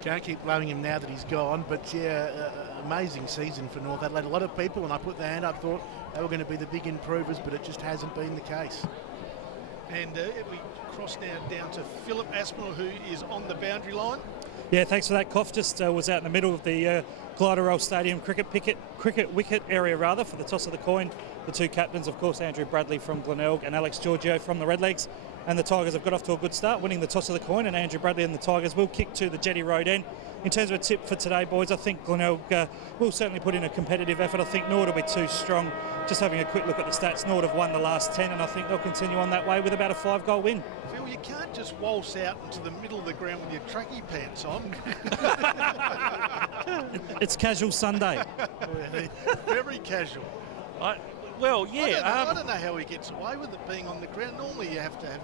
Can't keep blaming him now that he's gone, but amazing season for North Adelaide. A lot of people, and I put their hand up, thought they were going to be the big improvers, but it just hasn't been the case. And we cross now down to Philip Aspinall, who is on the boundary line. Yeah, thanks for that, Koff. Just was out in the middle of the Glenelg Stadium cricket wicket area for the toss of the coin. The two captains, of course, Andrew Bradley from Glenelg and Alex Giorgio from the Redlegs. And the Tigers have got off to a good start, winning the toss of the coin, and Andrew Bradley and the Tigers will kick to the Jetty Road end. In terms of a tip for today, boys, I think Glenelg will certainly put in a competitive effort. I think Norwood will be too strong. Just having a quick look at the stats, Norwood have won the last 10, and I think they'll continue on that way with about a 5-goal win. Phil, you can't just waltz out into the middle of the ground with your trackie pants on. It's casual Sunday. Very casual. Well, yeah. I don't know how he gets away with it being on the ground. Normally you have to have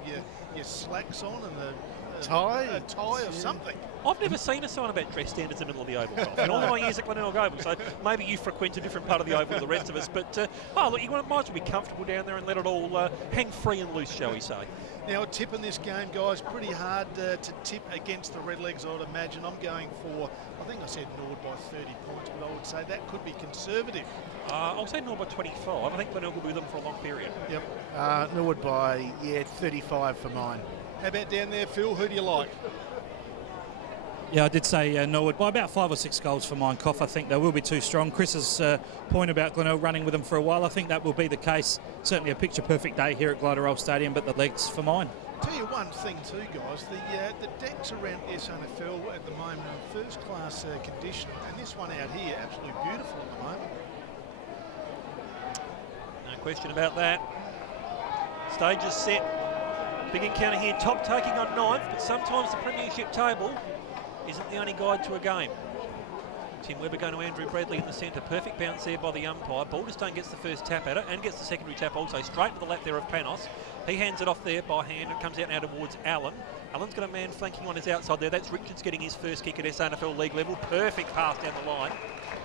your slacks on and a tie or something. I've never seen a sign about dress standards in the middle of the Oval. In all my years at Glenelg Oval, so maybe you frequent a different part of the Oval to the rest of us. But, look, you might as well be comfortable down there and let it all hang free and loose, shall we say. Now, a tip in this game, guys, pretty hard to tip against the Redlegs, I would imagine. I'm going for, I think I said Norwood by 30 points, but I would say that could be conservative. I'll say Norwood by 25. I think Glenelg will be with them for a long period. Yep. Norwood by, 35 for mine. How about down there, Phil? Who do you like? Yeah, I did say Norwood by about 5 or 6 goals for mine, Koff. I think they will be too strong. Chris's point about Glenelg running with them for a while, I think that will be the case. Certainly a picture-perfect day here at Glenelg Stadium, but the legs for mine. Tell you one thing too, guys, the decks around SANFL at the moment are in first-class condition, and this one out here, absolutely beautiful at the moment. No question about that. Stage is set. Big encounter here, top taking on 9th, but sometimes the premiership table isn't the only guide to a game. Tim Webber going to Andrew Bradley in the centre. Perfect bounce there by the umpire. Balderstone gets the first tap at it and gets the secondary tap also. Straight to the lap there of Panos. He hands it off there by hand and comes out now towards Allen. Allen's got a man flanking on his outside there. That's Richards getting his first kick at SANFL league level. Perfect pass down the line.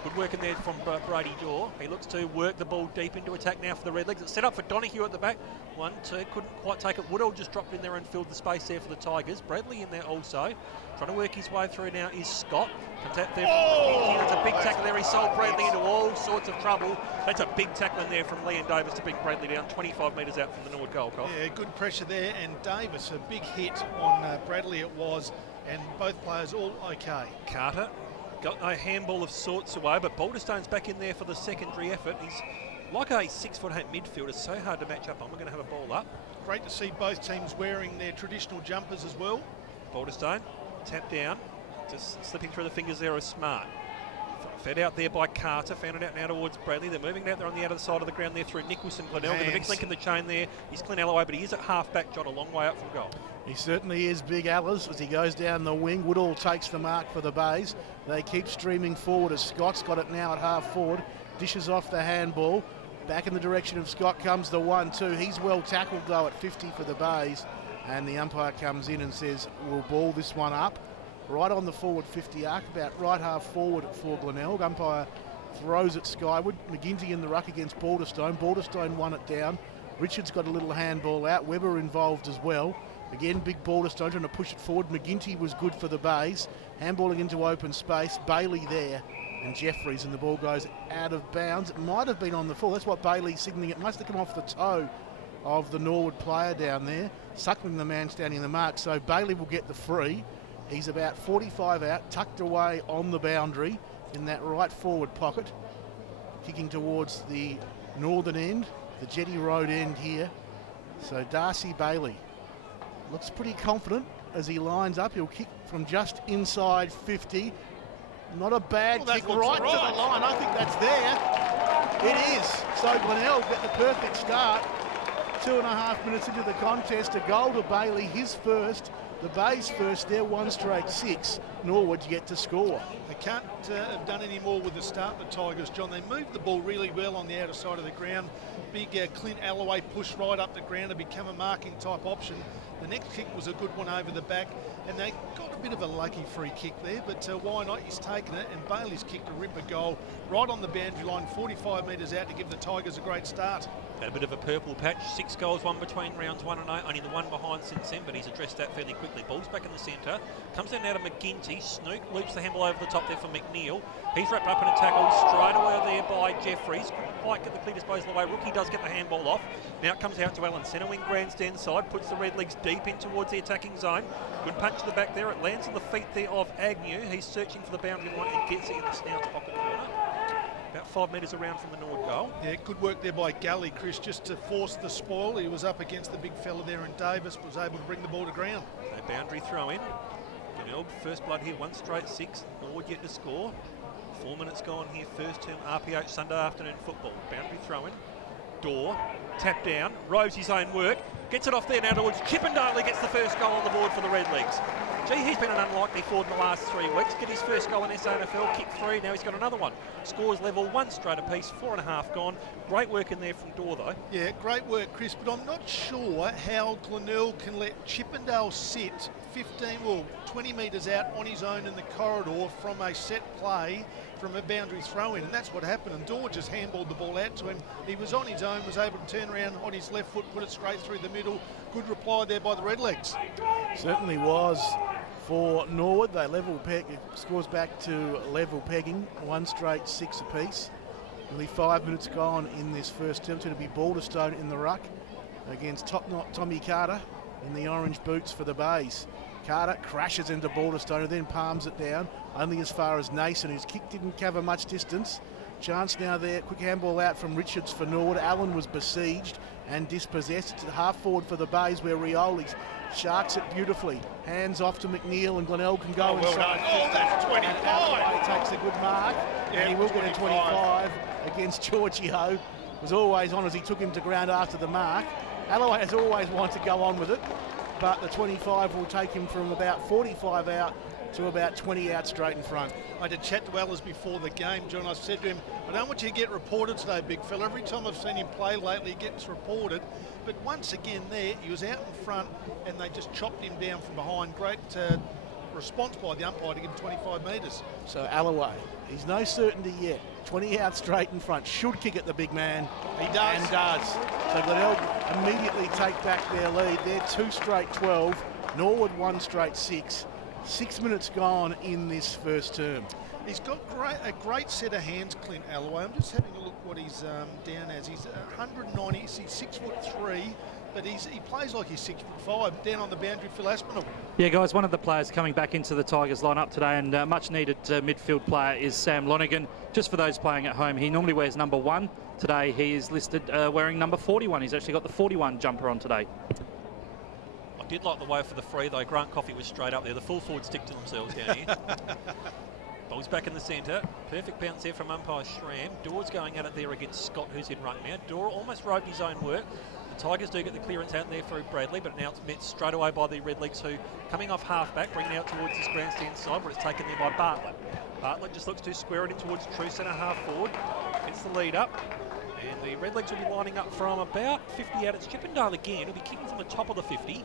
Good work in there from Brady Jaw. He looks to work the ball deep into attack now for the Redlegs. It's set up for Donahue at the back. 1, 2, couldn't quite take it. Woodall just dropped in there and filled the space there for the Tigers. Bradley in there also. Trying to work his way through now is Scott. Comes out there from That's a big tackle there. He sold Bradley into all sorts of trouble. That's a big tackle in there from Leon Davis to bring Bradley down 25 metres out from the Norwood goal. Yeah, good pressure there, and Davis, a big hit on Bradley it was, and both players all okay. Carter got no handball of sorts away, but Balderstone's back in there for the secondary effort. He's like a 6'8" midfielder, so hard to match up on. We're going to have a ball up. Great to see both teams wearing their traditional jumpers as well. Balderstone, tap down, just slipping through the fingers there is Smart. Fed out there by Carter, found it out now towards Bradley. They're moving out there on the outer side of the ground there through Nicholson, Glenelg. And the next link in the chain there is Clint Alloway, but he is at half-back, John, a long way up from goal. He certainly is, Big Alice, as he goes down the wing. Woodall takes the mark for the Bays. They keep streaming forward as Scott's got it now at half-forward. Dishes off the handball. Back in the direction of Scott comes the 1-2. He's well tackled, though, at 50 for the Bays. And the umpire comes in and says, we'll ball this one up. Right on the forward 50 arc, about right half forward for Glenelg. Umpire throws it skyward. McGinty in the ruck against Balderstone. Balderstone won it down. Richards got a little handball out. Webber involved as well. Again, big Balderstone trying to push it forward. McGinty was good for the Bays. Handballing into open space. Bailey there and Jeffries, and the ball goes out of bounds. It might have been on the full. That's what Bailey's signalling. It must have come off the toe of the Norwood player down there, suckling the man standing in the mark. So Bailey will get the free. He's about 45 out, tucked away on the boundary in that right forward pocket, kicking towards the northern end, the Jetty Road end here. So Darcy Bailey looks pretty confident as he lines up. He'll kick from just inside 50. Not a bad kick, right to the line. I think that's there. It is. So Glenelg get the perfect start. 2.5 minutes into the contest, a goal to Bailey, his first. The Bays first, they're 1 straight 6. Norwood yet to score. They can't have done any more with the start, the Tigers, John. They moved the ball really well on the outer side of the ground. Big Clint Alloway pushed right up the ground to become a marking type option. The next kick was a good one over the back, and they got a bit of a lucky free kick there, but why not? He's taken it, and Bailey's kicked a ripper goal right on the boundary line, 45 metres out to give the Tigers a great start. Had a bit of a purple patch, 6 goals, one between rounds 1 and 8, only the one behind since then, but he's addressed that fairly quickly. Ball's back in the centre, comes down now to McGinty, Snook loops the handball over the top there for McNeil. He's wrapped up in a tackle straight away there by Jeffries. Couldn't quite get the clear disposal away. Rookie does get the handball off. Now it comes out to Allen, centre wing grandstand side, puts the Redlegs deep in towards the attacking zone. Good punch to the back there, it lands on the feet there of Agnew. He's searching for the boundary line and gets it in the snout pocket corner. About 5 metres around from the Norwood goal. Yeah, good work there by Gully, Chris, just to force the spoil. He was up against the big fella there, and Davis was able to bring the ball to ground. A boundary throw in. Glenelg, first blood here, 1 straight 6. Norwood yet to score. 4 minutes gone here, first term RPH Sunday afternoon football. Boundary throw in. Door, tap down, rows his own work, gets it off there now towards Chippendale. Gets the first goal on the board for the Redlegs. Gee, he's been an unlikely forward in the last 3 weeks. Get his first goal in SANFL, kick 3, now he's got another one. Scores level, 1 straight apiece, 4.5 gone. Great work in there from Door though. Yeah, great work, Chris, but I'm not sure how Glenelg can let Chippendale sit 20 metres out on his own in the corridor from a set play from a boundary throw-in, and that's what happened, and Dorr just handballed the ball out to him. He was on his own, was able to turn around on his left foot, put it straight through the middle. Good reply there by the Redlegs. Certainly was for Norwood. They level peg, scores back to level pegging, 1 straight 6 apiece. Nearly 5 minutes gone in this first term. To be Balderstone in the ruck against top knot Tommy Carter in the orange boots for the Bays. Carter crashes into Balderstone and then palms it down only as far as Nason, whose kick didn't cover much distance. Chance now there, quick handball out from Richards for Norwood. Allen was besieged and dispossessed. It's half forward for the Bays where Rioli sharks it beautifully. Hands off to McNeil, and Glenelg can go inside. Oh, that's 25. He takes a good mark, and he will get a 25 against Giorgio. Was always on as he took him to ground after the mark. Alloway has always wanted to go on with it, but the 25 will take him from about 45 out to about 20 out straight in front. I had a chat to Ellis before the game, John. I said to him, I don't want you to get reported today, big fella. Every time I've seen him play lately, he gets reported. But once again there, he was out in front and they just chopped him down from behind. Great response by the umpire to give him 25 metres. So Alloway, he's no certainty yet. 20 out straight in front. Should kick at the big man. He does. And does. So Glenelg immediately take back their lead. They're 2 straight 12. Norwood 1 straight 6. 6 minutes gone in this first term. He's got a great set of hands, Clint Alloway. I'm just having a look what he's down as. He's 190, he's 6'3", but he plays like he's 6'5", down on the boundary, Phil Aspinall. Yeah, guys, one of the players coming back into the Tigers lineup today, and much needed midfield player is Sam Lonergan. Just for those playing at home, he normally wears number 1. Today he is listed wearing number 41. He's actually got the 41 jumper on today. I did like the way for the free though. Grant Coffey was straight up there. The full forwards stick to themselves down here. Ball's back in the centre. Perfect bounce there from umpire Schramm. Door's going at it there against Scott, who's in right now. Door almost roved his own work. The Tigers do get the clearance out there through Bradley, but now it's met straight away by the Redlegs, who coming off half-back, bringing out towards this grandstand side, but it's taken there by Bartlett. Bartlett just looks to square it in towards true centre half forward. Gets the lead up. And the Redlegs will be lining up from about 50 out. It's Chippendale again. He'll be kicking from the top of the 50.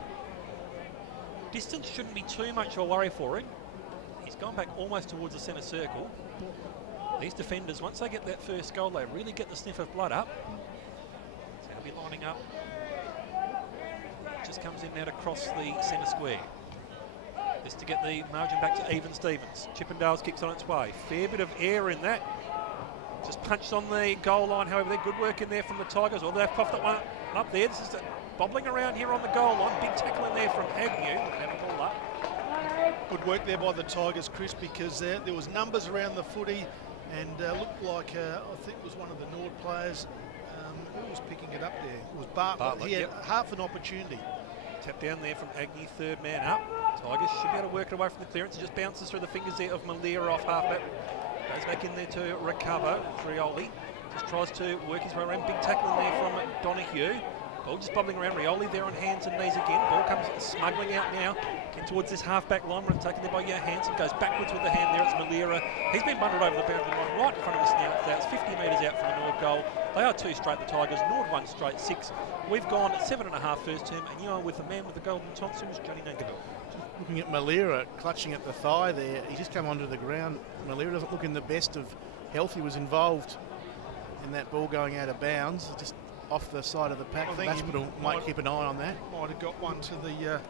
Distance shouldn't be too much of a worry for him. He's gone back almost towards the centre circle. These defenders, once they get that first goal, they really get the sniff of blood up. So he'll be lining up. Just comes in now to cross the centre square. This to get the margin back to even Stevens. Chippendale's kicks on its way. Fair bit of air in that. Just punched on the goal line, however, they're good work in there from the Tigers. Well, they've coughed that one up there. This is bobbling around here on the goal line. Big tackle in there from Agnew. Have a ball up. Good work there by the Tigers, Chris, because there was numbers around the footy and looked like, I think it was one of the Nord players. Who was picking it up there? It was Bartlett. He had half an opportunity. Tap down there from Agnew, third man up. Tigers should be able to work it away from the clearance. It just bounces through the fingers there of Malia off halfback. Goes back in there to recover. Rioli just tries to work his way around. Big tackle in there from Donahue. Ball just bubbling around. Rioli there on hands and knees again. Ball comes smuggling out now. Getting towards this half-back line. Taken there by Johansson. Goes backwards with the hand there. It's Malira. He's been bundled over the boundary line right in front of us now. It's 50 metres out from the Nord goal. They are 2 straight, the Tigers. Nord 1 straight, 6. We've gone 7.5 first term, and you are with the man with the golden tonsils, Johnny Nankerville. Looking at Malira, clutching at the thigh there. He just come onto the ground. Malira doesn't look in the best of health. He was involved in that ball going out of bounds, just off the side of the pack. Hospital might keep an eye on that. Might have got one to the...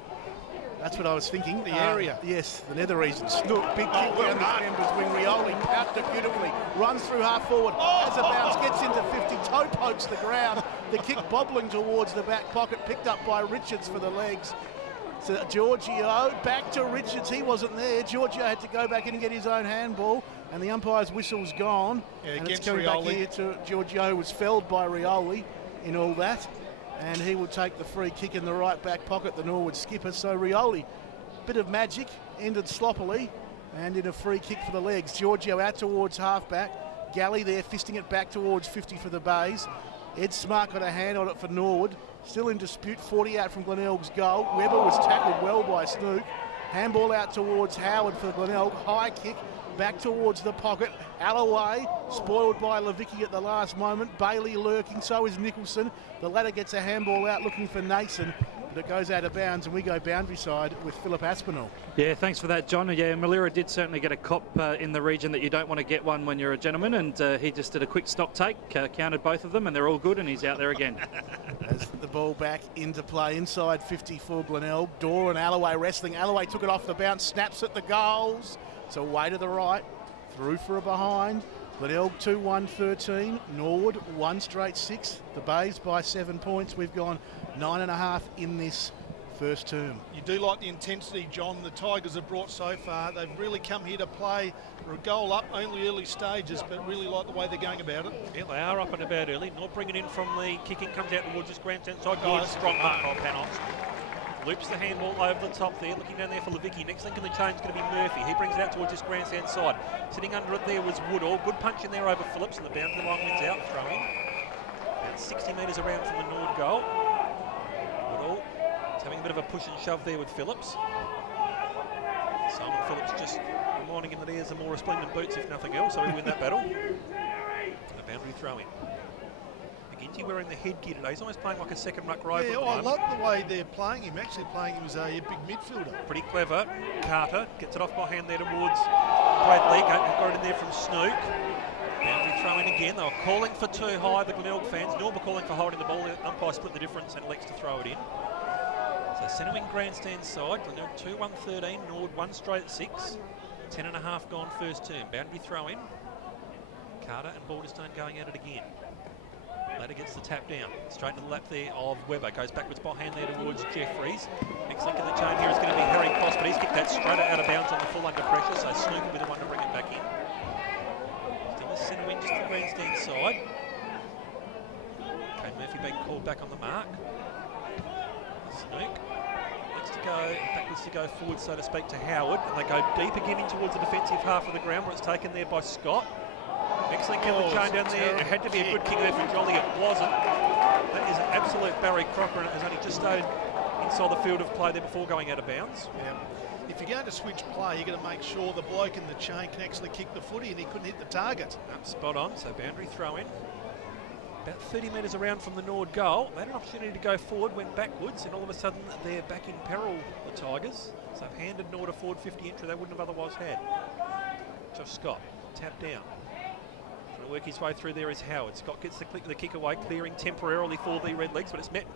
That's what I was thinking. The area. Yes, the nether region. Snook, big kick down the members wing. Rioli pouched it beautifully. Runs through half forward. Has a bounce, gets into 50. Toe pokes the ground. The kick bobbling towards the back pocket. Picked up by Richards for the legs. So Giorgio back to Richards. He wasn't there. Giorgio had to go back in and get his own handball. And the umpire's whistle's gone. Yeah, and it's against coming Rioli. back here to Giorgio, who was felled by Rioli in all that. And he will take the free kick in the right back pocket, the Norwood skipper. So Rioli, bit of magic, ended sloppily, and in a free kick for the legs. Giorgio out towards halfback. Galley there fisting it back towards 50 for the Bays. Ed Smart got a hand on it for Norwood. Still in dispute, 40 out from Glenelg's goal. Webber was tackled well by Snook. Handball out towards Howard for Glenelg. High kick back towards the pocket. Alloway spoiled by Levicki at the last moment. Bailey lurking, so is Nicholson. The latter gets a handball out looking for Nason, but it goes out of bounds, and we go boundary side with Philip Aspinall. Yeah, thanks for that, John. Yeah, Malira did certainly get a cop in the region that you don't want to get one when you're a gentleman, and he just did a quick stock take, counted both of them, and they're all good, and he's out there again. As the ball back into play, inside 50 for Glenelg. Dorr and Alloway wrestling. Alloway took it off the bounce, snaps at the goals. It's away to the right, through for a behind. Glenelg 2-1-13, Norwood 1 straight 6. The Bays by 7 points. We've gone 9.5 in this first term. You do like the intensity, John, the Tigers have brought so far. They've really come here to play for a goal up, only early stages, but really like the way they're going about it. Yeah, they are up and about early. Not bringing in from the kicking, comes out towards this grandstand side. Good, strong mark by Panos. Loops the handball over the top there, looking down there for Levicki. Next link in the chain is going to be Murphy. He brings it out towards this grandstand side. Sitting under it there was Woodall. Good punch in there over Phillips, and the boundary line wins out, throw in. About 60 metres around from the Nord goal. Woodall is having a bit of a push and shove there with Phillips. Simon Phillips just reminding him that he has the more resplendent boots, if nothing else, so he win that battle. And a boundary throw in. McGinty wearing the headgear today. He's almost playing like a second ruck rover. Yeah, I love the way they're playing him. Actually playing him as a big midfielder. Pretty clever. Carter gets it off by hand there towards Bradley. Got it in there from Snook. Boundary throw in again. They were calling for too high, the Glenelg fans. Nor were calling for holding the ball. The umpire split the difference and elects to throw it in. So centre wing grandstand side. Glenelg 2-1-13. Nord 1 straight at 6. 10.5 gone first term. Boundary throw in. Carter and Balderstone going at it again. Later gets the tap down, straight into the lap there of Webber, goes backwards behind there towards Jeffries. Next link in the chain here is going to be Harry Cross, but he's kicked that straight out of bounds on the full under pressure, so Snook will be the one to bring it back in. Still a centre wing, just the grandstand side. Okay, Murphy being called back on the mark. Snook looks to go backwards to go forward, so to speak, to Howard, and they go deep again in towards the defensive half of the ground where it's taken there by Scott. Next link in the chain down there. It had to be a good kick there from Jolly. It wasn't. That is an absolute Barry Crocker, and it has only just stayed inside the field of play there before going out of bounds. Yeah. If you're going to switch play, you're going to make sure the bloke in the chain can actually kick the footy, and he couldn't hit the target. Spot on, so boundary throw in. About 30 metres around from the Nord goal. They had an opportunity to go forward, went backwards, and all of a sudden they're back in peril, the Tigers. So they've handed Nord a forward 50 entry they wouldn't have otherwise had. Josh Scott, tap down. Trying to work his way through there is Howard. Scott gets the kick away, clearing temporarily for the Redlegs, but it's met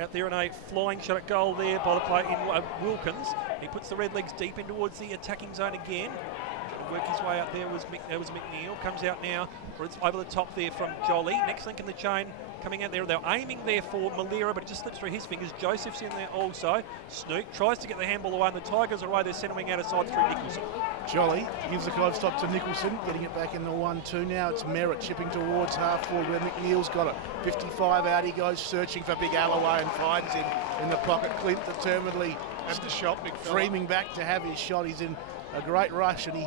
out there in a flying shot at goal there by the player in Wilkins. He puts the Redlegs deep in towards the attacking zone again. Trying to work his way out there was McNeil. Comes out now, or it's over the top there from Jolly. Next link in the chain coming out there. They're aiming there for Malira, but it just slips through his fingers. Joseph's in there also. Snook tries to get the handball away, and the Tigers are away. They're centering out of side through Nicholson. Jolly gives the dive stop to Nicholson, getting it back in the 1-2 now. It's Merritt chipping towards half forward where McNeil's got it. 55 out, he goes searching for big Alloway and finds him in the pocket. Clint determinedly At the shot, big fella. dreaming back to have his shot. He's in a great rush, and he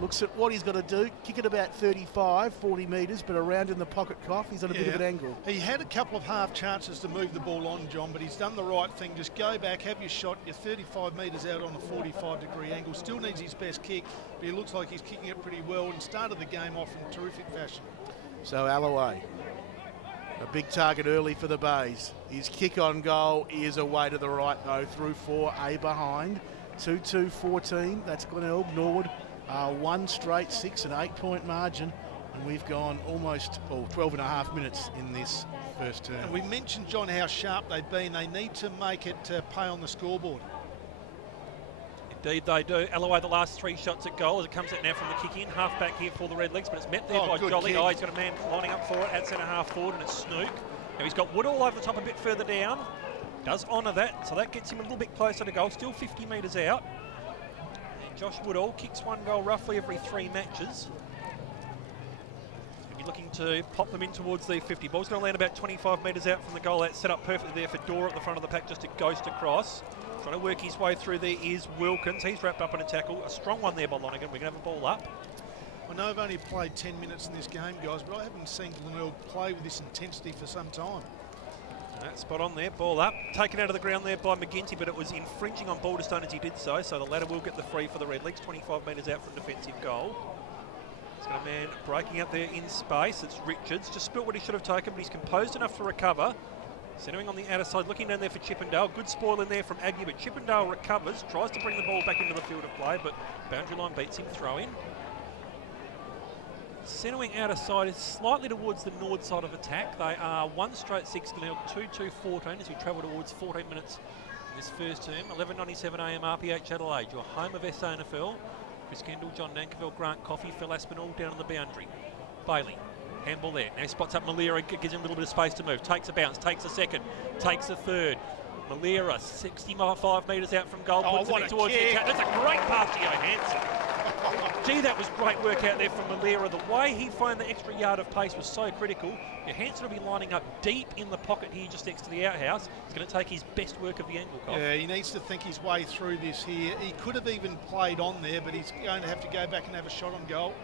looks at what he's got to do. Kick it about 35, 40 metres, but around in the pocket cough, he's at a bit of an angle. He had a couple of half chances to move the ball on, John, but he's done the right thing. Just go back, have your shot. You're 35 metres out on a 45-degree angle. Still needs his best kick, but he looks like he's kicking it pretty well and started the game off in terrific fashion. So Alloway, a big target early for the Bays. His kick on goal is away to the right, though, through 4, A behind. 2-2-14, that's Glenelg. Norwood, 1 straight 6, an 8-point margin. And we've gone almost 12 and a half minutes in this first term. And we mentioned, John, how sharp they've been. They need to make it pay on the scoreboard. Indeed they do. Alloway the last 3 shots at goal as it comes out now from the kick in. Half back here for the Redlegs, but it's met there by Jolly. Kick. He's got a man lining up for it at centre half forward, and it's Snook. Now he's got Wood all over the top a bit further down. Does honour that, so that gets him a little bit closer to goal. Still 50 metres out. And Josh Woodall kicks 1 goal roughly every 3 matches. He'll be looking to pop them in towards the 50. Ball's going to land about 25 metres out from the goal. That's set up perfectly there for Dora at the front of the pack, just a ghost across. Trying to work his way through there is Wilkins. He's wrapped up in a tackle. A strong one there by Lonergan. We're going to have a ball up. I know I've only played 10 minutes in this game, guys, but I haven't seen Glenelg play with this intensity for some time. That's spot on there. Ball up. Taken out of the ground there by McGinty, but it was infringing on Balderstone as he did so. So the latter will get the free for the Redlegs. 25 metres out from defensive goal. He's got a man breaking up there in space. It's Richards. Just spilt what he should have taken, but he's composed enough to recover. Centering on the outer side, looking down there for Chippendale. Good spoil in there from Agnew, but Chippendale recovers, tries to bring the ball back into the field of play, but boundary line beats him, throw in. Centering outer side is slightly towards the Norwood side of attack. They are 1 straight 6, Glenelg 2-2-14 as we travel towards 14 minutes in this first term. 11:97 AM RPH Adelaide, your home of SANFL. Chris Kendall, John Nankerville, Grant Coffey, Phil Aspinall down on the boundary. Bailey. Handball there. Now he spots up Malira, gives him a little bit of space to move. Takes a bounce, takes a second, takes a third. Malira, 65 metres out from goal, puts it towards the attack. That's a great pass to Johansson. Gee, that was great work out there from Malira. The way he found the extra yard of pace was so critical. Johansson will be lining up deep in the pocket here just next to the outhouse. He's going to take his best work of the angle, Cole. Yeah, he needs to think his way through this here. He could have even played on there, but he's going to have to go back and have a shot on goal.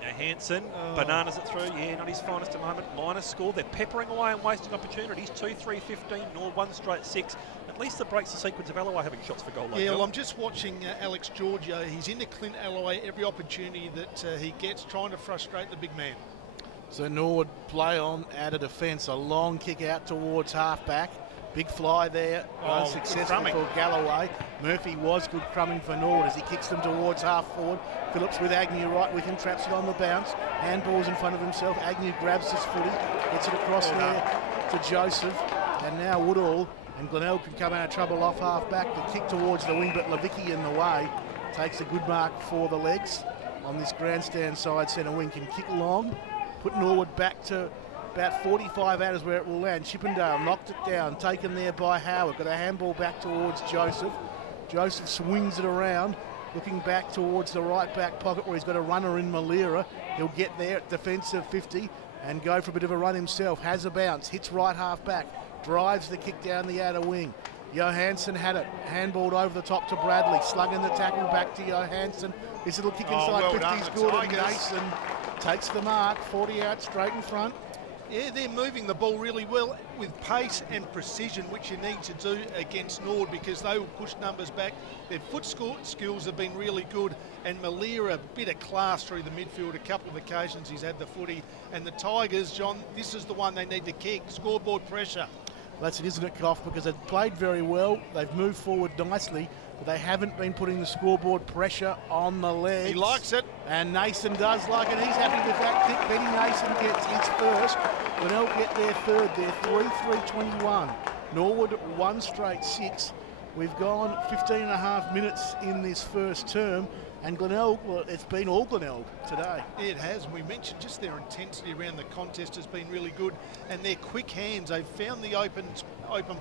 Johansson, bananas it through. Yeah, not his finest at the moment. Minus score. They're peppering away and wasting opportunities. 2-3-15, nor 1 straight 6. At least that breaks the sequence of Alloway having shots for goal. Yeah, well, I'm just watching Alex Giorgio. He's into Clint Alloway every opportunity that he gets, trying to frustrate the big man. So Norwood play on out of defence. A long kick out towards half-back. Big fly there, unsuccessful for Galloway. Murphy was good crumbing for Norwood as he kicks them towards half-forward. Phillips with Agnew right with him, traps it on the bounce. Handball's in front of himself. Agnew grabs his footy, gets it across there to Joseph. And now Woodall and Glenelg can come out of trouble off half-back. The kick towards the wing, but Levicki in the way. Takes a good mark for the legs on this grandstand side. Centre wing can kick long, put Norwood back to about 45 out is where it will land. Chippendale knocked it down, taken there by Howard. Got a handball back towards Joseph. Joseph swings it around, looking back towards the right back pocket where he's got a runner in Malira. He'll get there at defensive 50 and go for a bit of a run himself. Has a bounce, hits right half back, drives the kick down the outer wing. Johansson had it, handballed over the top to Bradley, slugging the tackle back to Johansson. His little kick inside 50 is good, and Nason takes the mark, 40 out straight in front. Yeah, they're moving the ball really well with pace and precision, which you need to do against Norwood because they will push numbers back. Their foot skills have been really good, and Malira, a bit of class through the midfield. A couple of occasions he's had the footy. And the Tigers, John, this is the one they need to kick. Scoreboard pressure. That's it, isn't it, Koff? Because they've played very well. They've moved forward nicely, but they haven't been putting the scoreboard pressure on the legs. He likes it. And Nason does like it. He's happy with that kick. Benny Nason gets his first. Glenelg get their third. They're 3-3-21. Norwood 1 straight 6. We've gone 15 and a half minutes in this first term. And Glenelg, well, it's been all Glenelg today. Yeah, it has. We mentioned just their intensity around the contest has been really good, and their quick hands. They've found the open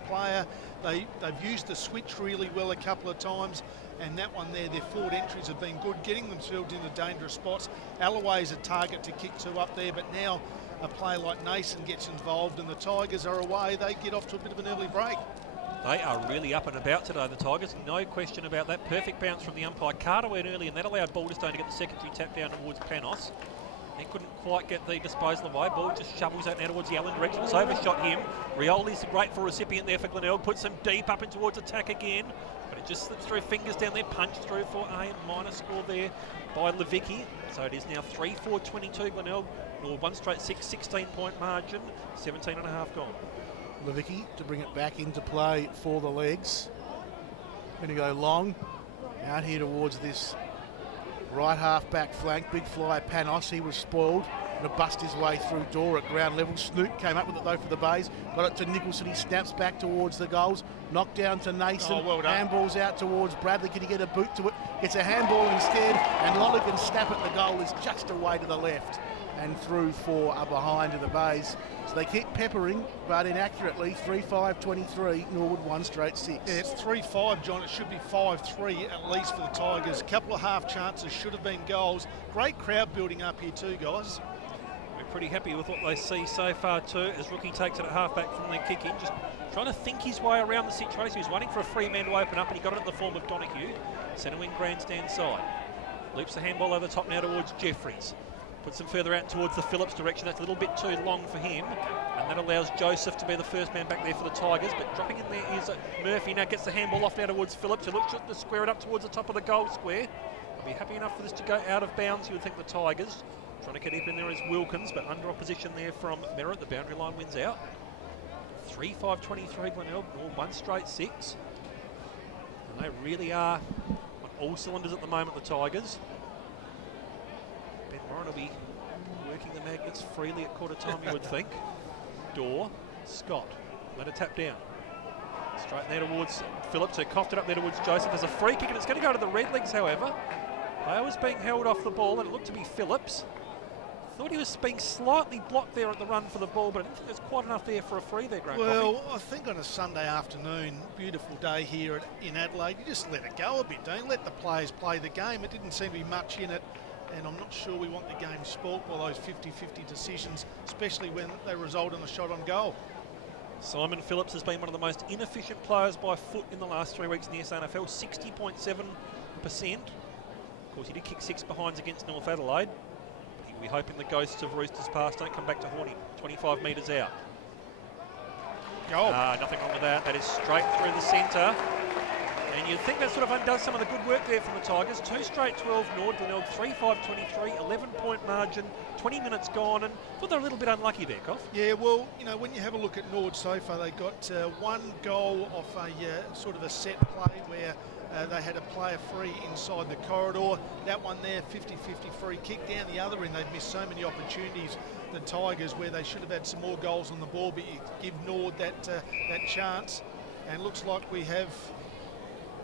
player. They've used the switch really well a couple of times, and that one there, their forward entries have been good, getting themselves into dangerous spots. Alloway's a target to kick to up there, but now a player like Nason gets involved, and the Tigers are away. They get off to a bit of an early break. They are really up and about today, the Tigers. No question about that. Perfect bounce from the umpire. Carter went early, and that allowed Balderstone to get the secondary tap down towards Panos. He couldn't quite get the disposal away. Ball just shovels that now towards the Allen direction. It's overshot him. Rioli's a grateful recipient there for Glenelg. Puts him deep up and towards attack again. But it just slips through fingers down there. Punch through for a minor score there by Levicki. So it is now 3-4-22 Glenelg. Norwood 1 straight 6, 16-point margin. 17 and a half gone. Levicki to bring it back into play for the legs. Going to go long out here towards this right half back flank. Big fly Panos, he was spoiled. Going to bust his way through Door at ground level. Snoot came up with it though for the Bays. Got it to Nicholson, he snaps back towards the goals. Knocked down to Nason. Oh, well done. Handballs out towards Bradley. Can he get a boot to it? Gets a handball instead, and Lonergan's snap at the goal is just away to the left and through for a behind to the Bays. So they keep peppering, but inaccurately. 3-5-23, Norwood 1 straight 6. Yeah, it's 3-5, John. It should be 5-3 at least for the Tigers. A couple of half chances, should have been goals. Great crowd building up here too, guys. We're pretty happy with what they see so far too, as Rookie takes it at half-back from the kick-in, just trying to think his way around the situation. He was waiting for a free man to open up, and he got it in the form of Donahue. Centre wing grandstand side. Loops the handball over the top now towards Jeffries. Puts him further out towards the Phillips direction. That's a little bit too long for him. And that allows Joseph to be the first man back there for the Tigers. But dropping in there is Murphy. Now gets the handball off now towards Phillips, who looks to square it up towards the top of the goal square. I'll be happy enough for this to go out of bounds, you would think, the Tigers. Trying to get up in there is Wilkins, but under opposition there from Merritt. The boundary line wins out. 3-5-23 Glenelg, all 1 straight 6. And they really are on all cylinders at the moment, the Tigers. Ben Warren will be working the magnets freely at quarter time, you would think. Door, Scott, let it tap down. Straight there towards Phillips, who coughed it up there towards Joseph. There's a free kick, and it's going to go to the Redlegs, however. Player was being held off the ball, and it looked to be Phillips. Thought he was being slightly blocked there at the run for the ball, but I didn't think there's quite enough there for a free there, Grant. Well, I think on a Sunday afternoon, beautiful day here in Adelaide, you just let it go a bit, don't you? Let the players play the game. It didn't seem to be much in it, and I'm not sure we want the game spoilt by those 50-50 decisions, especially when they result in a shot on goal. Simon Phillips has been one of the most inefficient players by foot in the last 3 weeks in the SANFL, 60.7%. Of course, he did kick 6 behinds against North Adelaide. We're hoping the ghosts of Roosters past don't come back to haunt him. 25 metres out. Goal. Nothing wrong with that. That is straight through the centre. And you'd think that sort of undoes some of the good work there from the Tigers. 2 straight 12, Nord, Glenelg 3-5-23, 11-point margin, 20 minutes gone, and I thought they were a little bit unlucky there, Koff. Yeah, well, you know, when you have a look at Nord so far, they got 1 goal off a sort of a set play where they had a player free inside the corridor. That one there, 50-50 free kick down the other end. They've missed so many opportunities, the Tigers, where they should have had some more goals on the ball, but you give Nord that chance. And it looks like we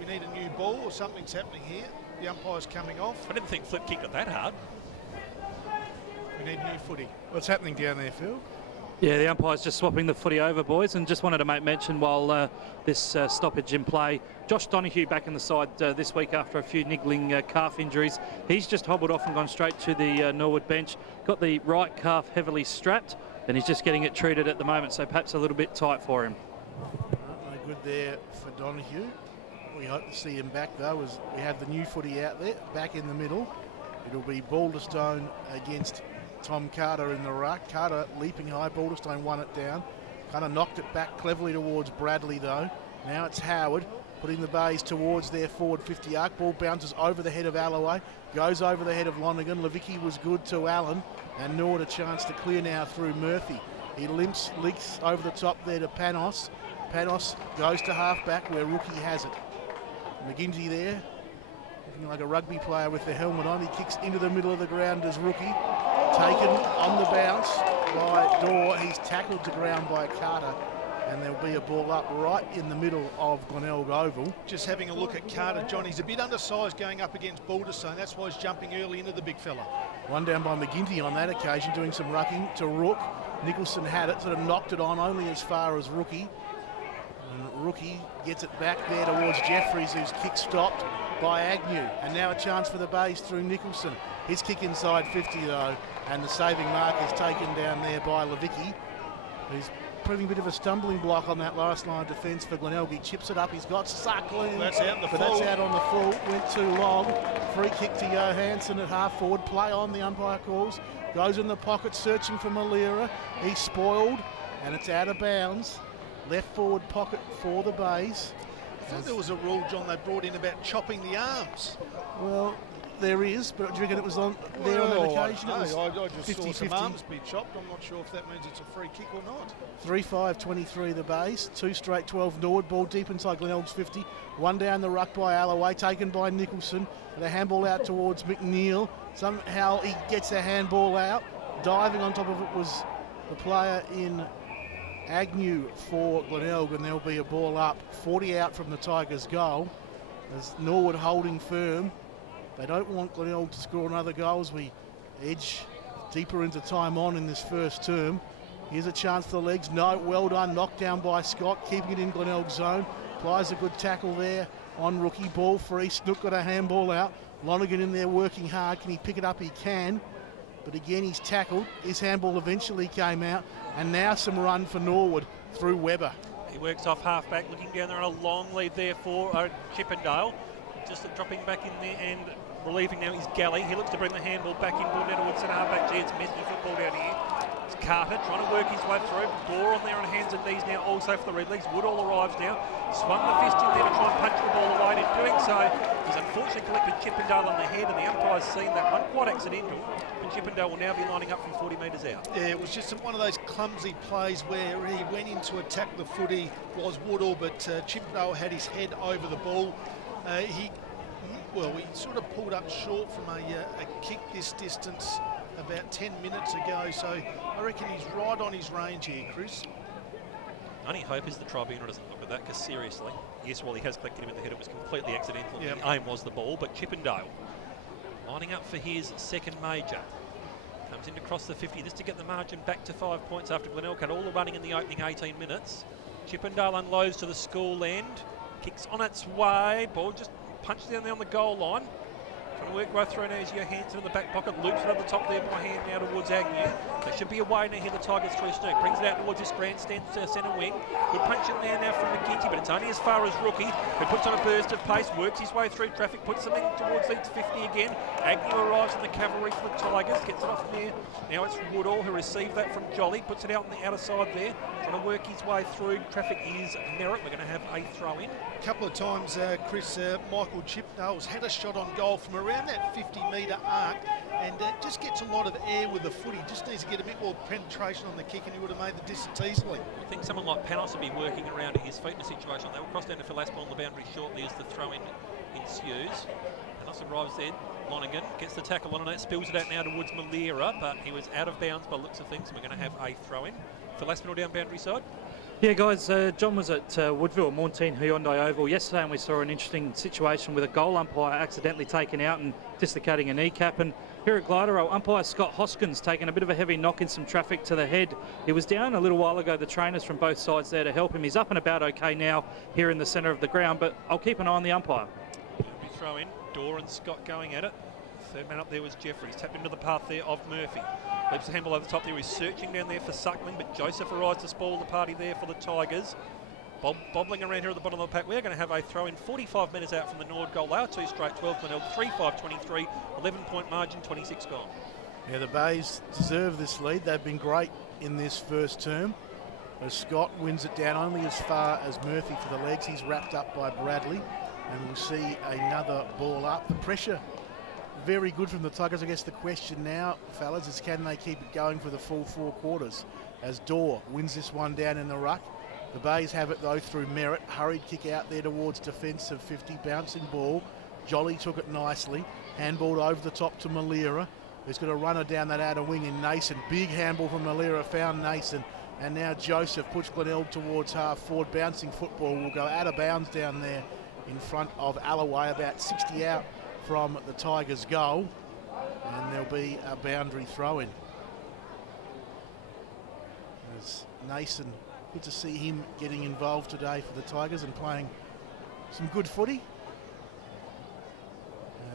need a new ball or something's happening here. The umpire's coming off. I didn't think Flip kicked it that hard. We need new footy. What's happening down there, Phil? Yeah, the umpire's just swapping the footy over, boys, and just wanted to make mention while this stoppage in play, Josh Donahue back in the side this week after a few niggling calf injuries. He's just hobbled off and gone straight to the Norwood bench. Got the right calf heavily strapped, and he's just getting it treated at the moment, so perhaps a little bit tight for him. No good there for Donahue. We hope to see him back, though, as we have the new footy out there, back in the middle. It'll be Balderstone against Tom Carter in the ruck. Carter leaping high. Balderstone won it down. Kind of knocked it back cleverly towards Bradley, though. Now it's Howard putting the Bays towards their forward 50 arc. Ball bounces over the head of Alloway. Goes over the head of Lonergan. Levicki was good to Allen. And Nord a chance to clear now through Murphy. He leaks over the top there to Panos. Panos goes to half-back where Rookie has it. McGinty there, looking like a rugby player with the helmet on. He kicks into the middle of the ground as Rookie. Taken on the bounce by Dorr. He's tackled to ground by Carter, and there'll be a ball up right in the middle of Glenelg Oval. Just having a look at Carter, John, he's a bit undersized going up against Balderstone. That's why he's jumping early into the big fella. One down by McGinty on that occasion, doing some rucking to Rook. Nicholson had it, sort of knocked it on only as far as Rookie. And Rookie gets it back there towards Jeffries, whose kick stopped by Agnew. And now a chance for the Bays through Nicholson. His kick inside 50 though, and the saving mark is taken down there by Levicki, who's proving a bit of a stumbling block on that last line of defence for Glenelg. He chips it up, he's got Suckling. That's out in the but full. that's out on the full, went too long. Free kick to Johansson at half forward, play on, the umpire calls. Goes in the pocket searching for Malira. He's spoiled and it's out of bounds. Left forward pocket for the Bays. I thought there was a rule, John, they brought in about chopping the arms. Well, there is, but do you reckon it was on there on that occasion? I It was just saw 50-50. some arms be chopped. I'm not sure if that means it's a free kick or not. 3-5-23 the Bays. 2 straight 12 Norwood. Ball deep inside Glenelg's 50. One down the ruck by Alloway, taken by Nicholson. The handball out towards McNeil. Somehow he gets a handball out. Diving on top of it was the player in Agnew for Glenelg, and there'll be a ball up. 40 out from the Tigers' goal. As Norwood holding firm. They don't want Glenelg to score another goal as we edge deeper into time on in this first term. Here's a chance for the legs. No, well done. Knocked down by Scott, keeping it in Glenelg's zone. Applies a good tackle there on rookie. Ball free. Snook got a handball out. Lonergan in there working hard. Can he pick it up? He can. But again, he's tackled. His handball eventually came out. And now some run for Norwood through Webber. He works off half-back, looking down there on a long lead there for Chippendale. Just dropping back in there and relieving now is Galley. He looks to bring the handball back in. Ball down towards centre half-back. Gee, it's messy football down here. It's Carter trying to work his way through. Gore on there on hands and knees now also for the Redlegs. Woodall arrives now. Swung the fist in there to try and punch the ball away. And in doing so, he's unfortunately collected Chippendale on the head, and the umpire's seen that one. Quite accidental. And Chippendale will now be lining up from 40 metres out. Yeah, it was just one of those clumsy plays where he went in to attack the footy, was Woodall, but Chippendale had his head over the ball. He sort of pulled up short from a kick this distance about 10 minutes ago, so I reckon he's right on his range here, Chris. Only hope is the tribunal doesn't look at that, because seriously, yes, while he has collected him in the head, it was completely accidental. Yep. The aim was the ball, but Chippendale lining up for his second major. Comes in to cross the 50, just to get the margin back to 5 points after Glenelg had all the running in the opening 18 minutes. Chippendale unloads to the school end, kicks on its way, ball just punched down there on the goal line. Trying to work right through now is Johansson in the back pocket, loops it over the top there by hand now towards Agnew. There should be a way now here, the Tigers through Snook. Brings it out towards his grandstand centre wing. Good punch in there now from McGinty, but it's only as far as rookie, who puts on a burst of pace, works his way through traffic, puts them in towards lead to 50 again. Agnew arrives in the cavalry for the Tigers, gets it off there. Now it's Woodall who received that from Jolly, puts it out on the outer side there, trying to work his way through. Traffic is Merritt. We're going to have a throw in. A couple of times, Chris, Michael Chippendale's had a shot on goal from around that 50-metre arc, and just gets a lot of air with the footy. Just needs to get a bit more penetration on the kick, and he would have made the distance easily. I think someone like Panos will be working around his feet in a situation. They will cross down to Phil Aspel on the boundary shortly as the throw-in ensues. Panos arrives there. Lonergan gets the tackle on it, spills it out now towards Malira, but he was out of bounds by the looks of things, and we're going to have a throw-in. Phil Aspel down boundary side. Yeah, guys, John was at Woodville, Montine Hyundai Oval yesterday, and we saw an interesting situation with a goal umpire accidentally taken out and dislocating a kneecap. And here at Glyderau, umpire Scott Hoskins taking a bit of a heavy knock in some traffic to the head. He was down a little while ago, the trainers from both sides there to help him. He's up and about okay now here in the centre of the ground, but I'll keep an eye on the umpire. We throw in, Dorr and Scott going at it. Third man up there was Jeffries, tapped into the path there of Murphy. Leaps the handball over the top there. He's searching down there for Suckling, but Joseph arrives to spoil the party there for the Tigers. Bobbling around here at the bottom of the pack. We're going to have a throw in 45 minutes out from the Nord goal. They are 2 straight, 12-0, 3-5-23, 11-point margin, 26 gone. Yeah, the Bays deserve this lead. They've been great in this first term. As Scott wins it down only as far as Murphy for the legs. He's wrapped up by Bradley, and we'll see another ball up. The pressure very good from the Tigers. I guess the question now, fellas, is can they keep it going for the full 4 quarters? As Dorr wins this one down in the ruck. The Bays have it though through Merritt. Hurried kick out there towards defensive 50, bouncing ball. Jolly took it nicely. Handballed over the top to Malira, who's got a runner down that outer wing in Nason. Big handball from Malira, found Nason. And now Joseph puts Glenelg towards half forward. Bouncing football will go out of bounds down there in front of Alloway, about 60 out from the Tigers' goal, and there'll be a boundary throw-in. As Nason, good to see him getting involved today for the Tigers and playing some good footy.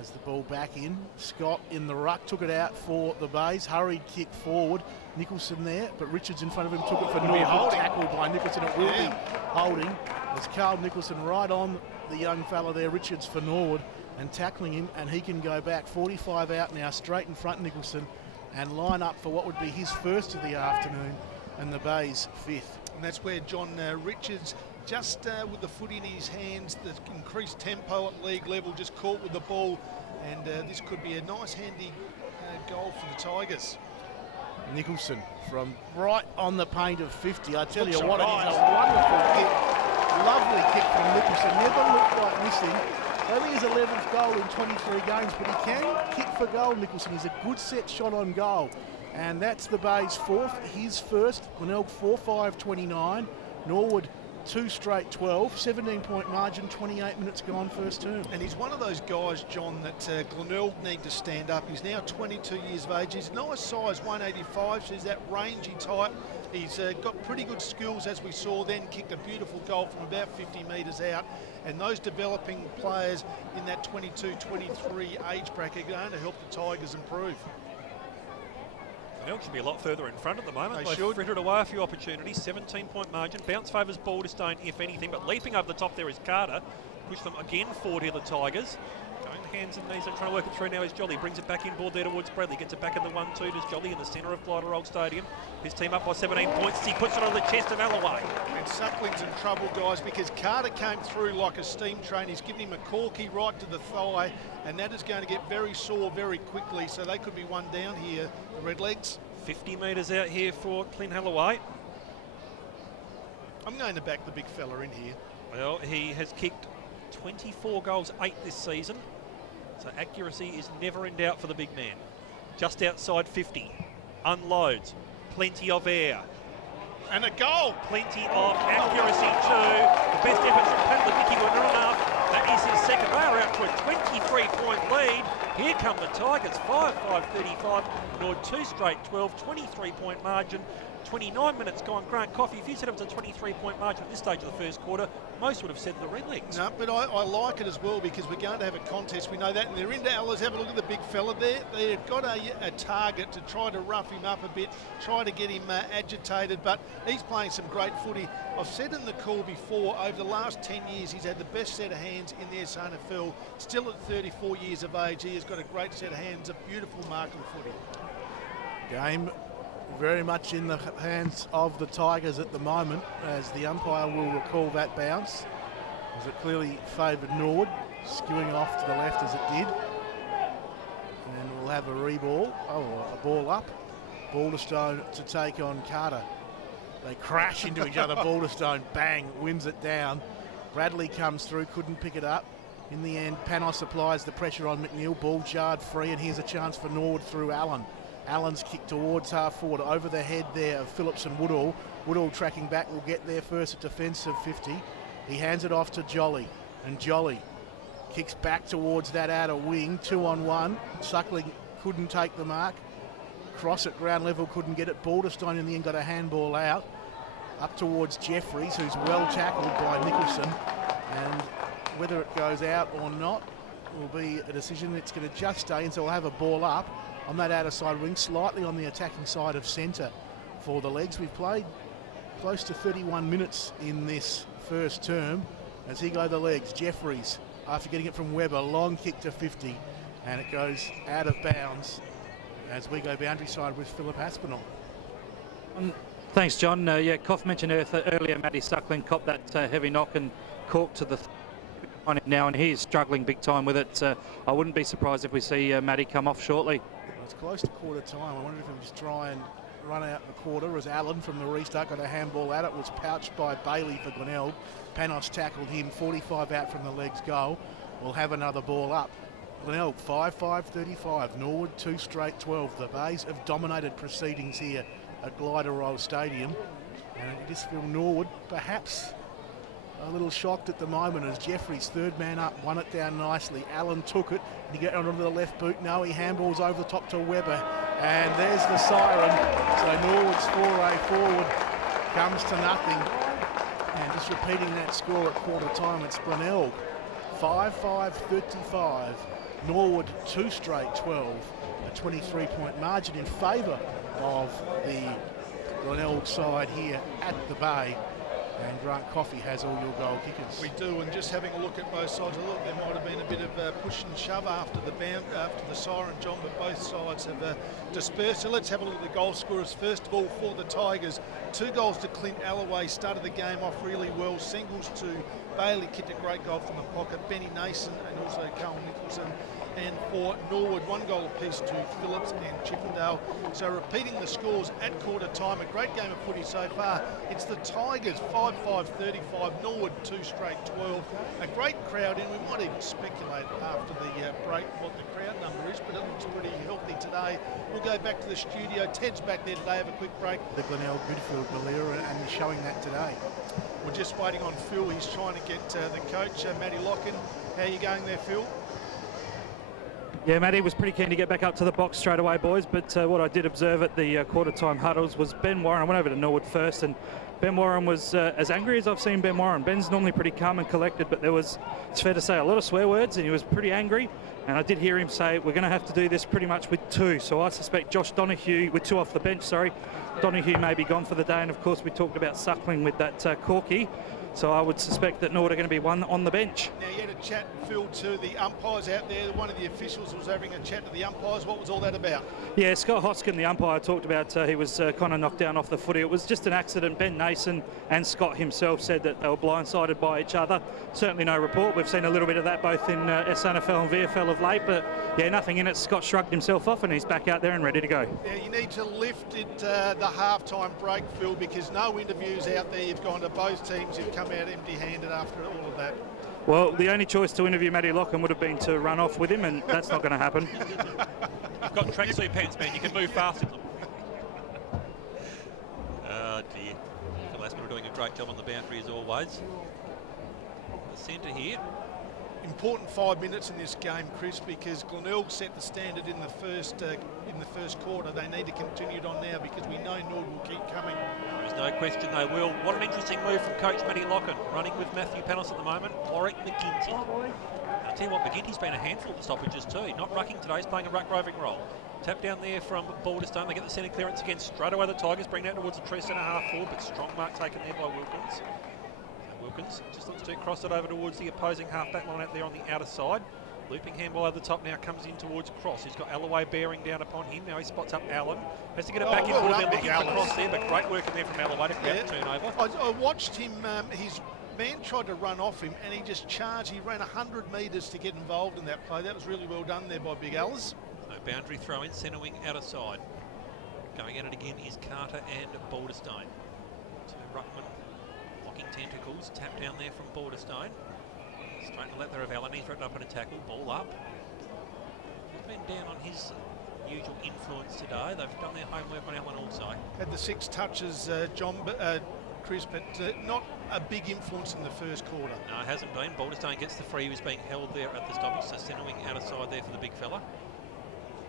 As the ball back in, Scott in the ruck, took it out for the Bays, hurried kick forward, Nicholson there, but Richards in front of him took it for Norwood, tackled by Nicholson, it will be holding. It's Carl Nicholson right on the young fella there, Richards for Norwood, and tackling him, and he can go back 45 out now, straight in front Nicholson, and line up for what would be his first of the afternoon, and the Bays' fifth. And that's where John Richards, just with the foot in his hands, the increased tempo at league level, just caught with the ball, and this could be a nice handy goal for the Tigers. Nicholson from right on the paint of 50. I tell you what, it is a wonderful kick. Lovely kick from Nicholson. Never looked like missing. Only his 11th goal in 23 games, but he can kick for goal, Nicholson. He's a good set shot on goal. And that's the Bays' fourth, his first. Glenelg 4-5-29. Norwood 2 straight 12, 17-point margin, 28 minutes gone first term. And he's one of those guys, John, that Glenelg need to stand up. He's now 22 years of age. He's nice size, 185, so he's that rangy type. He's got pretty good skills, as we saw then, kicked a beautiful goal from about 50 metres out. And those developing players in that 22-23 age bracket are going to help the Tigers improve. Glenelg should be a lot further in front at the moment. They They've frittered away a few opportunities, 17-point margin. Bounce favours Balderstone, if anything, but leaping over the top there is Carter. Push them again forward here, the Tigers. Going hands and knees and trying to work it through now is Jolly. Brings it back inboard there towards Bradley. Gets it back in the 1-2 to Jolly in the centre of Glenelg Stadium. His team up by 17 points. He puts it on the chest of Alloway. And Suckling's in trouble, guys, because Carter came through like a steam train. He's given him a corky right to the thigh, and that is going to get very sore very quickly, so they could be one down here, the Redlegs. 50 metres out here for Clint Halloway. I'm going to back the big fella in here. Well, he has kicked 24 goals, 8 this season. So accuracy is never in doubt for the big man. Just outside 50. Unloads. Plenty of air. And a goal. Plenty of accuracy too. The best efforts from Pat Levicki were not enough. That is his second. They are out to a 23-point lead. Here come the Tigers, 5-5-35. Nord 2 straight 12, 23-point margin. 29 minutes gone. Grant Coffey, if you said it was a 23-point margin at this stage of the first quarter, most would have said the Redlegs. No, but I like it as well because we're going to have a contest. We know that. And they're into Alice. Have a look at the big fella there. They've got a target to try to rough him up a bit, try to get him agitated, but he's playing some great footy. I've said in the call before, over the last 10 years, he's had the best set of hands in the SANFL. Still at 34 years of age, he has got a great set of hands, a beautiful mark of footy. Game very much in the hands of the Tigers at the moment, as the umpire will recall that bounce, as it clearly favoured Norwood, skewing off to the left as it did. And we'll have a reball, a ball up. Balderstone to take on Carter. They crash into each other. Balderstone, bang, wins it down. Bradley comes through, couldn't pick it up. In the end, Panos applies the pressure on McNeil. Ball jarred free, and here's a chance for Norwood through Allen. Allen's kick towards half forward, over the head there of Phillips and Woodall. Woodall tracking back, will get there first at defensive 50. He hands it off to Jolly, and Jolly kicks back towards that outer wing, 2-on-1. Suckling couldn't take the mark. Cross at ground level, couldn't get it. Balderstone in the end got a handball out. Up towards Jeffries, who's well tackled by Nicholson. And whether it goes out or not will be a decision. It's going to just stay in, so we'll have a ball up on that outer side wing, slightly on the attacking side of centre for the Legs. We've played close to 31 minutes in this first term. As he go the Legs, Jeffries, after getting it from Webber, long kick to 50, and it goes out of bounds as we go boundary side with Philip Aspinall. Thanks, John. Koff mentioned earlier Matty Suckling copped that heavy knock and corked to the on it now, and he is struggling big time with it. I wouldn't be surprised if we see Matty come off shortly. It's close to quarter time. I wondered if he'll just try and run out the quarter, as Allen from the restart got a handball out. It was pouched by Bailey for Glenelg. Panos tackled him, 45 out from the Legs goal. We'll have another ball up. Glenelg 5-5-35, Norwood 2 straight 12. The Bays have dominated proceedings here at Glenelg Stadium, and you just feel Norwood perhaps a little shocked at the moment as Jeffries, third man up, won it down nicely. Allen took it, and he got onto the left boot. No, he handballs over the top to Webber, and there's the siren. So Norwood's foray forward comes to nothing. And just repeating that score at quarter time, it's Glenelg 5-5-35, Norwood 2 straight 12, a 23-point margin in favour of the Glenelg side here at the Bay. And Grant Coffey has all your goal kickers. We do, and just having a look at both sides, I look, there might have been a bit of push and shove after the siren, John, but both sides have dispersed. So let's have a look at the goal scorers. First of all, for the Tigers, 2 goals to Clint Alloway, started the game off really well. Singles to Bailey, kicked a great goal from the pocket. Benny Nason and also Carl Nicholson. And for Norwood, 1 goal apiece to Phillips and Chippendale. So repeating the scores at quarter time, a great game of footy so far. It's the Tigers 5-5-35, Norwood 2 straight 12. A great crowd in. We might even speculate after the break what the crowd number is, but it looks pretty healthy today. We'll go back to the studio. Ted's back there today. Have a quick break. The Glenelg midfield, Malera, and he's showing that today. We're just waiting on Phil. He's trying to get the coach, Matty Locken. How are you going there, Phil? Yeah, Matty was pretty keen to get back up to the box straight away, boys, but what I did observe at the quarter-time huddles was Ben Warren. I went over to Norwood first, and Ben Warren was as angry as I've seen Ben Warren. Ben's normally pretty calm and collected, but there was, it's fair to say, a lot of swear words, and he was pretty angry. And I did hear him say, we're going to have to do this pretty much with 2. So I suspect Josh Donoghue, with 2 off the bench, Donoghue may be gone for the day. And of course, we talked about Suckling with that corky. So I would suspect that Norwood are going to be 1 on the bench. Now, you had a chat, Phil, to the umpires out there. One of the officials was having a chat to the umpires. What was all that about? Yeah, Scott Hoskin, the umpire, talked about he was kind of knocked down off the footy. It was just an accident. Ben Nason and Scott himself said that they were blindsided by each other. Certainly no report. We've seen a little bit of that both in SANFL and VFL of late, but yeah, nothing in it. Scott shrugged himself off and he's back out there and ready to go. Now, you need to lift it the half-time break, Phil, because no interviews out there. You've gone to both teams. You've come out empty-handed after all of that. Well, the only choice to interview Matty Locken would have been to run off with him, and that's not going to happen. You've got tracksuit pants, man. You can move fast in them. Oh, dear. Phil Aspinall doing a great job on the boundary as always. The centre here. Important 5 minutes in this game, Chris, because Glenelg set the standard in the first quarter. They need to continue it on now because we know Norwood will keep coming. There's no question they will. What an interesting move from coach Matty Locken, running with Matthew Panos at the moment. Warwick McGinty. I'll tell you what, McGinty's been a handful of the stoppages too. Not rucking today, he's playing a ruck roving role. Tap down there from Balderstone. They get the centre clearance again. Straight away the Tigers bring that towards the true centre half forward, but strong mark taken there by Wilkins. Wilkins just looks to cross it over towards the opposing half-back line out there on the outer side. Looping handball over the top now, comes in towards Cross. He's got Alloway bearing down upon him. Now he spots up Allen. Has to get it back in. They're looking for Cross there, but great work in there from Alloway to create the turnover. I watched him, his man tried to run off him and he just charged. He ran 100 metres to get involved in that play. That was really well done there by Big Alice. No boundary throw in, centre wing outer side. Going at it again is Carter and Balderstone. So Ruckman locking tentacles, tap down there from Balderstone. Straight to left there of Allen, he's wrapped up in a tackle, ball up. He's been down on his usual influence today. They've done their homework on Allen also. Had the 6 touches, John, Chris, but not a big influence in the first quarter. No, it hasn't been. Balderstone gets the free. He was being held there at the stoppage, so centre wing outer side there for the big fella.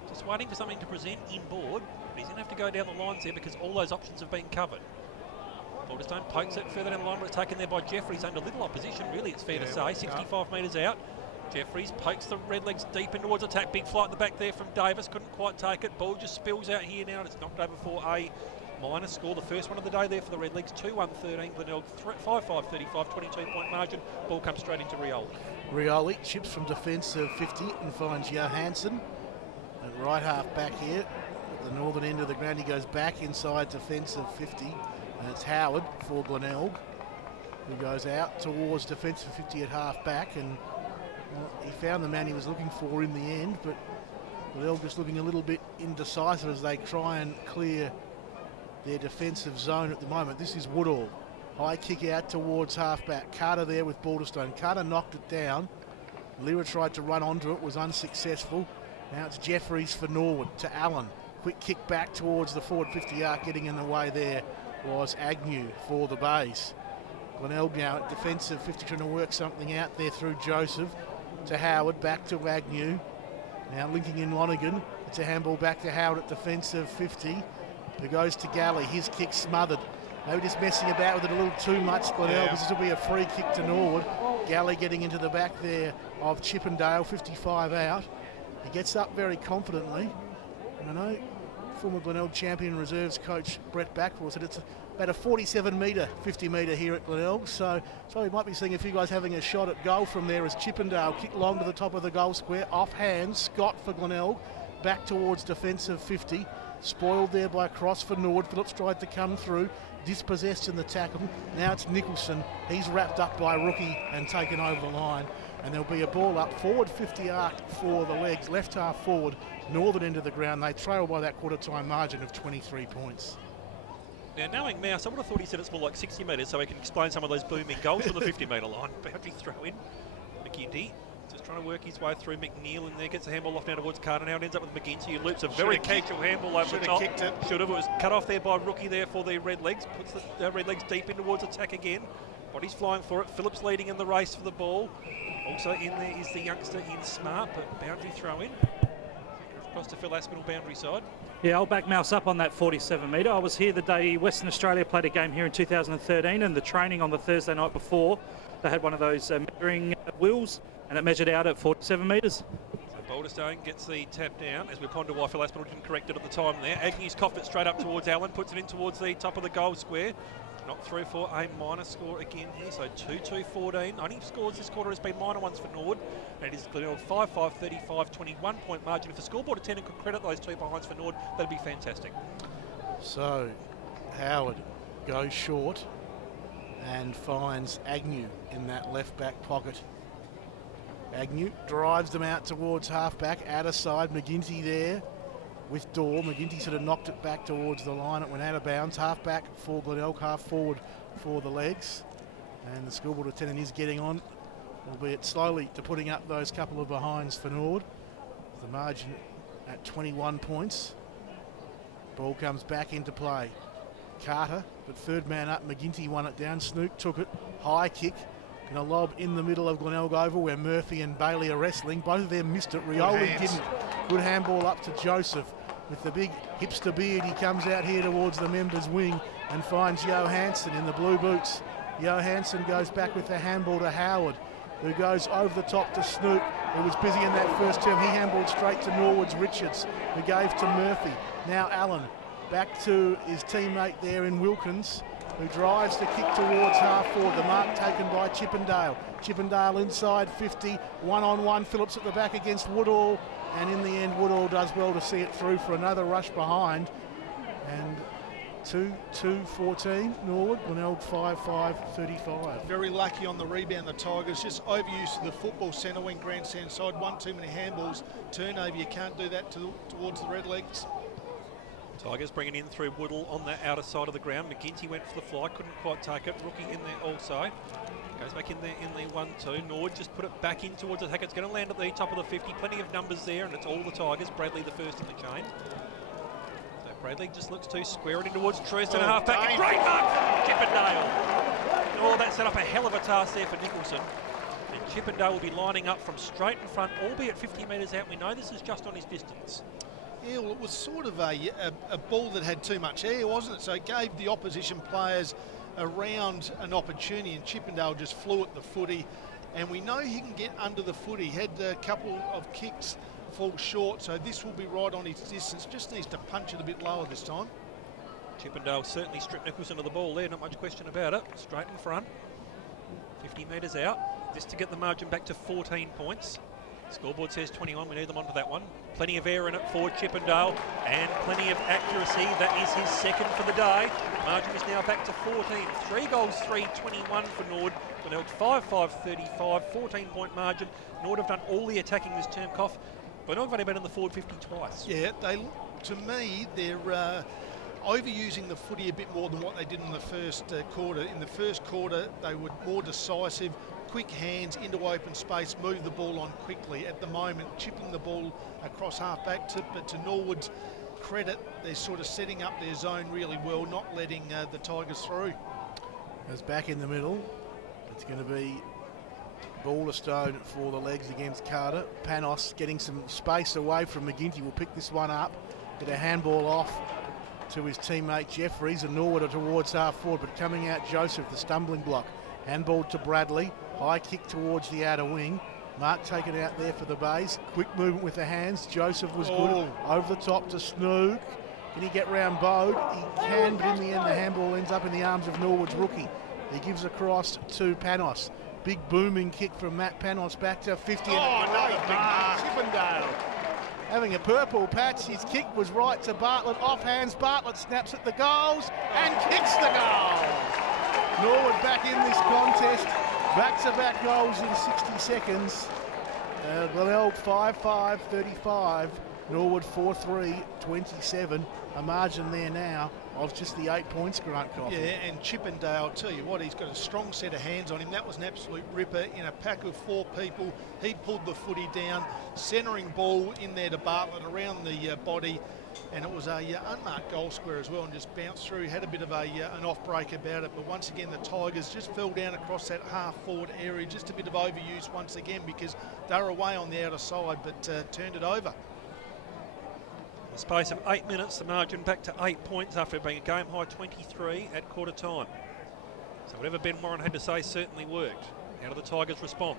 Just waiting for something to present inboard, but he's going to have to go down the lines there because all those options have been covered. Balderstone pokes it further down the line, but it's taken there by Jeffries under little opposition, really, it's fair to say. 65 metres out. Jeffries pokes the Redlegs deep in towards attack. Big flight at the back there from Davis, couldn't quite take it. Ball just spills out here now, and it's knocked over for a minor score. The first one of the day there for the Redlegs. 2-1-13, Glenelg 5-5-35, 22-point margin. Ball comes straight into Rioli. Rioli chips from defensive 50 and finds Johansson. At right half back here, at the northern end of the ground, he goes back inside defensive 50. And it's Howard for Glenelg, who goes out towards defensive 50 at half back, and well, he found the man he was looking for in the end, but Glenelg just looking a little bit indecisive as they try and clear their defensive zone at the moment. This is Woodall. High kick out towards half back. Carter there with Balderstone. Carter knocked it down. Lira tried to run onto it, was unsuccessful. Now it's Jeffries for Norwood to Allen. Quick kick back towards the forward 50 arc, getting in the way there was Agnew for the base. Glenelg now at defensive 50 trying to work something out there through Joseph to Howard, back to Agnew. Now linking in Lonergan. It's a handball back to Howard at defensive 50. Who goes to Galley. His kick smothered. Maybe just messing about with it a little too much, Glenelg, because this will be a free kick to Norwood. Galley getting into the back there of Chippendale, 55 out. He gets up very confidently. And I know former Glenelg champion reserves coach Brett Backwell said it's about a 47 metre, 50 metre here at Glenelg. So we might be seeing a few guys having a shot at goal from there as Chippendale kick long to the top of the goal square. Off hand, Scott for Glenelg. Back towards defensive 50. Spoiled there by a cross for Norwood. Phillips tried to come through. Dispossessed in the tackle. Now it's Nicholson. He's wrapped up by Rookie and taken over the line. And there'll be a ball up forward 50 arc for the legs. Left half forward. Northern end of the ground. They trail by that quarter time margin of 23 points. Now, knowing Mouse, I would have thought he said it's more like 60 metres so he can explain some of those booming goals from the 50 metre line. Boundary throw in. McGinty just trying to work his way through McNeil in there. Gets the handball off now towards Carter. Now it ends up with McGinty who loops a very casual handball over the top. Kicked it. Should have. It was cut off there by Rookie there for the Redlegs. Puts the Redlegs deep in towards attack again. Body's flying for it. Phillips leading in the race for the ball. Also in there is the youngster in Smart, but boundary throw in. Across to Phil Aspinall, boundary side. Yeah, I'll back Mouse up on that 47 metre. I was here the day Western Australia played a game here in 2013, and the training on the Thursday night before, they had one of those measuring wheels, and it measured out at 47 metres. So Boulderstone gets the tap down, as we ponder why Phil Aspinall didn't correct it at the time there. Agnew's coughed it straight up towards Allen, puts it in towards the top of the goal square. Not through for a minor score again here, so 2-2-14. Only scores this quarter has been minor ones for Norwood. And it is Glenelg 5-5-35, 21 point margin. If the scoreboard attendant could credit those 2 behinds for Norwood, that'd be fantastic. So Howard goes short and finds Agnew in that left back pocket. Agnew drives them out towards half back, outer side, McGinty there with Dorr. McGinty sort of knocked it back towards the line. It went out of bounds. Half back for Glenelg, half forward for the legs. And the scoreboard attendant is getting on, albeit slowly, to putting up those couple of behinds for Norwood. The margin at 21 points. Ball comes back into play. Carter, but third man up, McGinty won it down. Snook took it. High kick. And a lob in the middle of Glenelg Oval where Murphy and Bailey are wrestling. Both of them missed it. Rioli didn't. Good handball up to Joseph. With the big hipster beard, he comes out here towards the members' wing and finds Johansson in the blue boots. Johansson goes back with the handball to Howard, who goes over the top to Snook, who was busy in that first term. He handballed straight to Norwood's Richards, who gave to Murphy. Now Allen back to his teammate there in Wilkins, who drives the kick towards half forward. The mark taken by Chippendale. Chippendale inside 50, one-on-one. Phillips at the back against Woodall, and in the end Woodall does well to see it through for another rush behind. And 2-2-14 Norwood, Glenelg 5-5-35. Very lucky on the rebound, the Tigers. Just overuse of the football centre wing grandstand side. One too many handballs. Turnover, you can't do that towards the Redlegs. Tigers bringing in through Woodall on the outer side of the ground. McGinty went for the fly, couldn't quite take it. Rookie in there also. Goes back in there in the 1-2. Norwood just put it back in towards the attack. It's going to land at the top of the 50. Plenty of numbers there, and it's all the Tigers. Bradley the first in the chain. So Bradley just looks to square it in towards Trust and a half back. A great mark from Chippendale. Oh, that set up a hell of a task there for Nicholson. And Chippendale will be lining up from straight in front, albeit 50 metres out. We know this is just on his distance. Yeah, well, it was sort of a ball that had too much air, wasn't it? So it gave the opposition players around an opportunity, and Chippendale just flew at the footy. And we know he can get under the footy. Had a couple of kicks fall short, so this will be right on his distance. Just needs to punch it a bit lower this time. Chippendale certainly stripped Nicholson of the ball there, not much question about it. Straight in front, 50 metres out. Just to get the margin back to 14 points. Scoreboard says 21, we need them onto that one. Plenty of air in it for Chippendale and plenty of accuracy. That is his second for the day. Margin is now back to 14. 3 goals, 3-21 for Norwood. Glenelg 5-5-35, 14-point margin. Norwood have done all the attacking this term, Cough. Glenelg have only been in the forward 50 twice. Yeah, to me, they're overusing the footy a bit more than what they did in the first quarter. In the first quarter, they were more decisive. Quick hands into open space, move the ball on quickly. At the moment, chipping the ball across half-back, but to Norwood's credit, they're sort of setting up their zone really well, not letting the Tigers through. As back in the middle, it's going to be Balderstone for the legs against Carter. Panos getting some space away from McGinty will pick this one up, get a handball off to his teammate Jeffries, and Norwood are towards half forward, but coming out Joseph, the stumbling block. Handball to Bradley. High kick towards the outer wing. Mark taken out there for the Bays. Quick movement with the hands. Joseph was good. Over the top to Snoog. Can he get round Bode? He can, but in the end the handball ends up in the arms of Norwood's rookie. He gives across to Panos. Big booming kick from Matt Panos back to 50. Chippendale having a purple patch. His kick was right to Bartlett. Off hands. Bartlett snaps at the goals and kicks the goal. Norwood back in this contest. Back-to-back goals in 60 seconds. Glenelg 5-5, 35. Norwood 4-3, 27. A margin there now of just the 8 points, Grant Coffey. Yeah, and Chippendale, I'll tell you what, he's got a strong set of hands on him. That was an absolute ripper in a pack of 4 people. He pulled the footy down, centering ball in there to Bartlett around the body, and it was a unmarked goal square as well, and just bounced through. Had a bit of an off break about it, but once again the Tigers just fell down across that half forward area. Just a bit of overuse once again because they were away on the outer side, but turned it over. In the space of 8 minutes, the margin back to 8 points after being a game high 23 at quarter time. So whatever Ben Warren had to say certainly worked. How do the Tigers respond?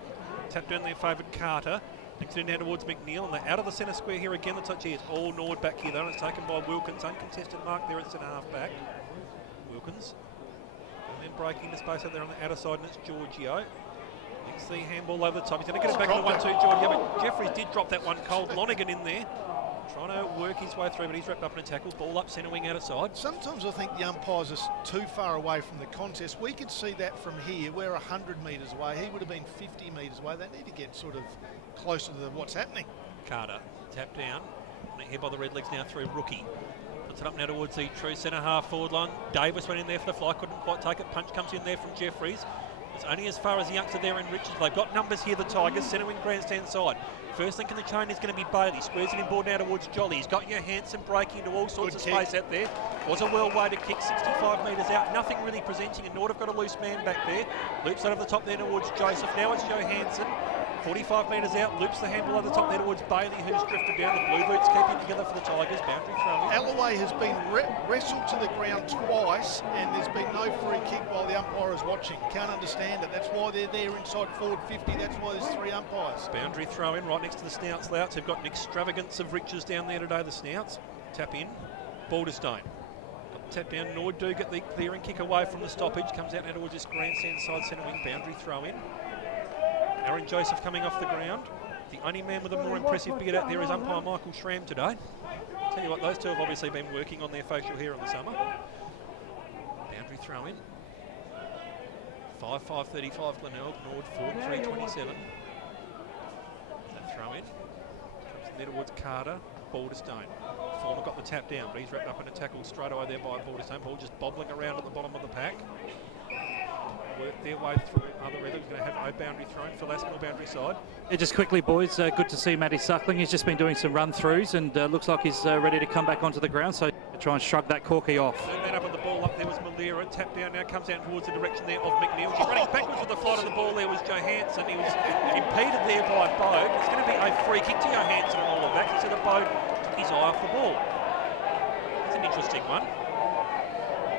Tapped down their favourite Carter. Next in down towards McNeil, and they're out of the centre square here again. The touch here is all Norwood back here though, and it's taken by Wilkins. Uncontested mark there at centre half back. Wilkins. And then breaking the space out there on the outer side, and it's Giorgio. Next the handball over the top. He's going to get it back to the 1-2 Giorgio, but Jeffries did drop that one cold. Lonergan in there, trying to work his way through, but he's wrapped up in a tackle. Ball up, centre wing, outer side. Sometimes I think the umpires are too far away from the contest. We could see that from here. We're 100 metres away. He would have been 50 metres away. They need to get sort of closer to what's happening. Carter tapped down. Here by the Redlegs now through Rookie. Puts it up now towards the true centre half forward line. Davis went in there for the fly, couldn't quite take it. Punch comes in there from Jeffries. It's only as far as the youngster there in Richards. They've got numbers here, the Tigers. Centre wing grandstand side. First link in the chain is going to be Bailey. Squares it in board now towards Jolly. He's got Johansson breaking into all sorts of space out there. Was a well-weighted kick, 65 metres out. Nothing really presenting, and Nord have got a loose man back there. Loops that over the top there towards Joseph. Now it's Johansson. 45 metres out, loops the handball over the top there towards Bailey, who's drifted down. The Blue Boots keeping together for the Tigers. Boundary throw. Alloway has been wrestled to the ground twice, and there's been no free kick while the umpire is watching. Can't understand it. That's why they're there inside forward 50. That's why there's 3 umpires. Boundary throw in right next to the Snouts louts. They've got an extravagance of riches down there today, the Snouts. Tap in, Balderstone. Got the tap down. Nord do get the clearing kick away from the stoppage. Comes out now towards this grandstand side centre wing. Boundary throw in. Aaron Joseph coming off the ground. The only man with a more impressive beard out there is umpire Michael Schramm today. Tell you what, those two have obviously been working on their facial hair in the summer. Boundary throw in. 5-5-35 Glenelg, Nord 4-3-27. That throw in. Comes in there towards Carter, Balderstone. Former got the tap down, but he's wrapped up in a tackle straight away there by Balderstone. Ball just bobbling around at the bottom of the pack. Work their way through. Other Redlegs going to have a boundary thrown for Laskell boundary side. Yeah, just quickly, boys, good to see Matty Suckling. He's just been doing some run-throughs and looks like he's ready to come back onto the ground, so try and shrug that corky off. Third man up on the ball up there was Malera. Tap down now, comes out towards the direction there of McNeil. She's running backwards with the flight of the ball there was Johansson. He was impeded there by Bode. It's going to be a free kick to Johansson and all of that. Instead of Bode took his eye off the ball. That's an interesting one.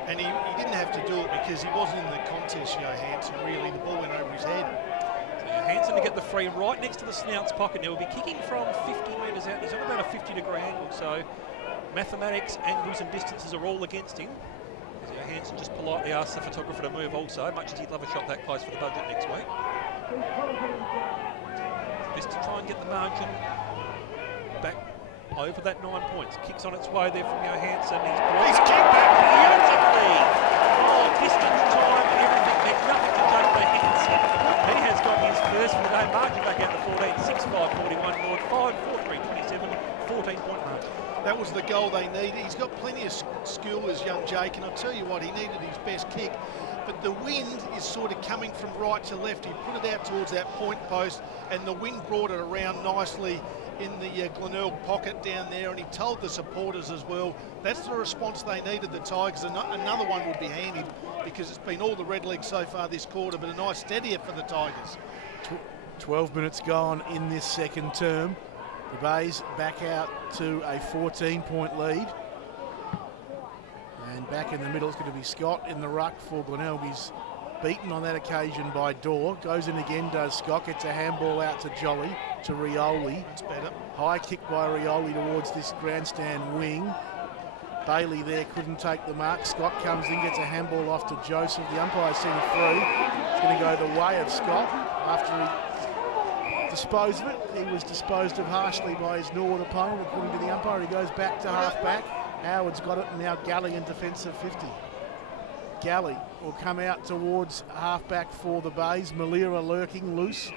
And he didn't have to do it because he wasn't in the contest, Johansson, really. The ball went over his head. So Johansson to get the free right next to the Snouts pocket. Now he'll be kicking from 50 metres out. He's on about a 50-degree angle, so mathematics, angles and distances are all against him. Johansson just politely asked the photographer to move also, much as he'd love a shot that close for the budget next week. This to try and get the margin back over that 9 points. Kicks on its way there from Johansson. He's kicked back beautifully. Oh, distance, time, everything. There's nothing to take the hits. He has got his first for the day. Margin back out to 14, 6-5, 41. Nord 5-4-3-27, 14-point margin. That was the goal they needed. He's got plenty of skill as young Jake, and I'll tell you what, he needed his best kick. But the wind is sort of coming from right to left. He put it out towards that point post, and the wind brought it around nicely in the Glenelg pocket down there, and he told the supporters as well, that's the response they needed, the Tigers. Another one would be handy because it's been all the Redlegs so far this quarter, but a nice steadier for the Tigers. 12 minutes gone in this second term. The Bays back out to a 14-point lead. And back in the middle is going to be Scott in the ruck for Glenelg. He's beaten on that occasion by Dorr. Goes in again, does Scott. Gets a handball out to Jolly, to Rioli. That's better. High kick by Rioli towards this grandstand wing. Bailey there couldn't take the mark. Scott comes in, gets a handball off to Joseph. The umpire's seen a free. It's going to go the way of Scott after he disposed of it. He was disposed of harshly by his Norwood opponent, according to the umpire. He goes back to half-back. Howard's got it, and now Galley in defensive 50. Galley will come out towards half-back for the Bays. Malira lurking loose,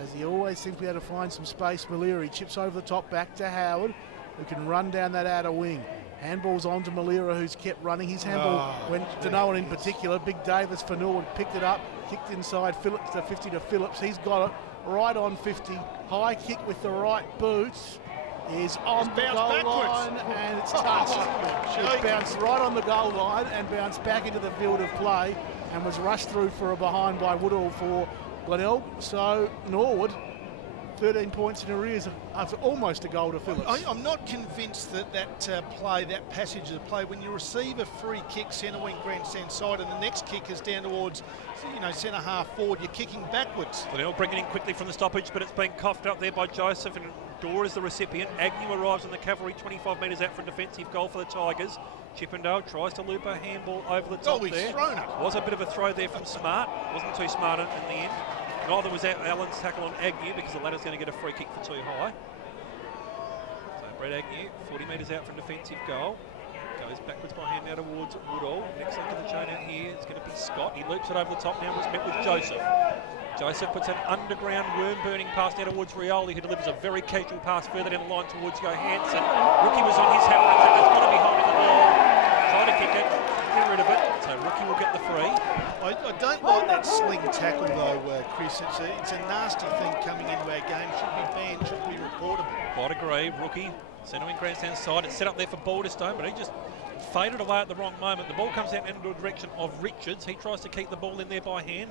as he always seems to be able to find some space. Malira, he chips over the top back to Howard, who can run down that outer wing. Handball's on to Malira, who's kept running. His handball went to no one in particular. Big Davis for Norwood picked it up, kicked inside Phillips to 50 to Phillips. He's got it right on 50. High kick with the right boots is on the goal line, and it's touched. It bounced right on the goal line and bounced back into the field of play and was rushed through for a behind by Woodall for Glenelg. So Norwood 13 points in arrears after almost a goal to Phillips. I'm not convinced that that passage of the play, when you receive a free kick centre wing grandstand side and the next kick is down towards, centre half forward, you're kicking backwards. Glenelg bringing in quickly from the stoppage, but it's been coughed up there by Joseph, and Dorr is the recipient. Agnew arrives on the cavalry 25 metres out for a defensive goal for the Tigers. Chippendale tries to loop a handball over the top he's there. Thrown it. Was a bit of a throw there from Smart. Wasn't too smart in the end. Neither was Allen's tackle on Agnew, because the latter's going to get a free kick for too high. So Brett Agnew, 40 metres out from defensive goal. Goes backwards by hand now towards Woodall. Next link of the chain out here is going to be Scott. He loops it over the top now, was met with Joseph. Joseph puts an underground worm-burning pass now towards Rioli, who delivers a very casual pass further down the line towards Johansson. Rookie was on his hammer, and that's going to be holding the ball. Trying to kick it, get rid of it. So Rookie will get the free. I don't like that sling tackle though, Chris. It's a nasty thing coming into our game. Should be banned, should be reportable. Quite agree. Rookie centering grandstand side. It's set up there for Balderstone, but he just faded away at the wrong moment. The ball comes out into the direction of Richards. He tries to keep the ball in there by hand.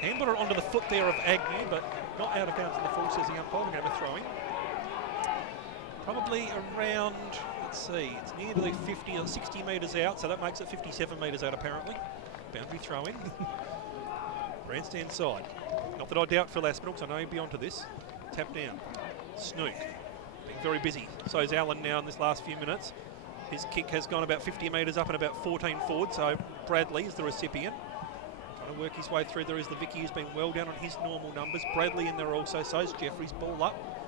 Handled it onto the foot there of Agnew, but not out of bounds in the full, says the umpire. We're going to have a throwing. Probably around, let's see, it's nearly 50 or 60 metres out, so that makes it 57 metres out apparently. Boundary throw in. Grandstand side. Not that I doubt Phil Aspinall, because I know he'll be onto this. Tap down. Snook. Being very busy. So is Allen now in this last few minutes. His kick has gone about 50 metres up and about 14 forward, so Bradley is the recipient. Trying to work his way through. There is the Vicky, who's been well down on his normal numbers. Bradley in there also, so is Jeffries. Ball up.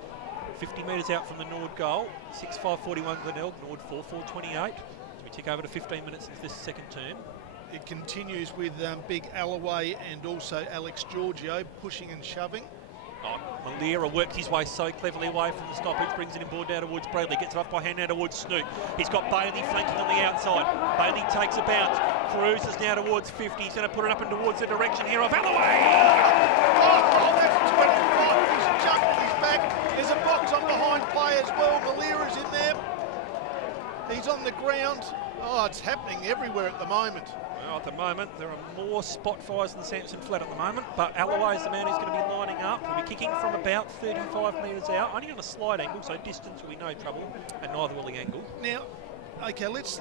50 metres out from the Norwood goal. 6-5-41 Glenelg. Norwood 4-4-28. So we tick over to 15 minutes into this second term. It continues with Big Alloway and also Alex Giorgio pushing and shoving. Malira worked his way so cleverly away from the stoppage, brings it in board down towards Bradley, gets it off by hand now towards Snook. He's got Bailey flanking on the outside. Bailey takes a bounce, cruises now towards 50. He's going to put it up and towards the direction here of Alloway. Oh, that's 25. He's jumped his back. There's a box on behind play as well. Malira's in there. He's on the ground. Oh, it's happening everywhere at the moment. Well, at the moment, there are more spot fires than Samson Flat at the moment, but Alloway is the man who's going to be lining up. He'll be kicking from about 35 metres out, only on a slight angle, so distance will be no trouble, and neither will the angle. Now, okay, let's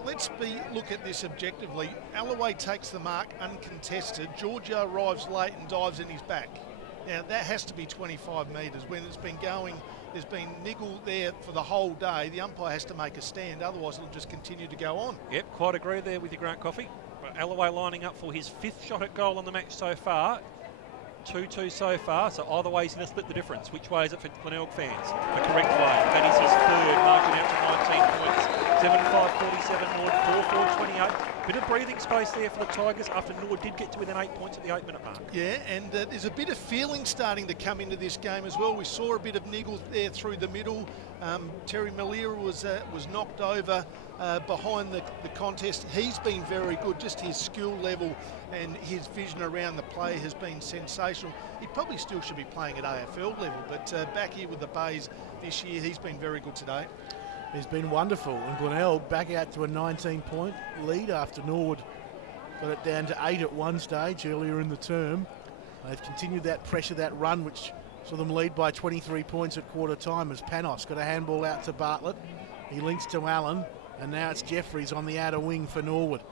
look at this objectively. Alloway takes the mark uncontested. Giorgio arrives late and dives in his back. Now, that has to be 25 metres. When it's been going, there's been niggle there for the whole day. The umpire has to make a stand, otherwise it'll just continue to go on. Yep, quite agree there with your Grant Coffey. Alloway lining up for his 5th shot at goal on the match so far. 2-2 so far, so either way he's going to split the difference. Which way is it for Glenelg fans? The correct way. That is his 3rd, marking out to 19 points. 7-5-47 Norwood, 4-4-28. Bit of breathing space there for the Tigers after Norwood did get to within 8 points at the 8-minute mark. Yeah, and there's a bit of feeling starting to come into this game as well. We saw a bit of niggle there through the middle. Terry Malira was knocked over behind the contest. He's been very good. Just his skill level and his vision around the play has been sensational. He probably still should be playing at AFL level, but back here with the Bays this year, he's been very good today. He's been wonderful, and Glenelg back out to a 19-point lead after Norwood got it down to 8 at one stage earlier in the term. They've continued that pressure, that run, which saw them lead by 23 points at quarter time as Panos got a handball out to Bartlett. He links to Allen, and now it's Jeffries on the outer wing for Norwood.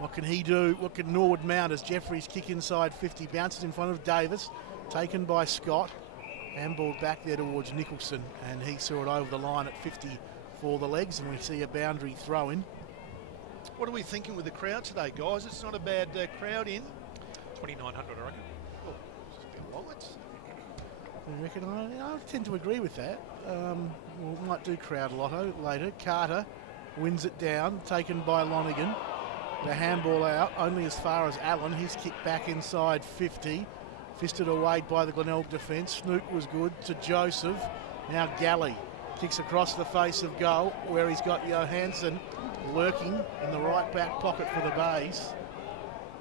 What can he do? What can Norwood mount as Jeffrey's kick inside 50 bounces in front of Davis, taken by Scott, handballed back there towards Nicholson, and he saw it over the line at 50 for the legs, and we see a boundary throw in. What are we thinking with the crowd today, guys? It's not a bad crowd in. 2,900, I reckon. Oh, it's just a bit light. I reckon I tend to agree with that. We might do crowd lotto later. Carter wins it down, taken by Lonigan. The handball out, only as far as Allen. His kick back inside 50. Fisted away by the Glenelg defence. Snook was good to Joseph. Now Galley kicks across the face of goal, where he's got Johansson lurking in the right back pocket for the Bays.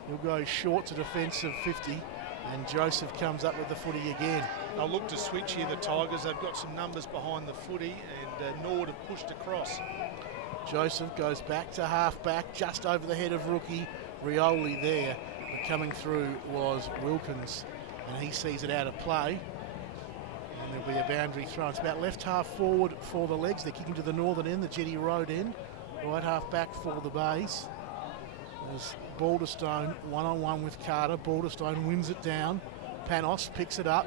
He'll go short to defensive 50, and Joseph comes up with the footy again. They'll look to switch here, the Tigers. They've got some numbers behind the footy, and Norwood have pushed across. Joseph goes back to half-back, just over the head of rookie Rioli there. But coming through was Wilkins, and he sees it out of play. And there'll be a boundary throw. It's about left half forward for the legs. They're kicking to the northern end, the Jetty Road end. Right half-back for the Bays. There's Balderstone one-on-one with Carter. Balderstone wins it down. Panos picks it up.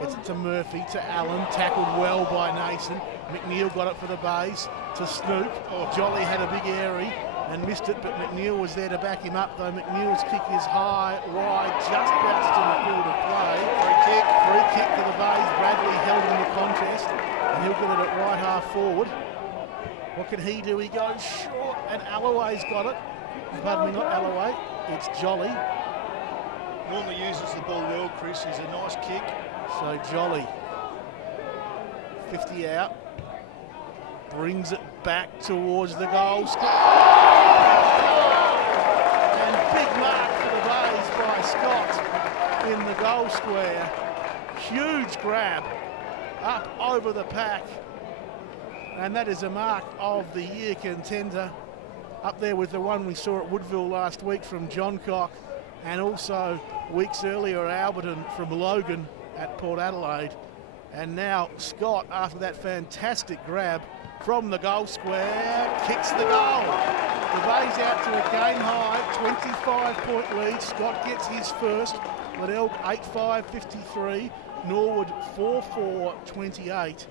Gets it to Murphy, to Allen, tackled well by Nason. McNeil got it for the Bays, to Snook. Jolly had a big airy and missed it, but McNeil was there to back him up, though McNeil's kick is high, wide, just bounced in the field of play. Free kick to the Bays. Bradley held in the contest, and he'll get it at right half forward. What can he do? He goes short, and Alloway's got it. Pardon me, not Alloway, it's Jolly. Normally uses the ball well, Chris. He's a nice kick. So Jolly, 50 out, brings it back towards the goal square. And big mark for the Bays by Scott in the goal square. Huge grab up over the pack. And that is a mark of the year contender, up there with the one we saw at Woodville last week from John Cock, and also weeks earlier Alberton from Logan at Port Adelaide. And now Scott, after that fantastic grab from the goal square, kicks the goal. The Bays out to a game high 25-point lead. Scott gets his first. Glenelg 8-5-53. Norwood 4-4-28.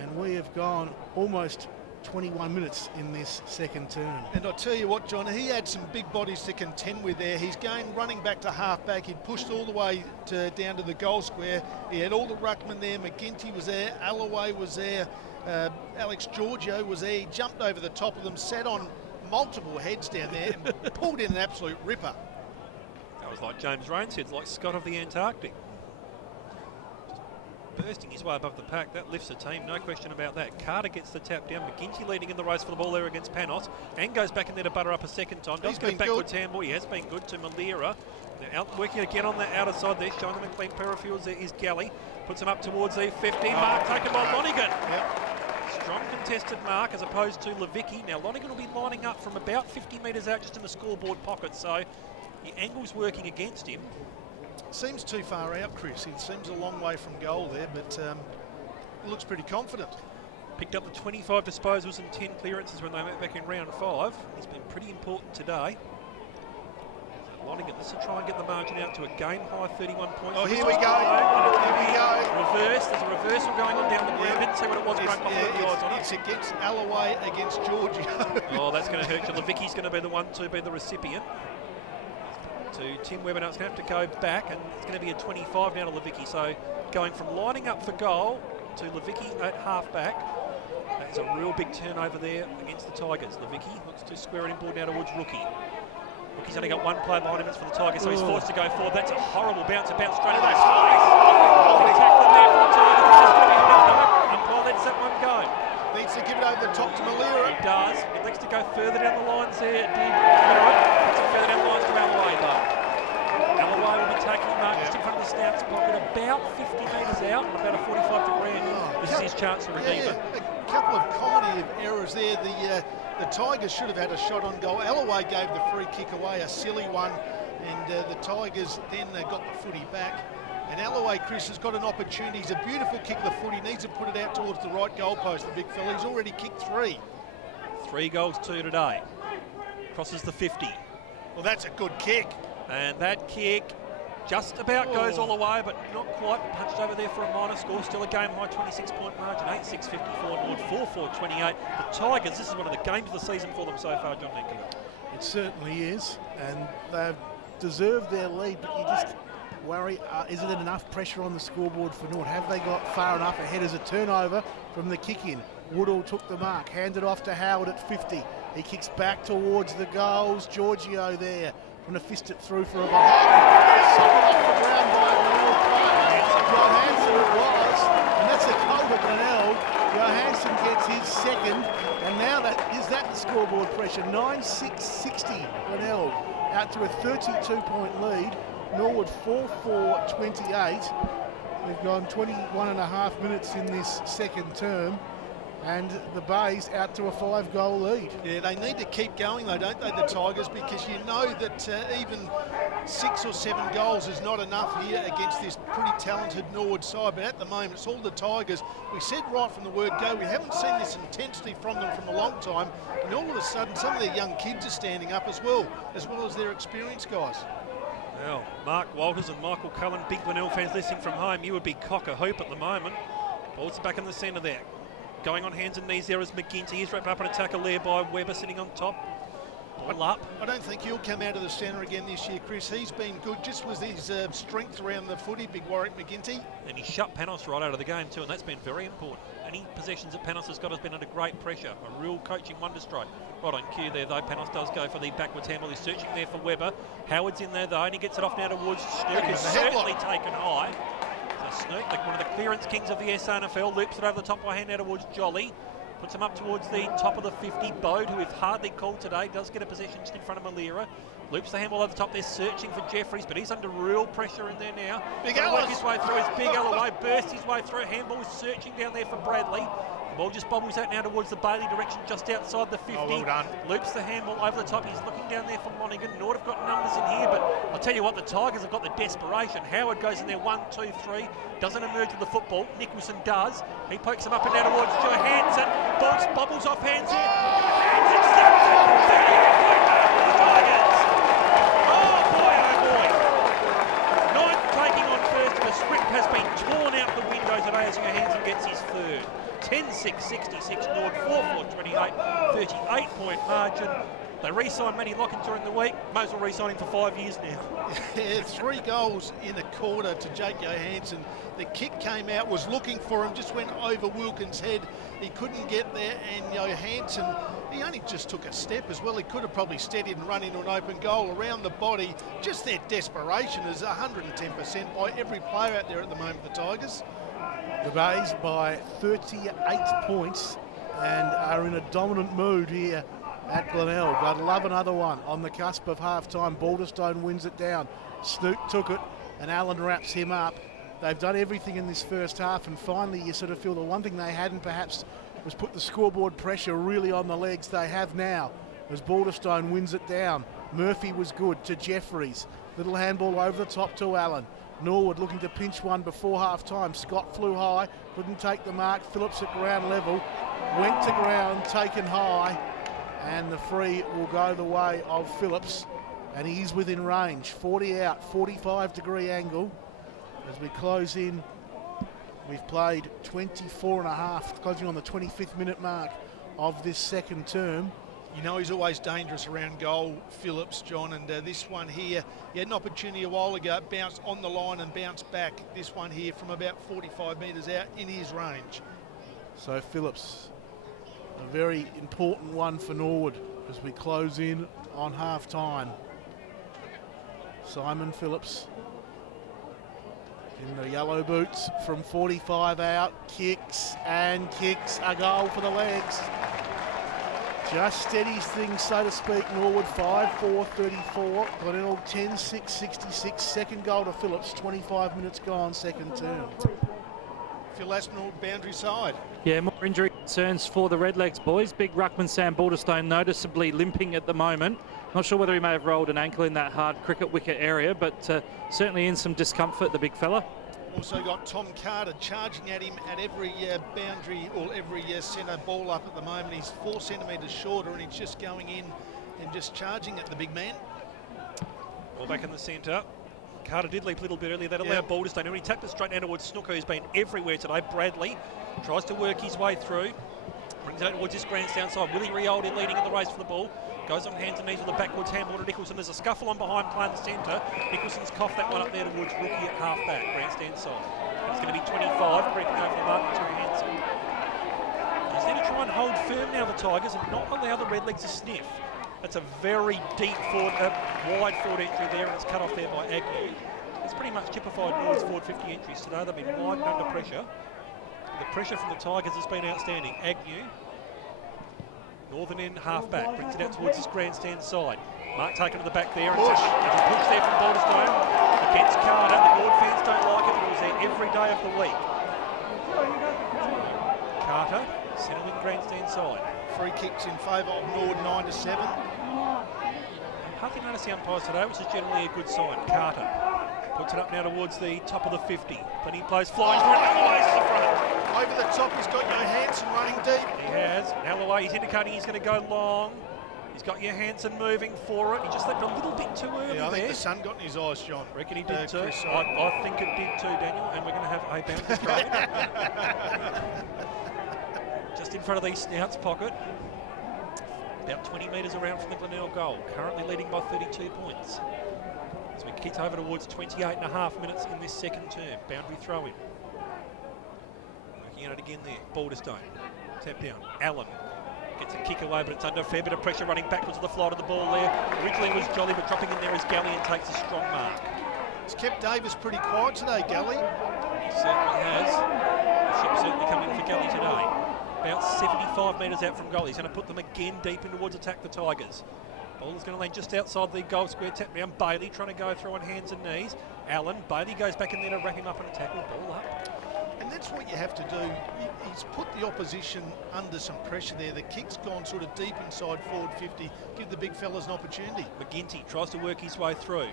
And we have gone almost 21 minutes in this second term. And I tell you what, John, he had some big bodies to contend with there. He's running back to half-back. He'd pushed all the way down to the goal square. He had all the ruckmen there. McGinty was there. Alloway was there. Alex Giorgio was there. He jumped over the top of them, sat on multiple heads down there and pulled in an absolute ripper. That was like James Rain said, like Scott of the Antarctic. Bursting his way above the pack, that lifts the team, no question about that. Carter gets the tap down, McGinty leading in the race for the ball there against Panos, and goes back in there to butter up a second time. Does go backwards handball, he has been good to Malira. They're out working again on the outer side there, showing them a clean pair of fields. There is Galley, puts him up towards the 50, mark taken by Lonigan. Yep. Strong contested mark as opposed to Levicki. Now Lonigan will be lining up from about 50 metres out just in the scoreboard pocket, so the angle's working against him. Seems too far out, Chris. It seems a long way from goal there, but looks pretty confident. Picked up the 25 disposals and 10 clearances when they went back in round 5. He's been pretty important today. Lonigan, this will try and get the margin out to a game-high 31 points. Oh, here we go. Here we go. Reverse. There's a reversal going on down the ground. Didn't see what it was. It's against Alloway, against Giorgio. Oh, that's going to hurt you. Levicki's going to be the one to be the recipient. To Tim Webber, now it's going to have to go back, and it's going to be a 25 now to Levicki. So going from lining up for goal to Levicki at half-back, that's a real big turnover there against the Tigers. Levicki looks to square it in ball now towards Rookie. Rookie's only got one player behind him, it's for the Tigers, so he's forced to go forward. That's a horrible bounce, it bounced straight into his face. Holding tackle there for the Tigers, this is going to be enough. Umpire lets that one go. Needs to give it over the top to Malira. He does. It needs to go further down the lines there. It did. Puts it further down the lines to Alloway though. Alloway will be taking mark just in front of the Stouts pocket, about 50 metres out, and about a 45-degree angle. This is his chance to redeem it. A couple of comedy of errors there. The Tigers should have had a shot on goal. Alloway gave the free kick away, a silly one, and the Tigers then got the footy back. And Alloway, Chris, has got an opportunity. He's a beautiful kick of the foot. He needs to put it out towards the right goalpost, the big fella. He's already kicked 3. 3 goals, 2 today. Crosses the 50. Well, that's a good kick. And that kick just about goes all the way, but not quite. Punched over there for a minor score. Still a game-high 26-point margin, 8-6-54, Norwood 4-4-28. The Tigers, this is one of the games of the season for them so far, John Nicola. It certainly is, and they've deserved their lead, but you just worry, is it enough pressure on the scoreboard for Norwood? Have they got far enough ahead as a turnover from the kick-in? Woodall took the mark, handed off to Howard at 50. He kicks back towards the goals. Giorgio there, trying to fist it through for a behind. Socked off the ground by Glenelg. Johansson it was, and that's a goal to Glenelg. Johansson gets his second, and now that is that the scoreboard pressure. 9-6-60 Glenelg out to a 32-point lead. Norwood 4-4-28. We've gone 21 and a half minutes in this second term, and the Bays out to a 5-goal lead. Yeah, they need to keep going though, don't they, the Tigers, because you know that even 6 or 7 goals is not enough here against this pretty talented Norwood side, but at the moment it's all the Tigers. We said right from the word go, we haven't seen this intensity from them from a long time, and all of a sudden some of their young kids are standing up as well as their experienced guys. Well, Mark Walters and Michael Cullen, big Glenelg fans listening from home, you would be cock-a-hoop at the moment. Ball's back in the centre there. Going on hands and knees there is McGinty. He's wrapped up in a tackle there by Webber sitting on top. Ball up. I don't think he'll come out of the centre again this year, Chris. He's been good just with his strength around the footy, big Warwick McGinty. And he shut Panos right out of the game too, and that's been very important. Any possessions that Panos has got has been under great pressure. A real coaching wonder strike. Right on cue there though, Panos does go for the backwards handle. He's searching there for Webber. Howard's in there though, and he gets it off now towards Snook, who's certainly taken high. So Snook, like one of the clearance kings of the SANFL, loops it over the top by hand now towards Jolly. Puts him up towards the top of the 50. Bode, who we've hardly called today, does get a possession just in front of Malira. Loops the handball over the top there, searching for Jeffries, but he's under real pressure in there now. Big Work his way through, his big Alloway, bursts his way through. Handball is searching down there for Bradley. The ball just bobbles out now towards the Bailey direction, just outside the 50. Oh, well done. Loops the handball over the top. He's looking down there for Monaghan. Nord have got numbers in here, but I'll tell you what, the Tigers have got the desperation. Howard goes in there 1, 2, 3. Doesn't emerge with the football. Nicholson does. He pokes him up and down towards Johansson. Ball bobbles off hands here. Hands it slips in. 38 for the Tigers. Oh boy, oh boy. Ninth taking on first, and the script has been torn out the window today as Johansson gets his third. 10-6-66 Nord, 4-4-28, 38-point margin. They re-signed Matty Locken during the week. Might as well re-sign him for 5 years now. Yeah, 3 goals in a quarter to Jake Johansson. The kick came out, was looking for him, just went over Wilkins' head. He couldn't get there, and Johansson, he only just took a step as well. He could have probably steadied and run into an open goal around the body. Just their desperation is 110% by every player out there at the moment, the Tigers. The Bays by 38 points and are in a dominant mood here at Glenelg. I'd love another one on the cusp of half-time. Balderstone wins it down. Snook took it and Allen wraps him up. They've done everything in this first half, and finally you sort of feel the one thing they hadn't perhaps was put the scoreboard pressure really on the legs. They have now as Balderstone wins it down. Murphy was good to Jeffries. Little handball over the top to Allen. Norwood looking to pinch one before half-time. Scott flew high, couldn't take the mark. Phillips at ground level, went to ground, taken high, and the free will go the way of Phillips, and he's within range. 40 out, 45-degree angle. As we close in, we've played 24 and a half, closing on the 25th minute mark of this second term. You know he's always dangerous around goal, Phillips, John, and this one here, he had an opportunity a while ago, bounced on the line and bounced back. This one here from about 45 metres out in his range. So Phillips, a very important one for Norwood as we close in on half-time. Simon Phillips in the yellow boots from 45 out, kicks, a goal for the legs. Just steadies things, so to speak. Norwood 5-4-34. Glenelg 10-6-66. Second goal to Phillips. 25 minutes gone, second term. Phil Aspinall, boundary side. Yeah, more injury concerns for the Redlegs boys. Big ruckman Sam Balderstone noticeably limping at the moment. Not sure whether he may have rolled an ankle in that hard cricket wicket area, but certainly in some discomfort, the big fella. Also got Tom Carter charging at him at every boundary or every centre ball up at the moment. He's 4 centimetres shorter and he's just going in and just charging at the big man. Ball back in the centre. Carter did leap a little bit earlier. That allowed Balderstone. When he tapped it straight down towards Snooker, who's been everywhere today. Bradley tries to work his way through. Brings it out towards this grandstand side. Willie Rioldi leading in the race for the ball. Goes on hands and knees with a backwards handball to Nicholson. There's a scuffle on behind play in the centre. Nicholson's coughed that one up there towards Rookie at half-back, grandstand side. It's going to be 25, creeping over the mark to Hanson. He's going to try and hold firm now, the Tigers, and not allow the Redlegs to sniff. That's a very deep forward, wide forward entry there, and it's cut off there by Agnew. It's pretty much typified Norwood's forward 50 entries today. They've been wide and under pressure. The pressure from the Tigers has been outstanding. Agnew, northern end half-back, brings it out towards his grandstand side. Mark taken to the back there, and it's a push there from Balderstone against Carter. The Norwood fans don't like it, but it was there every day of the week. Carter, settling grandstand side. Free kicks in favour of Norwood, 9-7. Hardly noticed the umpires today, which is generally a good sign. Carter puts it up now towards the top of the 50. Plenty of plays flying through it. Alloway to the front. Over the top, he's got Johansson running deep. He has. Alloway, he's indicating he's going to go long. He's got Johansson moving for it. He just left a little bit too early I think there. the sun got in his eyes, John. Reckon he did too. I think it did too, Daniel. And we're going to have a bounce throw. Just in front of the Snouts pocket. About 20 metres around from the Glenelg goal. Currently leading by 32 points. As we kick over towards 28.5 minutes in this second term. Boundary throw in. Working at it again there. Balderstone. Tap down. Allen gets a kick away, but it's under a fair bit of pressure running backwards to the flight of the ball there. Originally was Jolly, but dropping in there as Galley and takes a strong mark. He's kept Davis pretty quiet today, Galley. He certainly has. The ship certainly coming for Galley today. About 75 metres out from goal. He's going to put them again deep in towards attack the Tigers. Ball is going to land just outside the goal square. Tap down. Bailey trying to go through on hands and knees. Allen. Bailey goes back in there to wrap him up and attack with ball up. And that's what you have to do. He's put the opposition under some pressure there. The kick's gone sort of deep inside forward 50. Give the big fellas an opportunity. McGinty tries to work his way through.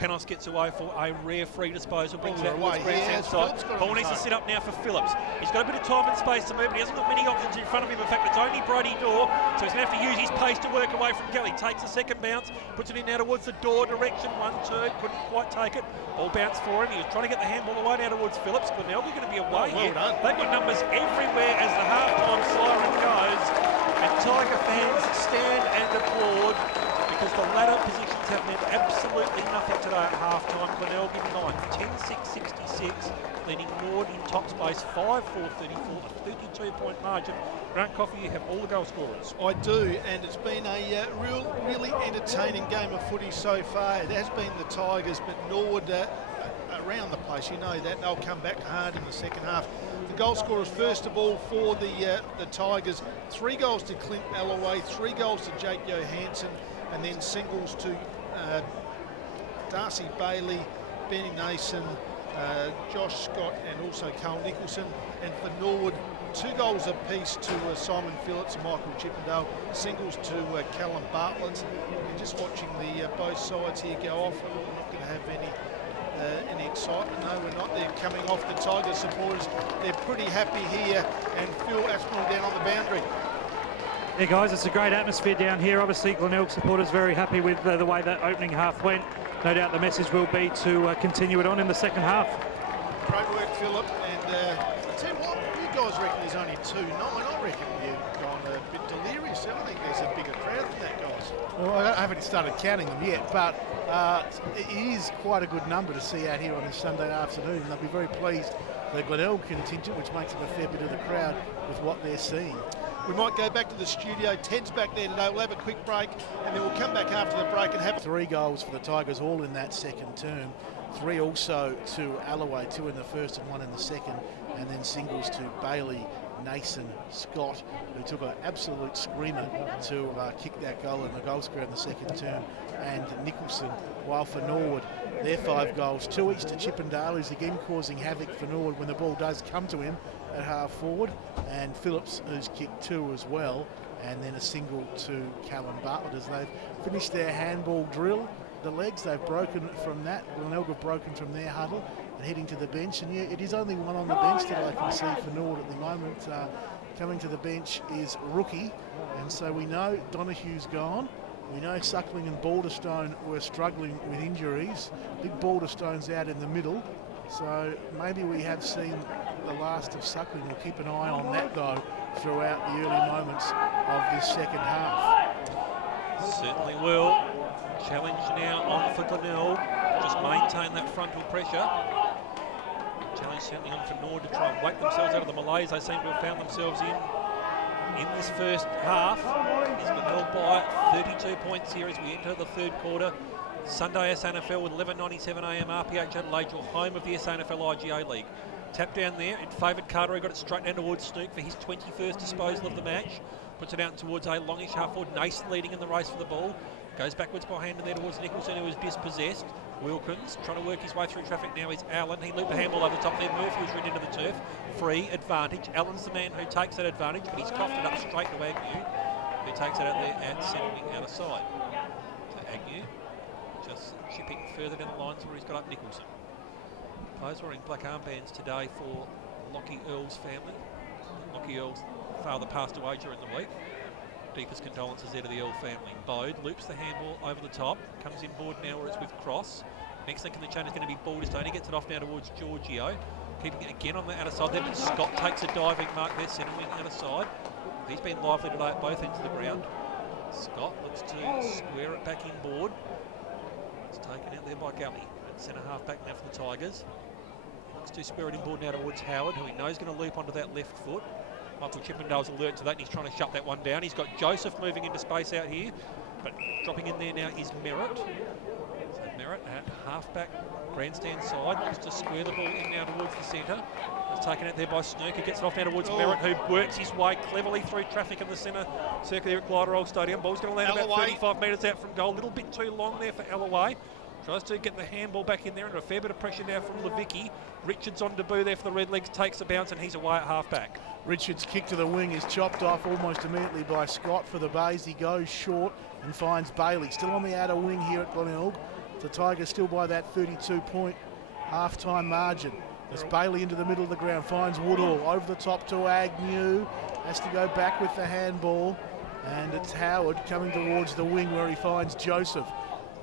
Panos gets away for a rare free disposal, brings it out towards grandstand side. Ball needs to sit up now for Phillips. He's got a bit of time and space to move, but he hasn't got many options in front of him. In fact, it's only Brody Dorr, so he's going to have to use his pace to work away from Galley. Takes a second bounce, puts it in now towards the Dorr direction. 1-2, couldn't quite take it. Ball bounced for him. He was trying to get the handball away now towards Phillips. Glenelg are going to be away here. They've got numbers everywhere as the half-time siren goes, and Tiger fans stand and applaud, because the ladder positions have meant absolutely nothing today at half-time. Glenelg in ninth, 10-6-66, leading Norwood in top space, 5-4-34, a 32-point margin. Grant Coffey, you have all the goal scorers. I do, and it's been a really entertaining game of footy so far. It has been the Tigers, but Norwood around the place, you know that. They'll come back hard in the second half. The goal scorers, first of all, for the Tigers, 3 goals to Clint Alloway, 3 goals to Jake Johansson, and then singles to Darcy Bailey, Benny Nason, Josh Scott, and also Carl Nicholson. And for Norwood, 2 goals apiece to Simon Phillips and Michael Chippendale, singles to Callum Bartlett. We're just watching the both sides here go off. We're not going to have any excitement. No, we're not. They're coming off. The Tigers supporters, they're pretty happy here. And Phil Aspinall down on the boundary. Yeah, guys, it's a great atmosphere down here. Obviously, Glenelg supporters very happy with the way that opening half went. No doubt the message will be to continue it on in the second half. Great work, Philip. And I tell you what, you guys reckon there's only 2-9. I reckon you've gone a bit delirious. I think there's a bigger crowd than that, guys. Well, I haven't started counting them yet, but it is quite a good number to see out here on this Sunday afternoon. They'll be very pleased, the Glenelg contingent, which makes up a fair bit of the crowd, with what they're seeing. We might go back to the studio. Ted's back there today. We'll have a quick break, and then we'll come back after the break and have 3 goals for the Tigers, all in that second term. 3 also to Alloway, 2 in the first and 1 in the second, and then singles to Bailey, Nason, Scott, who took an absolute screamer to kick that goal in the goal square in the second term, and Nicholson. While for Norwood, their 5 goals, 2 each to Chippendale, who's again causing havoc for Norwood when the ball does come to him at half forward, and Phillips, who's kicked 2 as well, and then a single to Callum Bartlett as they've finished their handball drill. The legs, they've broken from that. Glenelg have broken from their huddle and heading to the bench, and yeah, it is only one on the bench that I can see for Norwood at the moment. Coming to the bench is Rookie, and so we know Donohue's gone, We know Suckling and Balderstone were struggling with injuries. Big Balderstone's out in the middle, so maybe we have seen the last of Suckling. We'll keep an eye on that, though, throughout the early moments of this second half. Certainly will. Challenge now on for Glenelg. Just maintain that frontal pressure. Challenge certainly on for Norwood to try and wake themselves out of the malaise they seem to have found themselves in this first half. Is Glenelg by 32 points here as we enter the third quarter. Sunday SANFL with 11:97 AM RPH Adelaide, your home of the SANFL IGA League. Tap down there, it favoured Carter, who got it straight down towards Snook for his 21st disposal of the match. Puts it out towards a longish half forward. Nason leading in the race for the ball. Goes backwards behind and there towards Nicholson, who is dispossessed. Wilkins trying to work his way through traffic now is Allen. He looped the handball over the top there. Murphy was ridden into the turf. Free advantage. Allen's the man who takes that advantage, but he's coughed it up straight to Agnew, who takes it out there at centre wing out of side. So Agnew just chipping further down the lines where he's got up Nicholson. Players wearing black armbands today for Lockie Earl's family. Lockie Earl's father passed away during the week. Deepest condolences there to the Earl family. Bode loops the handball over the top, comes in board now where it's with Cross. Next link in the chain is going to be Balderstone. He gets it off now towards Giorgio. Keeping it again on the outer side there, but Scott takes a diving mark there, centre wing outer side. He's been lively today at both ends of the ground. Scott looks to square it back in board. It's taken out there by Gully. Centre half back now for the Tigers. Looks to square it in board now towards Howard, who he knows is going to loop onto that left foot. Michael Chippendale's alert to that and he's trying to shut that one down. He's got Joseph moving into space out here, but dropping in there now is Merritt. So Merritt at half-back grandstand side, looks to square the ball in now towards the centre. It's taken out there by Snooker, gets it off now towards Merritt, who works his way cleverly through traffic in the centre circle here at Glenelg Stadium. Ball's going to land about 35 metres out from goal, a little bit too long there for Alloway. Tries to get the handball back in there under a fair bit of pressure now from Levicki. Richards on debut there for the Redlegs, takes a bounce and he's away at half-back. Richards' kick to the wing is chopped off almost immediately by Scott for the Bays. He goes short and finds Bailey. Still on the outer wing here at Glenelg. The Tigers still by that 32-point half-time margin. As Bailey into the middle of the ground, finds Woodall over the top to Agnew. Has to go back with the handball. And it's Howard coming towards the wing where he finds Joseph.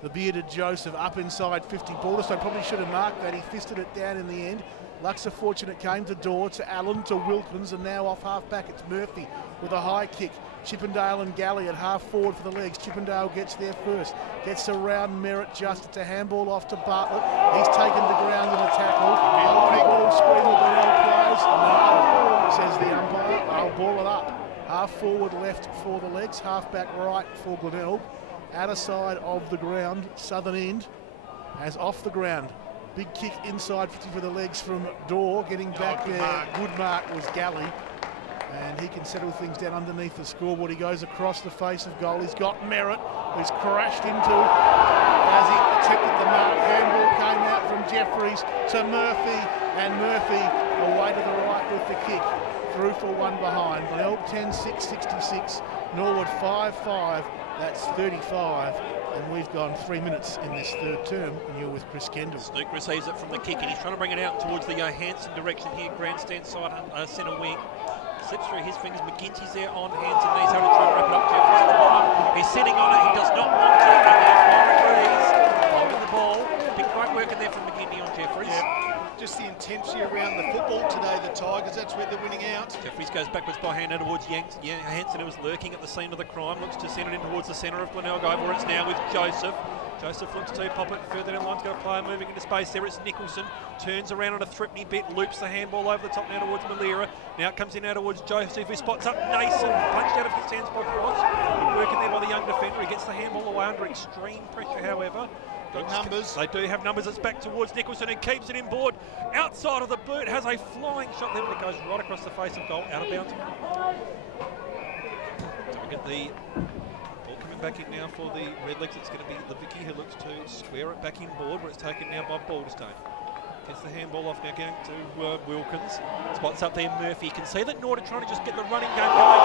The bearded Joseph up inside 50. Balderstone probably should have marked that. He fisted it down in the end. Luxor fortunate came to Dorr, to Allen, to Wilkins, and now off half-back it's Murphy with a high kick. Chippendale and Galley at half-forward for the legs. Chippendale gets there first. Gets around Merritt just. It's a handball off to Bartlett. He's taken the ground in a tackle. Ball screen with the players. No, says the umpire. I'll ball it up. Half-forward left for the legs. Half-back right for Glenelg. Outer side of the ground, southern end, as off the ground. Big kick inside 50 for the legs from Dorr, getting back there. Good mark was Galley, and he can settle things down underneath the scoreboard. He goes across the face of goal. He's got Merritt, who's crashed into as he attempted the mark. Handball came out from Jeffries to Murphy, and Murphy away to the right with the kick. Through for one behind. Glenelg 10-6, 66. Norwood 5-5. That's 35, and we've gone 3 minutes in this third term, and you're with Chris Kendall. Snook receives it from the kick, and he's trying to bring it out towards the Johansson direction here, grandstand side, centre wing. Slips through his fingers. McGinty's there on hands and knees, how to try and wrap it up. Jeffries at the bottom. He's sitting on it. He does not want to. And now agrees. Holding the ball. Big great work in there from McGinty on Jeffries. Yep. Just the intensity around the football today, the Tigers, that's where they're winning out. Jeffries goes backwards by hand towards Hansen, who was lurking at the scene of the crime, looks to send it in towards the centre of Glenelg, where it's now with Joseph. Joseph looks to pop it further down the line, got a player moving into space there. It's Nicholson, turns around on a threatening bit, loops the handball over the top now towards Malira. Now it comes in now towards Joseph, who spots up Nason, punched out of his hands by Cross. Good working there by the young defender. He gets the handball away under extreme pressure, however. Got numbers. They do have numbers. It's back towards Nicholson, who keeps it in board. Outside of the boot, has a flying shot there, but it goes right across the face of goal, out of bounds. So we get the ball coming back in now for the Redlegs. It's going to be Levicki, who looks to square it back in board, where it's taken now by Balderstone. Gets the handball off now, going to Wilkins. Spots up there Murphy. You can see that Norwood trying to just get the running game going.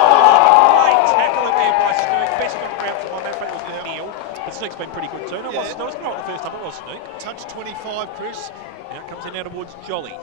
Great tackle in there by Snook. Best on the ground for one. That fact was Neil. But Snook's been pretty good too. No, it wasn't right the first time, it was Snook. Touch 25, Chris. Now it comes in now towards Jolly.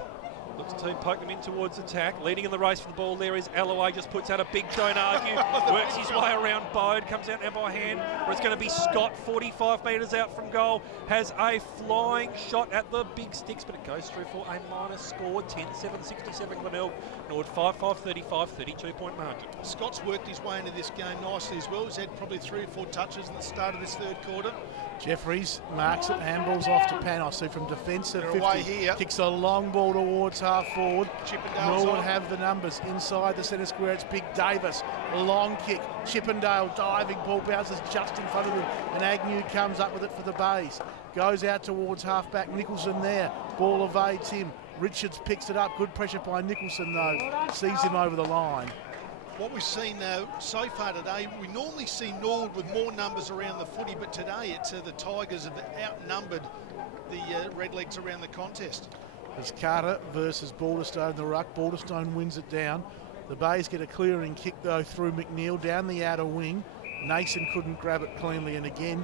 Looks to poke them in towards attack. Leading in the race for the ball there is Alloway. Just puts out a big don't argue. Works his way around Bode. Comes out now by hand. Where it's going to be Scott, 45 metres out from goal. Has a flying shot at the big sticks, but it goes through for a minus score. 10-7-67 Glenelg. Norwood 5-5-35, 32-point margin. Scott's worked his way into this game nicely as well. He's had probably 3 or 4 touches in the start of this third quarter. Jeffries marks it, handballs off to Panos, who from defensive They're 50 away here. kicks a long ball towards half forward. Chippendale's Norwood on. have the numbers inside the centre square. It's Big Davis, long kick. Chippendale diving, ball bounces just in front of them, and Agnew comes up with it for the Bays. Goes out towards half-back, Nicholson there. Ball evades him. Richards picks it up. Good pressure by Nicholson though. Sees him over the line. What we've seen so far today, we normally see Norwood with more numbers around the footy, but today it's the Tigers have outnumbered the Redlegs around the contest. It's Carter versus Balderstone, the ruck. Balderstone wins it down. The Bays get a clearing kick though through McNeil down the outer wing. Nason couldn't grab it cleanly, and again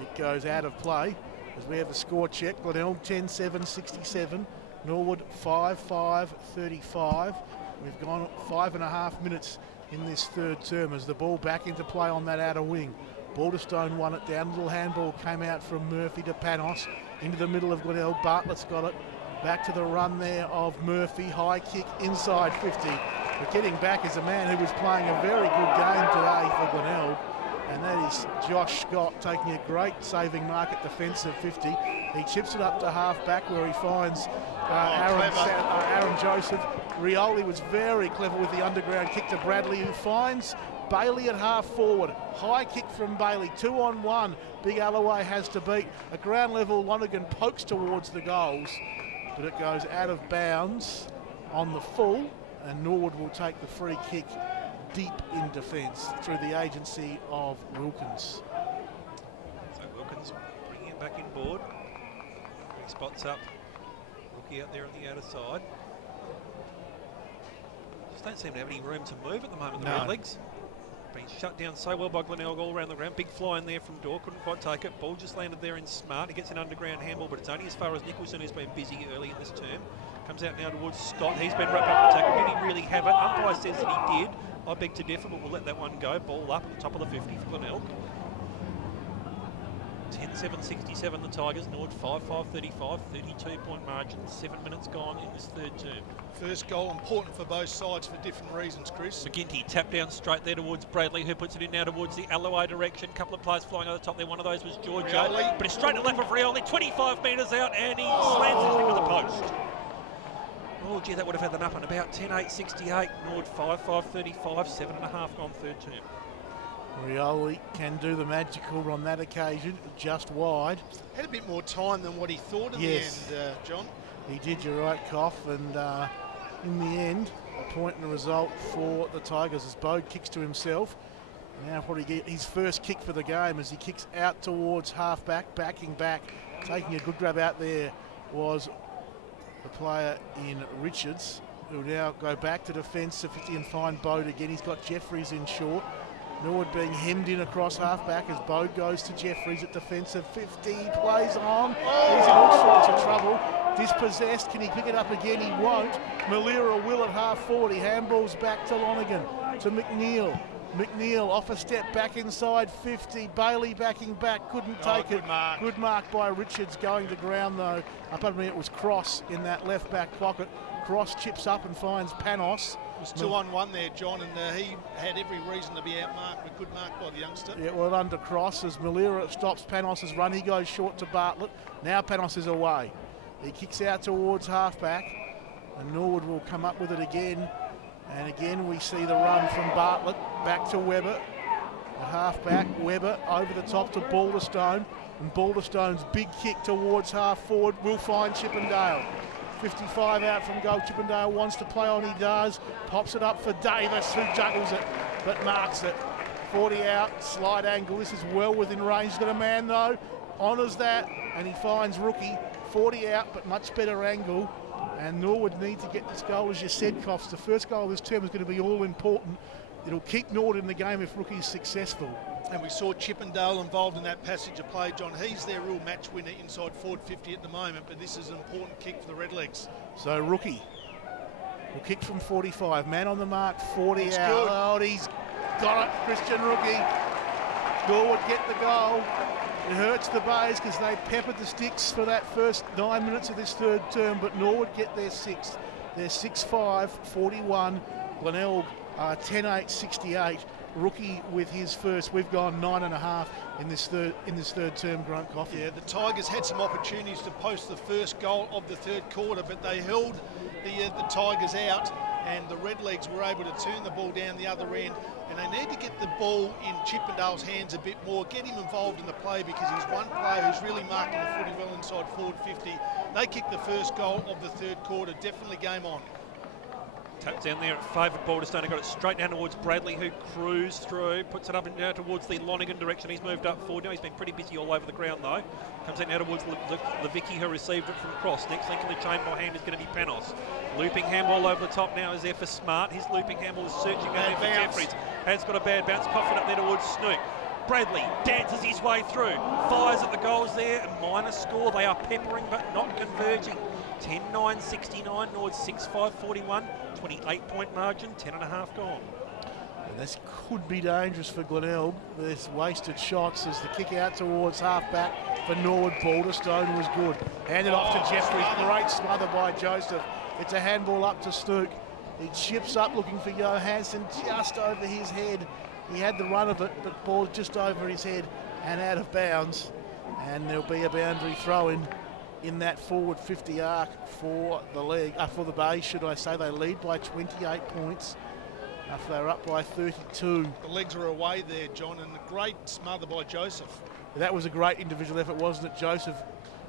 it goes out of play as we have a score check. Glenelg 10-7-67, Norwood 5-5-35. We've gone 5.5 minutes in this third term as the ball back into play on that outer wing. Balderstone won it down. Little handball came out from Murphy to Panos into the middle of Glenelg. Bartlett's got it. Back to the run there of Murphy. High kick inside 50. But getting back is a man who was playing a very good game today for Glenelg, and that is Josh Scott taking a great saving mark at defensive 50. He chips it up to half back where he finds Aaron Joseph. Rioli was very clever with the underground kick to Bradley, who finds Bailey at half forward. High kick from Bailey, 2-on-1. Big Alloway has to beat. A ground level Lonergan pokes towards the goals, but it goes out of bounds on the full, and Norwood will take the free kick deep in defence through the agency of Wilkins. So Wilkins bringing it back inboard. He spots up. Rookie out there on the outer side. Just don't seem to have any room to move at the moment, the Redlegs. Been shut down so well by Glenelg all around the ground. Big fly in there from Dorr, couldn't quite take it. Ball just landed there in smart. He gets an underground handball, but it's only as far as Nicholson, who's been busy early in this term. Comes out now towards Scott. He's been wrapped up the tackle. Did he really have it? Umpire says that he did. I beg to differ, but we'll let that one go. Ball up at the top of the 50 for Glenelg. 10-7-67 the Tigers. Norwood 5-5-35, 32-point margin. 7 minutes gone in this third term. First goal important for both sides for different reasons, Chris. McGinty tapped down straight there towards Bradley, who puts it in now towards the Alloway direction. Couple of players flying over the top there. One of those was Giorgio, but it's straight to left of Rioli. 25 metres out, and he slams it into the post. Oh, gee, that would have had them up on about 10-8-68. Norwood 5-5-35, 7.5 gone third term. Rioli can do the magical on that occasion, just wide. Had a bit more time than what he thought in Yes. the end, John. He did, you're right, Koff, and in the end, a point and a result for the Tigers as Bode kicks to himself. Now probably get his first kick for the game as he kicks out towards half-back, backing back. Taking a good grab out there was the player in Richards, who now go back to defensive 50 and find Bode again. He's got Jeffries in short. Norwood being hemmed in across half-back as Bode goes to Jeffries at defensive 50. He plays on. He's in all sorts of trouble. Dispossessed. Can he pick it up again? He won't. Malira will at half-forward. He handballs back to Lonergan, to McNeil. McNeil off a step back inside 50. Bailey backing back, couldn't take it. Mark. Good mark by Richards going to ground though. It was Cross in that left back pocket. Cross chips up and finds Panos. It was 2-on-1 there, John, and he had every reason to be outmarked, but good mark by the youngster. Yeah, well under Cross as Malira stops Panos' run. He goes short to Bartlett. Now Panos is away. He kicks out towards halfback, and Norwood will come up with it again. And again we see the run from Bartlett back to Webber. At halfback, Webber over the top to Balderstone, and Balderstone's big kick towards half forward will find Chippendale. 55 out from goal. Chippendale wants to play on, he does. Pops it up for Davis, who juggles it, but marks it. 40 out, slight angle. This is well within range. He's got a man though, honours that, and he finds Rookie. 40 out, but much better angle. And Norwood need to get this goal, as you said, Coffs. The first goal of this term is going to be all important. It'll keep Norwood in the game if Rookie's successful. And we saw Chippendale involved in that passage of play, John. He's their real match winner inside forward 50 at the moment, but this is an important kick for the Redlegs. So Rookie will kick from 45. Man on the mark, 40 It's out. good. Oh, he's got it, Christian Rookie. Norwood get the goal. It hurts the Bays because they peppered the sticks for that first 9 minutes of this third term, but Norwood get their sixth. They're 6-5, 41. Glenelg 10-8, 68. Rookie with his first. We've gone 9.5 in this third term, Grunt Coffee. Yeah, the Tigers had some opportunities to post the first goal of the third quarter, but they held the Tigers out, and the Redlegs were able to turn the ball down the other end. And they need to get the ball in Chippendale's hands a bit more, get him involved in the play, because he's one player who's really marking the footy well inside forward 50. They kicked the first goal of the third quarter, definitely game on. Tapped down there at favoured Balderstone, got it straight down towards Bradley, who cruised through, puts it up and down towards the Lonergan direction. He's moved up forward now. He's been pretty busy all over the ground though. Comes out now towards Levicki, who received it from Cross. Next link in the chain by hand is going to be Panos. Looping handball over the top now is there for Smart. His looping handball is searching down there for Jeffries. Has got a bad bounce, coughing up there towards Snook. Bradley dances his way through, fires at the goals there, a minor score. They are peppering but not converging. 10-9, 69, Norwood 6-5, 41, 28-point margin, 10.5 gone. And this could be dangerous for Glenelg. There's wasted shots as the kick out towards half-back for Norwood. Balderstone was good. Handed off to Jeffries. Great smother by Joseph. It's a handball up to Stook. He chips up looking for Johansson just over his head. He had the run of it, but ball just over his head and out of bounds. And there'll be a boundary throw in that forward 50 arc for the Bay, should I say. They lead by 28 points after they're up by 32. The legs are away there, John, and a great smother by Joseph. That was a great individual effort, wasn't it, Joseph?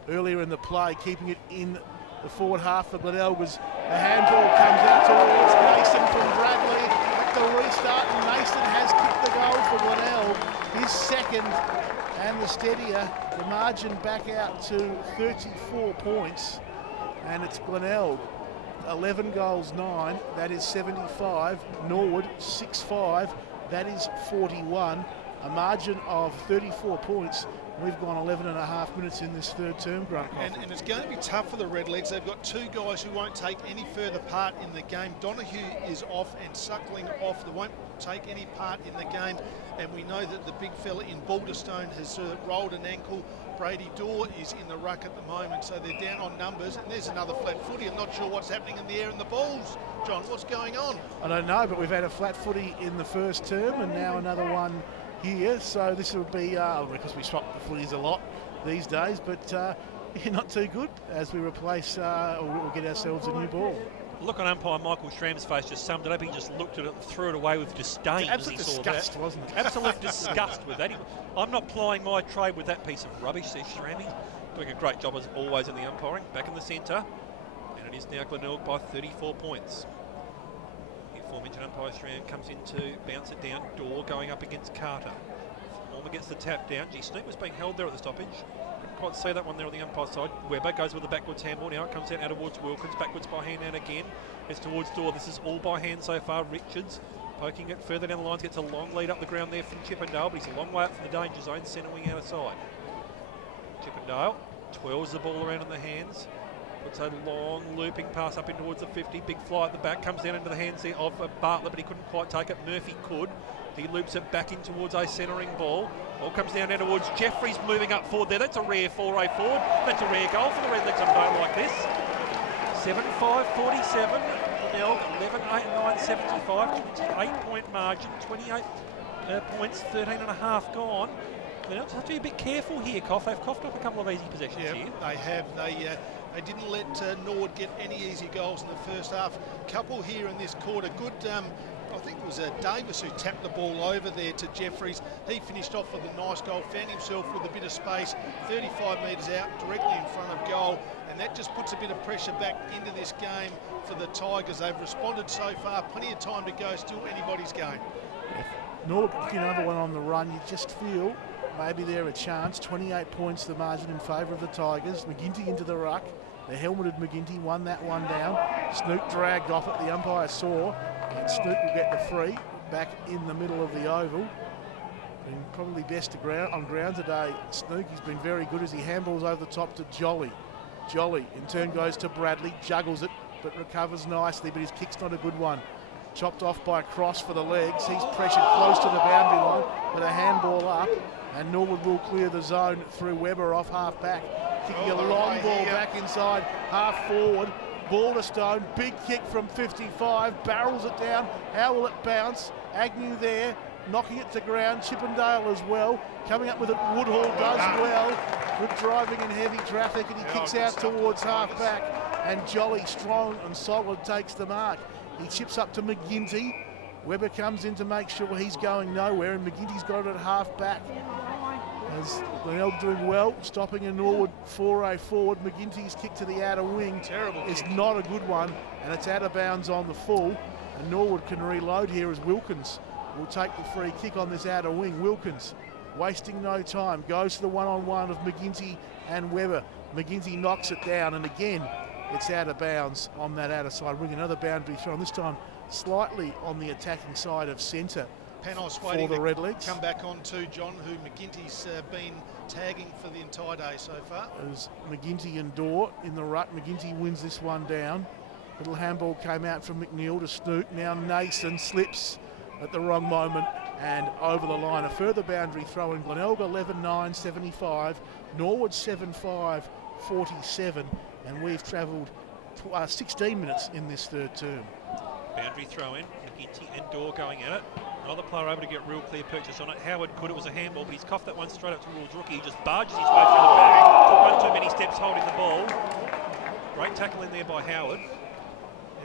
Earlier in the play, keeping it in the forward half for Glenelg was a handball comes out towards Mason from Bradley at the restart, and Mason has kicked the goal for Glenelg, his second, and the steadier. The margin back out to 34 points, and it's Glenelg 11 goals 9, that is 75. Norwood 6-5, that is 41. A margin of 34 points. We've gone 11.5 minutes in this third term, Grunt. And it's going to be tough for the Redlegs. They've got two guys who won't take any further part in the game. Donahue is off and Suckling off. They won't take any part in the game. And we know that the big fella in Balderstone has rolled an ankle. Brady Dorr is in the ruck at the moment, so they're down on numbers. And there's another flat footy. I'm not sure what's happening in the air in the balls. John, what's going on? I don't know, but we've had a flat footy in the first term and now another one here, so this will be because we swap the footies a lot these days, but not too good as we replace or we'll get ourselves a new ball. Look on umpire Michael Schramm's face just summed it up. He just looked at it and threw it away with disdain as he saw disgust, that. Wasn't it? Absolute disgust with that. I'm not plying my trade with that piece of rubbish, says Schrammy. Doing a great job as always in the umpiring. Back in the centre, and it is now Glenelg by 34 points. Aforementioned umpire Schramm comes in to bounce it down. Dorr going up against Carter. Norma gets the tap down. Snoop was being held there at the stoppage. Couldn't quite see that one there on the umpire side. Webber goes with the backwards handball. Now it comes out towards Wilkins. Backwards by hand and again. It's towards Dorr. This is all by hand so far. Richards poking it further down the lines. Gets a long lead up the ground there from Chippendale, but he's a long way up from the danger zone. Centre wing out of side. Chippendale twirls the ball around in the hands. Puts a long looping pass up in towards the 50. Big fly at the back. Comes down into the hands there of Bartlett, but he couldn't quite take it. Murphy could. He loops it back in towards a centering ball. Ball comes down towards Jeffries moving up forward there. That's a rare foray forward. That's a rare goal for the Redlegs on a day like this. 7-5, 47. Glenelg 11-8-9, 75. 28-point margin. 28 points, 13.5 gone. They'll have to be a bit careful here, Koff. They've coughed up a couple of easy possessions here. They have. They didn't let Norwood get any easy goals in the first half. Couple here in this quarter. Good, I think it was Davis who tapped the ball over there to Jeffries. He finished off with a nice goal, found himself with a bit of space, 35 metres out, directly in front of goal, and that just puts a bit of pressure back into this game for the Tigers. They've responded so far, plenty of time to go, still anybody's game. If Norwood get another one on the run, you just feel maybe they're a chance. 28 points the margin in favour of the Tigers. McGinty into the ruck. The helmeted McGinty won that one down. Snook dragged off it, the umpire saw, and Snook will get the free back in the middle of the oval. Been probably best on ground today. Snook, he's been very good as he handballs over the top to Jolly. Jolly in turn goes to Bradley, juggles it, but recovers nicely, but his kick's not a good one. Chopped off by Cross for the legs. He's pressured close to the boundary line with a handball up, and Norwood will clear the zone through Webber off half back. Kicking a long ball back inside, half forward. Ball to Stone, big kick from 55, barrels it down. How will it bounce? Agnew there, knocking it to ground. Chippendale as well, coming up with it. Woodhall does well. Good driving in heavy traffic, and he kicks out towards half back. And Jolly, strong and solid, takes the mark. He chips up to McGinty. Webber comes in to make sure he's going nowhere, and McGinty's got it at half back. As Glenelg doing well, stopping a Norwood foray forward. McGinty's kick to the outer wing is not a good one, and it's out of bounds on the full. And Norwood can reload here as Wilkins will take the free kick on this outer wing. Wilkins, wasting no time, goes to the one-on-one of McGinty and Webber. McGinty knocks it down, and again, it's out of bounds on that outer side wing. Another boundary throw, and this time slightly on the attacking side of centre. Panos for waiting the to Redlegs. come back on to John, who McGinty's been tagging for the entire day so far. As McGinty and Dorr in the rut. McGinty wins this one down. Little handball came out from McNeil to Snook. Now Nason slips at the wrong moment and over the line. A further boundary throw in. Glenelg 11-9-75, Norwood 7-5-47, and we've travelled 16 minutes in this third term. Boundary throw in, McGinty and Dorr going at it. Another player able to get real clear purchase on it. Howard could, it was a handball, but he's coughed that one straight up towards rookie. He just barges his way through the back. Took one too many steps holding the ball. Great tackle in there by Howard.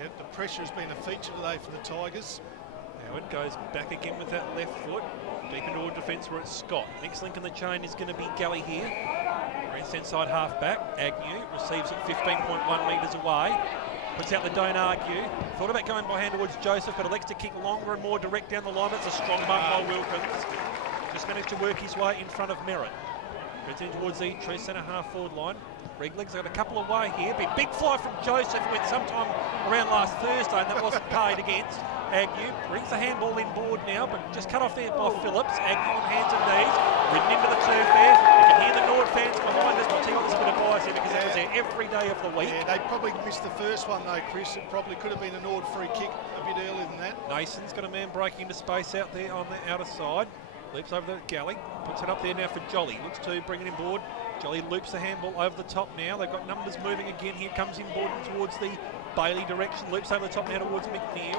Yeah, the pressure has been a feature today for the Tigers. Howard goes back again with that left foot. Deep into defence where it's Scott. Next link in the chain is going to be Galley here. Right-hand side half back. Agnew receives it 15.1 metres away. Puts out the don't argue. Thought about going by hand towards Joseph, but elects to kick longer and more direct down the line. That's a strong mark by Wilkins. Just managed to work his way in front of Merritt. Gets in towards the true centre half forward line. Redlegs got a couple away here. Big fly from Joseph, who went sometime around last Thursday, and that wasn't paid against. Agnew brings the handball in board now, but just cut off there by Phillips. Agnew on hands and knees, ridden into the turf there. You can hear the Nord fans behind us, but I'll tell you what, there's a bit of bias here because it was there every day of the week. Yeah, they probably missed the first one though, Chris. It probably could have been a Nord free kick a bit earlier than that. Nason's got a man breaking into space out there on the outer side. Leaps over the Galley, puts it up there now for Jolly. Looks to bring it in board. Jolly loops the handball over the top now. They've got numbers moving again. Here comes in board towards the Bailey direction. Loops over the top now towards McNeil.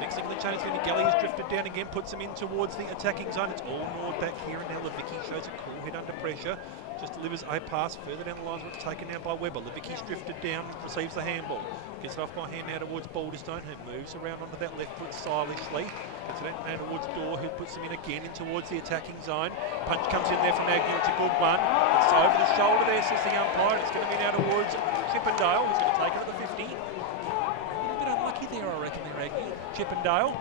Next thing in the chain is going to Galley, has drifted down again, puts him in towards the attacking zone. It's all Nord back here, and now Levicki shows a cool head under pressure. Just delivers a pass further down the lines where it's taken now by Webber. Levicki's drifted down, receives the handball. Gets it off by hand now towards Balderstone, who moves around onto that left foot stylishly. Gets it out now towards Dorr, who puts him in again in towards the attacking zone. Punch comes in there from Agnew, it's a good one. It's over the shoulder there, says the umpire. It's going to be now towards Chippendale, who's going to take it at the 50. A little bit unlucky there, I reckon, there, Agnew. Chippendale.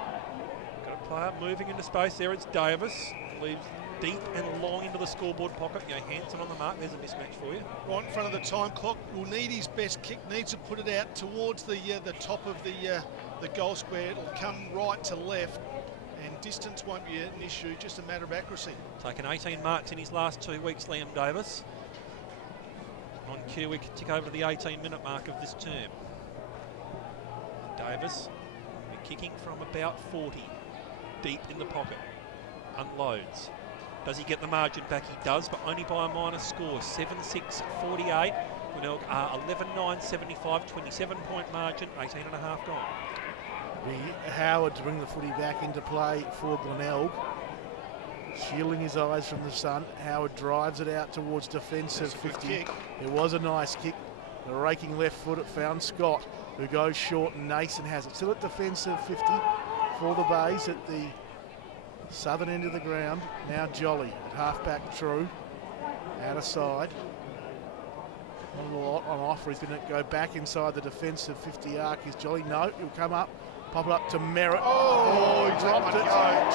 Got a player moving into space there, it's Davis. Leaves deep and long into the scoreboard pocket. You know, Hanson on the mark, there's a mismatch for you. Right in front of the time clock, will need his best kick, needs to put it out towards the top of the goal square. It'll come right to left, and distance won't be an issue, just a matter of accuracy. Taken 18 marks in his last 2 weeks, Liam Davis. On cue, we can tick over to the 18-minute mark of this term. Davis will be kicking from about 40, deep in the pocket. Unloads. Does he get the margin back? He does, but only by a minor score. 7-6-48. Glenelg are 11-9-75, 27-point margin, 18.5 gone. Howard to bring the footy back into play for Glenelg. Shielding his eyes from the sun. Howard drives it out towards defensive 50. It was a nice kick. The raking left foot, it found Scott, who goes short, and Nason has it. Still at defensive 50 for the Bays at the southern end of the ground. Now Jolly at half-back true. Outer side. Not a lot on offer. He's going to go back inside the defensive 50 arc. Is Jolly? No, he'll come up. Pop it up to Merritt. Oh, he dropped it.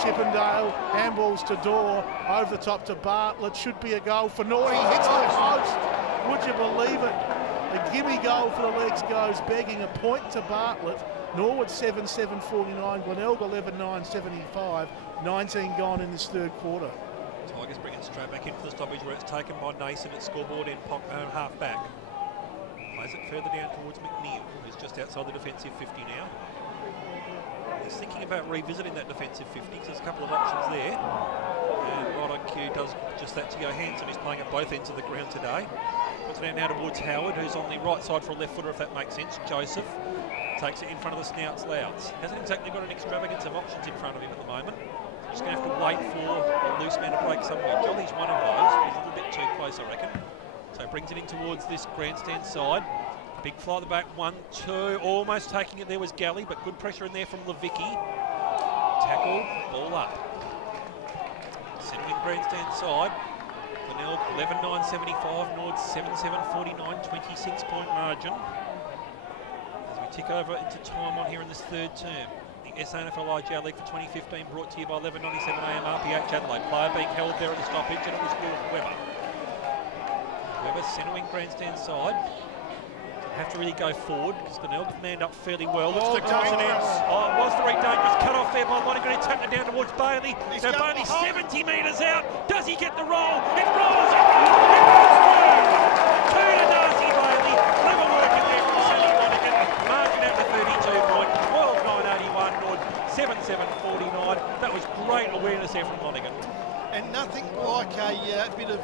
Chippendale. Handballs to Dorr. Over the top to Bartlett. Should be a goal for Norwood. He hits the post. Would you believe it? A gimme goal for the legs goes begging. A point to Bartlett. Norwood 7-7-49. Glenelg 11-9-75. 19 gone in this third quarter. Tigers bring it straight back in for the stoppage where it's taken by Nason at scoreboard in half back. Plays it further down towards McNeil, who's just outside the defensive 50 now. He's thinking about revisiting that defensive 50 because there's a couple of options there. And right on cue does just that to go Hansen, who's playing at both ends of the ground today. Puts it out now towards Howard, who's on the right side for a left footer, if that makes sense. Joseph takes it in front of the Snouts Louds. Hasn't exactly got an extravagance of options in front of him at the moment. Just going to have to wait for a loose man to break somewhere. Jolly's one of those, but he's a little bit too close, I reckon. So brings it in towards this grandstand side. Big fly at the back, 1-2. Almost taking it there was Galley, but good pressure in there from Levicki. Tackle, ball up. Centre wing grandstand side. Glenelg 11-9-75, Norwood 7-7-49, 26-point margin. As we tick over into time on here in this third term. The SANFL IGA League for 2015 brought to you by 1197 AM RPH Adelaide. Player being held there at the stoppage, and it was Weber. Weber, centre wing grandstand side. Have to really go forward because Glenelg manned up fairly well. Looks to Carson in. Oh, it was very dangerous. Cut off there by Monaghan. He tapped it down towards Bailey. So Bailey 70 metres out. Does he get the roll? It rolls. It rolls through. Two to Darcy Bailey. Clever working there from Sammy Monaghan. Margin out to 32 point. 12-9-81. Norwood 7-7-49. That was great awareness there from Monaghan. And nothing like a bit of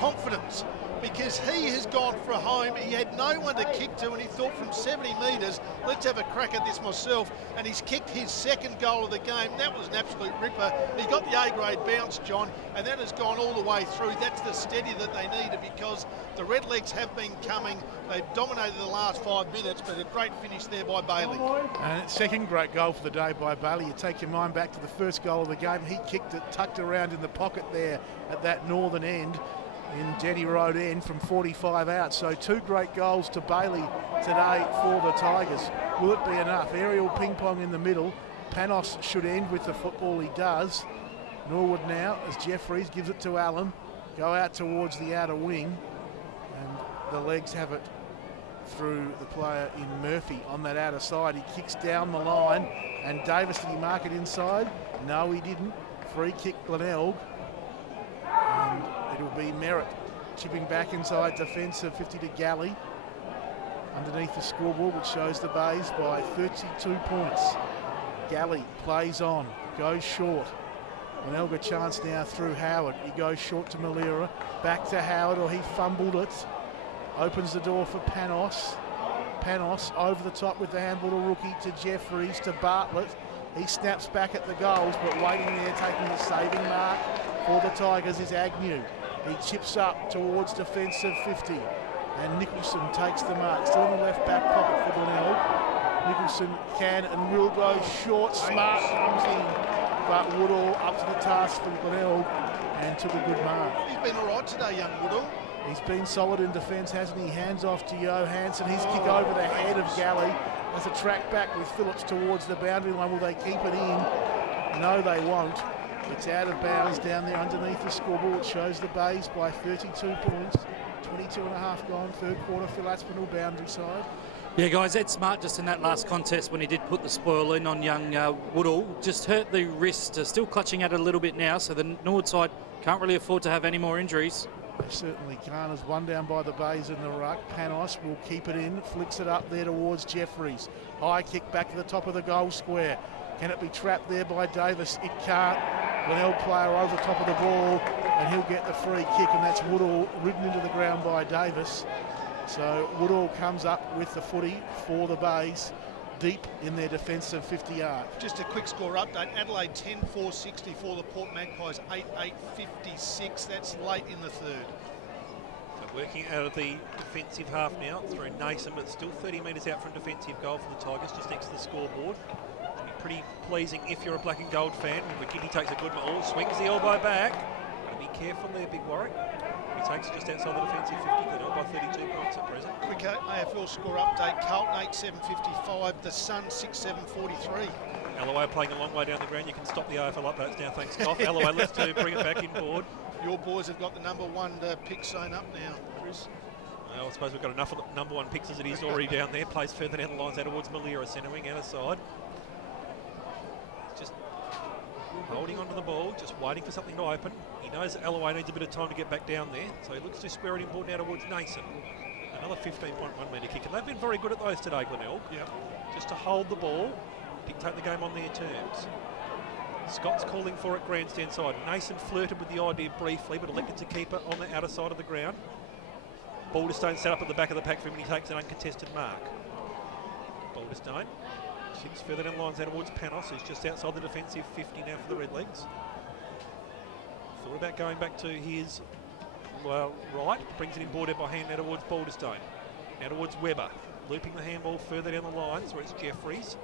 confidence, because he has gone for a home. He had no one to kick to, and he thought from 70 metres, let's have a crack at this myself. And he's kicked his second goal of the game. That was an absolute ripper. He got the A-grade bounce, John, and that has gone all the way through. That's the steady that they needed, because the Redlegs have been coming. They've dominated the last 5 minutes, but a great finish there by Bailey. And second great goal for the day by Bailey. You take your mind back to the first goal of the game. He kicked it, tucked around in the pocket there at that northern end, in Denny Road end from 45 out. So two great goals to Bailey today for the Tigers. Will it be enough? Aerial ping pong in the middle. Panos should end with the football. He does. Norwood now as Jeffries gives it to Allen. Go out towards the outer wing, and the legs have it through the player in Murphy on that outer side. He kicks down the line, and Davis, did he mark it inside? No, he didn't. Free kick Glenelg. And it'll be Merritt chipping back inside defence of 50 to Galley underneath the scoreboard, which shows the Bays by 32 points. Galley plays on, goes short. Glenelg a chance now through Howard. He goes short to Malira, back to Howard, or he fumbled it. Opens the door for Panos. Panos over the top with the handball to rookie to Jeffries to Bartlett. He snaps back at the goals, but waiting there, taking the saving mark for the Tigers is Agnew. He chips up towards defensive 50, and Nicholson takes the mark. Still in the left back pocket for Glenelg. Nicholson can and will go short. Smart comes in, but Woodall up to the task for Glenelg and took a good mark. He's been all right today, young Woodall. He's been solid in defence, hasn't he? Hands off to Johansson. His kick over the head of Galley. As a track back with Phillips towards the boundary line. Will they keep it in? No, they won't. It's out of bounds down there underneath the scoreboard. It shows the Bays by 32 points. 22 and a half gone. Third quarter, Phil Aspinall boundary side. Yeah, guys, Ed Smart just in that last contest when he did put the spoil in on young Woodall, just hurt the wrist. Still clutching at it a little bit now, so the Norwood side can't really afford to have any more injuries. They certainly can't. As one down by the Bays in the ruck. Panos will keep it in, flicks it up there towards Jeffries. High kick back to the top of the goal square. Can it be trapped there by Davis? It can't. Glenelg player over the top of the ball, and he'll get the free kick, and that's Woodall ridden into the ground by Davis. So Woodall comes up with the footy for the Bays, deep in their defensive 50-yard. Just a quick score update. Adelaide 10-4-60 for the Port Magpies 8-8-56. That's late in the third. So working out of the defensive half now through Nason, but still 30 metres out from defensive goal for the Tigers, just next to the scoreboard. It'll be pretty pleasing if you're a black and gold fan. McKinney takes a good ball, swings the elbow back. Got to be careful there, Big Warwick. He takes it just outside the defensive 50, Glenelg by 32 points at present. Quick AFL score update. Carlton 8-7-55. The Sun 6-7-43. Alloway playing a long way down the ground. You can stop the AFL updates now, thanks, Goff. Alloway left to bring it back inboard. Your boys have got the number one pick sewn up now, Chris. Well, I suppose we've got enough of the number one picks as it is already down there. Plays further down the lines out towards Malira, centre wing, outer side. Just holding onto the ball, just waiting for something to open. He knows that Alloway needs a bit of time to get back down there, so he looks to square it in ball now towards Nason. Another 15.1 metre kick, and they've been very good at those today, Glenelg. Yep. Just to hold the ball, dictate the game on their terms. Scott's calling for it grandstand side. Nason flirted with the idea briefly, but elected to keep it on the outer side of the ground. Balderstone set up at the back of the pack for him, and he takes an uncontested mark. Balderstone sits further down the lines out towards Panos, who's just outside the defensive 50 now for the Redlegs. Thought about going back to his right, brings it in boarded by hand now towards Balderstone. Now towards Webber, looping the handball further down the lines where it's Jeffries.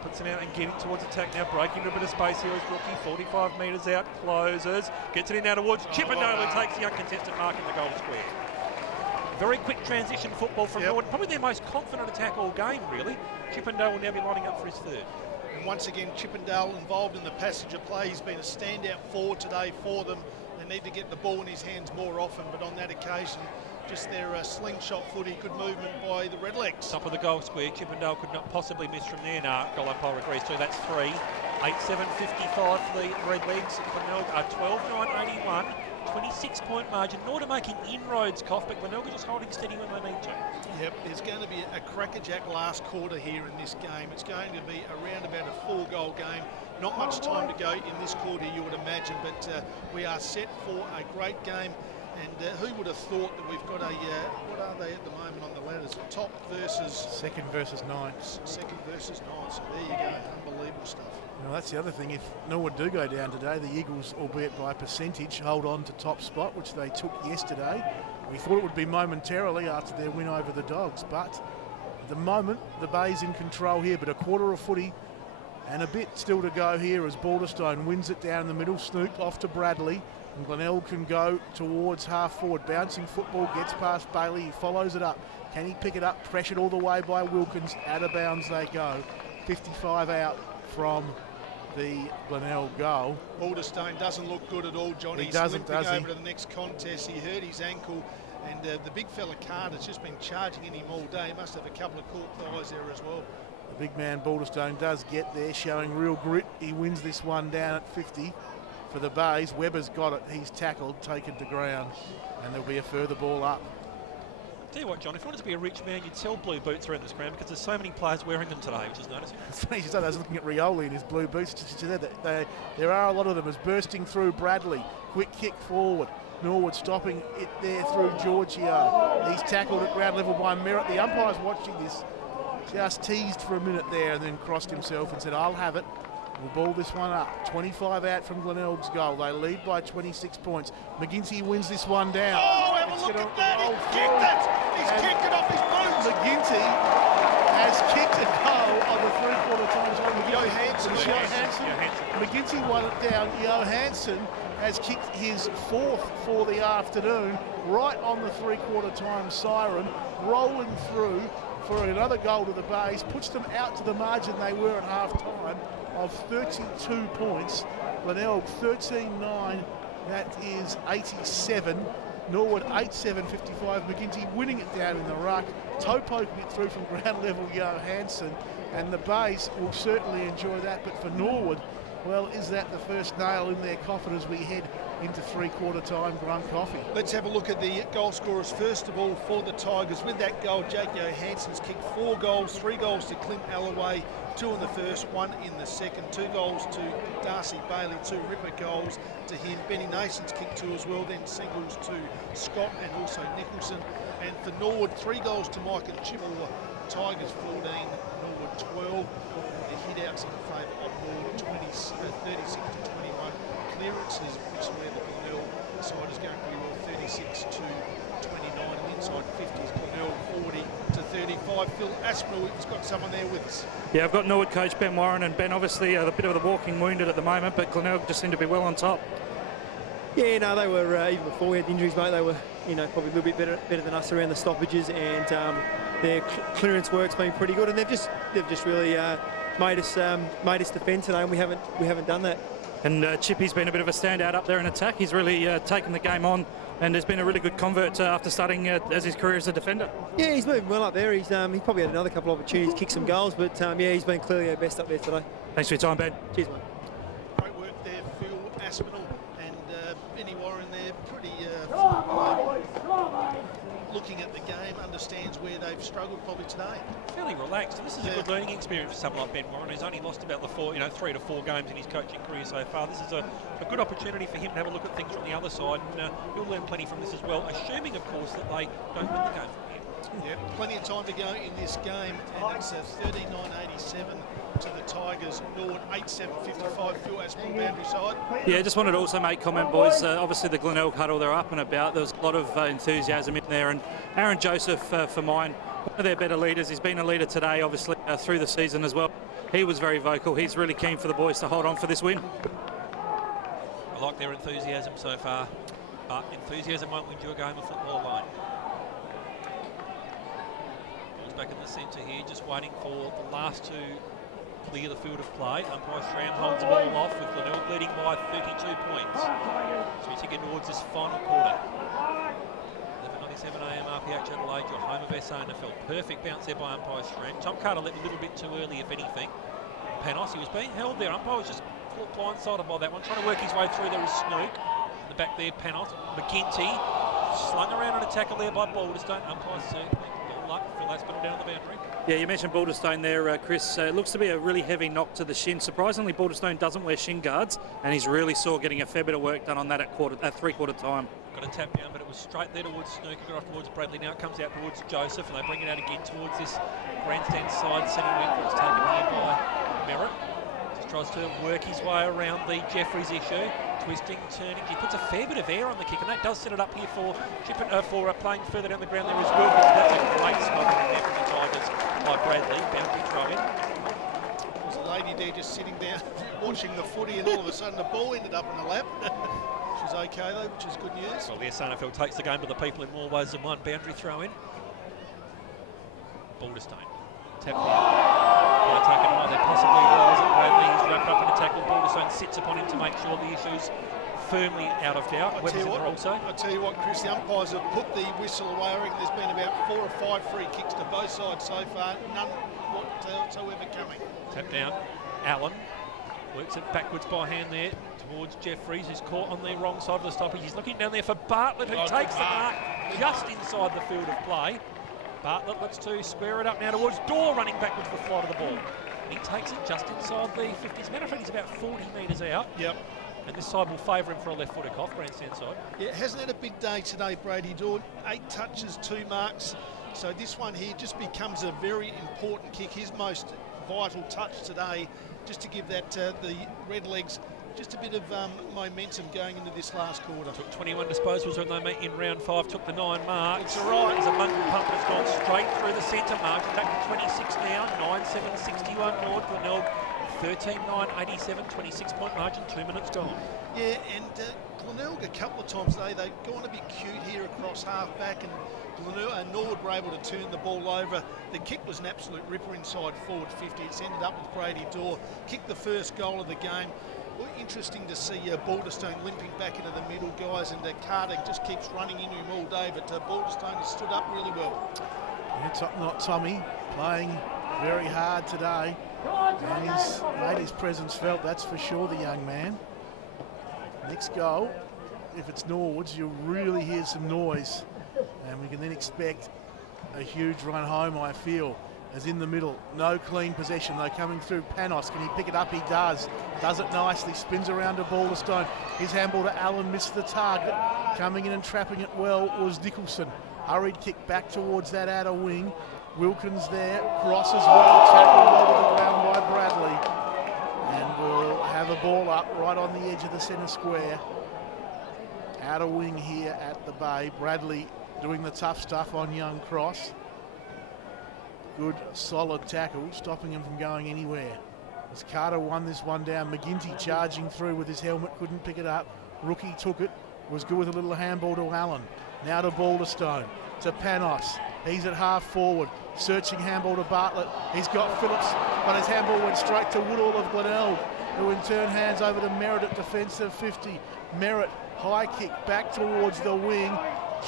Puts it out and getting towards attack now, breaking into a bit of space here as rookie, 45 metres out, closes, gets it in now towards Chippendale, who takes the uncontested mark in the goal square. Very quick transition football from Norwood, probably their most confident attack all game, really. Chippendale will now be lining up for his third. And once again, Chippendale involved in the passage of play. He's been a standout forward today for them. They need to get the ball in his hands more often, but on that occasion, just their slingshot footy, good movement by the Redlegs. Top of the goal square, Chippendale could not possibly miss from there. No, goal umpire agrees too. That's 3. 8-7-55 for the Redlegs. Glenelg are 12-9-81. 26-point margin. Norwood making inroads, Cough, but Glenelg are just holding steady when they need to. Yep, there's going to be a crackerjack last quarter here in this game. It's going to be around about a 4-goal game. Not much time to go in this quarter, you would imagine, but we are set for a great game. And who would have thought that we've got a, what are they at the moment on the ladders? Top versus... Second versus ninth. Second versus ninth, so there you go, unbelievable stuff. Well, that's the other thing. If Norwood do go down today, the Eagles, albeit by percentage, hold on to top spot, which they took yesterday. We thought it would be momentarily after their win over the Dogs, but at the moment, the Bay's in control here, but a quarter of footy and a bit still to go here as Balderstone wins it down in the middle, snooped off to Bradley. And Glenelg can go towards half forward. Bouncing football, gets past Bailey, he follows it up. Can he pick it up? Pressured all the way by Wilkins. Out of bounds they go. 55 out from the Glenelg goal. Balderstone doesn't look good at all, Johnny. He doesn't, He's does he? over to the next contest. He hurt his ankle, and the big fella Card has just been charging in him all day. He must have a couple of caught thighs there as well. The big man Balderstone does get there, showing real grit. He wins this one down at 50. For the Bays, Webber's got it. He's tackled, taken to ground, and there'll be a further ball up. Tell you what, John, if you wanted to be a rich man, you'd sell blue boots around this ground because there's so many players wearing them today, which is noticing. It's funny you say that. I was looking at Rioli in his blue boots. There are a lot of them as bursting through Bradley. Quick kick forward. Norwood stopping it there through Giorgio. He's tackled at ground level by Merritt. The umpire's watching this. Just teased for a minute there and then crossed himself and said, I'll have it. We'll ball this one up. 25 out from Glenelg's goal. They lead by 26 points. McGinty wins this one down. Oh, have a look at that. He kicked it. He's kicked it off his boots. McGinty has kicked a goal on the three-quarter time. Johansson. McGinty won it down. Johansson has kicked his 4th for the afternoon, right on the three-quarter time siren, rolling through for another goal to the base, puts them out to the margin they were at half-time of 32 points. Glenelg 13-9, that is 87. Norwood 8-7-55. McGinty winning it down in the ruck, toe poking it through from ground level Johansson, and the base will certainly enjoy that. But for Norwood, well, is that the first nail in their coffin as we head into three-quarter time, Grunt Coffee? Let's have a look at the goal scorers first of all for the Tigers. With that goal, Jake Johansson's kicked 4 goals, 3 goals to Clint Alloway, 2 in the first, 1 in the second, 2 goals to Darcy Bailey, 2 ripper goals to him. Benny Nason's kicked 2 as well, then singles to Scott and also Nicholson. And for Norwood, 3 goals to Mike and Chippewa. Tigers 14, Norwood 12. The hit-outs in favour of Norwood 36 to 21. Clearances, which is where the Glenelg side is going pretty well, 36 to 29. And inside 50 is Glenelg 40 to 35. Phil Aspinall has got someone there with us. Yeah, I've got Norwood coach Ben Warren, and Ben obviously a bit of the walking wounded at the moment, but Glenelg just seemed to be well on top. Yeah, no, they were, even before we had the injuries, mate, they were, probably a little bit better than us around the stoppages, and their clearance work's been pretty good, and they've just really made us defend today, and we haven't done that. And Chippy's been a bit of a standout up there in attack. He's really taken the game on, and has been a really good convert after starting as his career as a defender. Yeah, he's moving well up there. He probably had another couple of opportunities to kick some goals, but yeah, he's been clearly our best up there today. Thanks for your time, Ben. Cheers, mate. Great work there, Phil Aspinall, and Benny Warren there, pretty looking at the game, understands where they've struggled probably today. Fairly relaxed, and this is a good learning experience for someone like Ben Warren, who's only lost about the 3 to 4 games in his coaching career so far. This is a good opportunity for him to have a look at things from the other side, and he'll learn plenty from this as well, assuming, of course, that they don't win the game from here. Yeah, plenty of time to go in this game, and it's a 39.87 to the Tigers. Norwood 8.755. Phil has full boundary side. Yeah, just wanted to also make comment, boys. Obviously, the Glenelg huddle, they're up and about. There was a lot of enthusiasm in there, and Aaron Joseph, for mine, one of their better leaders. He's been a leader today, obviously, through the season as well. He was very vocal. He's really keen for the boys to hold on for this win. I like their enthusiasm so far, but enthusiasm won't win you a game of football alone. Ball's back in the centre here, just waiting for the last to clear the field of play. Umpire Schramm holds the ball off, with Glenelg leading by 32 points. So we take it towards this final quarter. 11:97 AM RPH Adelaide, your home of SANFL. Perfect bounce there by umpire Schramm. Tom Carter left a little bit too early, if anything. Panos, he was being held there. Umpire was just caught blindsided by that one, trying to work his way through. There is Snook. In the back there, Panos. McGinty slung around on a tackle there by Balderstone. Umpire certainly got luck. Phil has put him down the boundary. Yeah, you mentioned Balderstone there, Chris. It looks to be a really heavy knock to the shin. Surprisingly, Balderstone doesn't wear shin guards, and he's really saw getting a fair bit of work done on that at three-quarter time. Got a tap down, but it was straight there towards Snook. Got off towards Bradley. Now it comes out towards Joseph, and they bring it out again towards this grandstand side centre wing. It's taken here by Merritt. Just tries to work his way around the Jeffries issue. Twisting, turning. He puts a fair bit of air on the kick, and that does set it up here for playing further down the ground. There is Wilkins. That's a great smoking in there from the Tigers by Bradley. Boundary throw in. There's a lady there just sitting down watching the footy, and all of a sudden the ball ended up in the lap. She's okay though, which is good news. Well, the SANFL takes the game to the people in more ways than one. Boundary throw in. Balderstone. Tap down. Taken high there, possibly was it Bradley. He's wrapped up in a tackle. Balderstone sits upon him to make sure the issue's firmly out of doubt. I tell you what, Chris, the umpires have put the whistle away. I reckon there's been about 4 or 5 free kicks to both sides so far, none whatsoever coming. Tap down. Allen works it backwards by hand there towards Jeffries, who's caught on the wrong side of the stoppage. He's looking down there for Bartlett, who takes the mark just inside the field of play. Bartlett looks to square it up now towards Dorr, running backwards for the flight of the ball. He takes it just inside the 50s. Matter of fact, he's about 40 metres out. Yep. And this side will favour him for a left footer off, grandstand side. Yeah, hasn't had a big day today, Brady Dorr. 8 touches, 2 marks. So this one here just becomes a very important kick, his most vital touch today, just to give that the Redlegs just a bit of momentum going into this last quarter. Took 21 disposals when they met in round 5, took the 9 marks. It's all right. There's a mongrel pump that's gone straight through the centre margin, back to 26 now, 9-7-61 Norwood. Glenelg 13-9-87, 26-point margin, 2 minutes gone. Yeah, and Glenelg a couple of times today, they've gone a bit cute here across half-back, and Norwood were able to turn the ball over. The kick was an absolute ripper inside forward 50. It's ended up with Brady Dorr. Kicked the first goal of the game. Well, interesting to see Balderstone limping back into the middle, guys, and Carter just keeps running into him all day, but Balderstone has stood up really well. Yeah, Tommy playing very hard today, and he's made his presence felt, that's for sure, the young man. Next goal, if it's Norwood's, you'll really hear some noise, and we can then expect a huge run home, I feel, as in the middle. No clean possession, though, coming through Panos. Can he pick it up? He does. Does it nicely, spins around to Balderstone. His handball to Allen, missed the target. Coming in and trapping it well was Nicholson. Hurried kick back towards that outer wing. Wilkins there, crosses well, tackled over the ground by Bradley. And we'll have a ball up right on the edge of the centre square. Outer wing here at the Bay. Bradley doing the tough stuff on young Cross. Good solid tackle, stopping him from going anywhere. As Carter won this one down, McGinty charging through with his helmet, couldn't pick it up. Rookie took it, was good with a little handball to Allen. Now to Balderstone, to Panos. He's at half forward, searching handball to Bartlett. He's got Phillips, but his handball went straight to Woodall of Glenelg, who in turn hands over to Merritt at defensive 50. Merritt, high kick back towards the wing.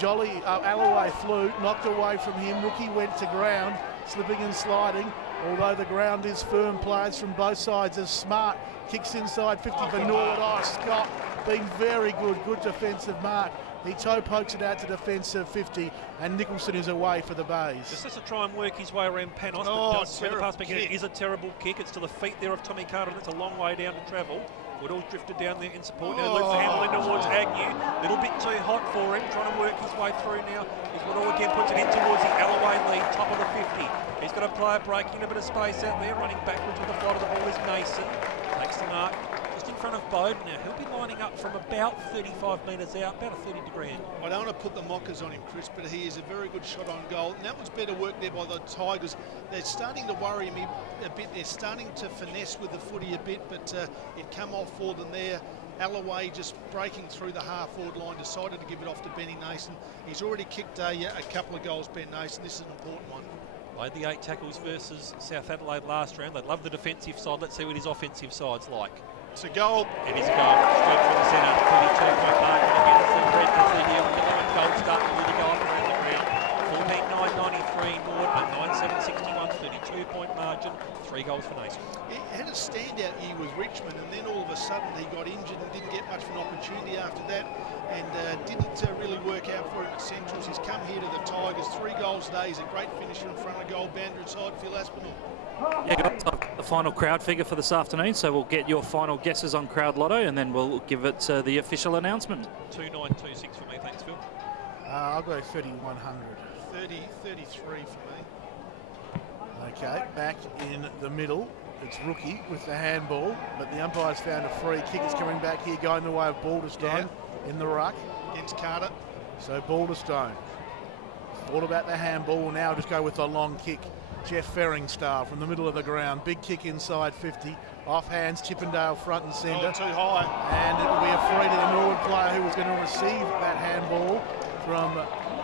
Jolly, Alloway flew, knocked away from him. Rookie went to ground, slipping and sliding, although the ground is firm. Players from both sides as Smart kicks inside 50 for Norwood. Oh, Scott been very good defensive mark. He toe pokes it out to defensive 50, and Nicholson is away for the Bays. Just has to try and work his way around Panos, but does swing the pass back in. It is a terrible kick. It's to the feet there of Tommy Carter, and it's a long way down to travel. Woodall's drifted down there in support. Now loops the handle in towards Agnew. Little bit too hot for him, trying to work his way through now. Woodall again puts it in towards the Alloway lead, top of the 50. He's got a player breaking a bit of space out there, running backwards with the flight of the ball is Mason. Takes the mark just in front of Bowden now. He'll be lining up from about 35 metres out, about a 30-degree angle. I don't want to put the mockers on him, Chris, but he is a very good shot on goal. And that was better work there by the Tigers. They're starting to worry me a bit. They're starting to finesse with the footy a bit, but it come off for them there. Alloway just breaking through the half-forward line, decided to give it off to Benny Nason. He's already kicked a couple of goals, Ben Nason. This is an important one. Played the 8 tackles versus South Adelaide last round. They love the defensive side. Let's see what his offensive side's like. It's a goal. It is a goal. Straight from the centre. 32-point margin again. It's the red, it's the yellow, and goal starting to really go up around the ground. 14-9-93 Norwood, and 9-7-61, 32-point margin. 3 goals for Nason. He had a standout year with Richmond, and then all of a sudden he got injured and didn't get much of an opportunity after that, and didn't really work out for him at Centrals. He's come here to the Tigers. 3 goals today. He's a great finisher in front of goal. Boundary side, Phil Aspinall. Yeah, guys, I've got the final crowd figure for this afternoon, so we'll get your final guesses on Crowd Lotto, and then we'll give it the official announcement. 2926 for me, thanks, Phil. I'll go 3,100. 33 for me. Okay, back in the middle. It's Rookie with the handball, but the umpire's found a free kick. It's coming back here, going the way of Balderstone in the ruck. Against Carter. So Balderstone. All about the handball. We'll now just go with the long kick. Jeff Ferring style from the middle of the ground. Big kick inside 50. Off hands, Chippendale front and centre. Oh, too high. And it will be a free to the Norwood player who was going to receive that handball from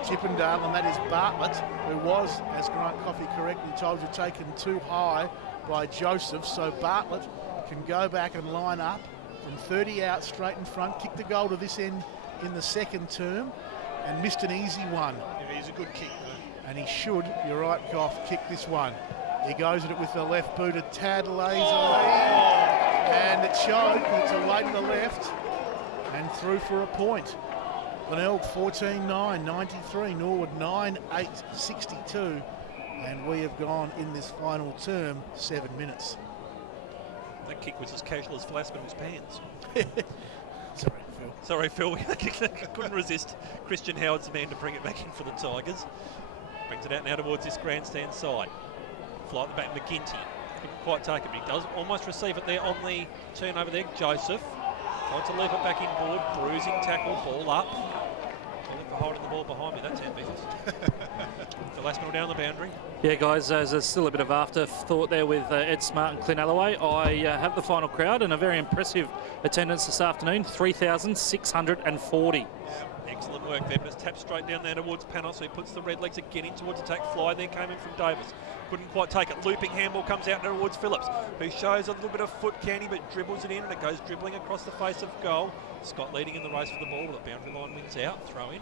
Chippendale, and that is Bartlett, who was, as Grant Coffey correctly told you, taken too high by Joseph. So Bartlett can go back and line up from 30 out straight in front, kick the goal to this end in the second term, and missed an easy one. Yeah, he's a good kick, though. And he should, you're right, Goff, kick this one. He goes at it with the left boot, a tad lazy, and it showed. It's away to the left and through for a point. Glenelg 14-9-93, Norwood 9-8-62, and we have gone in this final term 7 minutes. That kick was as casual as Phil Aspinall's pants. Sorry, Phil. Sorry, Phil. Couldn't resist. Christian Howard's the man to bring it back in for the Tigers. Brings it out now towards this grandstand side. Fly at the back, McGinty. Couldn't quite take it, but he does almost receive it there on the turnover there. Joseph trying to leap it back inboard. Bruising tackle, ball up. Calling for holding the ball behind me. That's ambitious. Phil Aspinall down the boundary. Yeah, guys, there's still a bit of afterthought there with Ed Smart and Clint Alloway. I have the final crowd and a very impressive attendance this afternoon, 3,640. Excellent work there, but tap straight down there towards Panos, so he puts the red legs again in towards attack. Fly there came in from Davis. Couldn't quite take it. Looping handball comes out towards Phillips, who shows a little bit of foot candy, but dribbles it in, and it goes dribbling across the face of goal. Scott leading in the race for the ball, but the boundary line wins out. Throw in.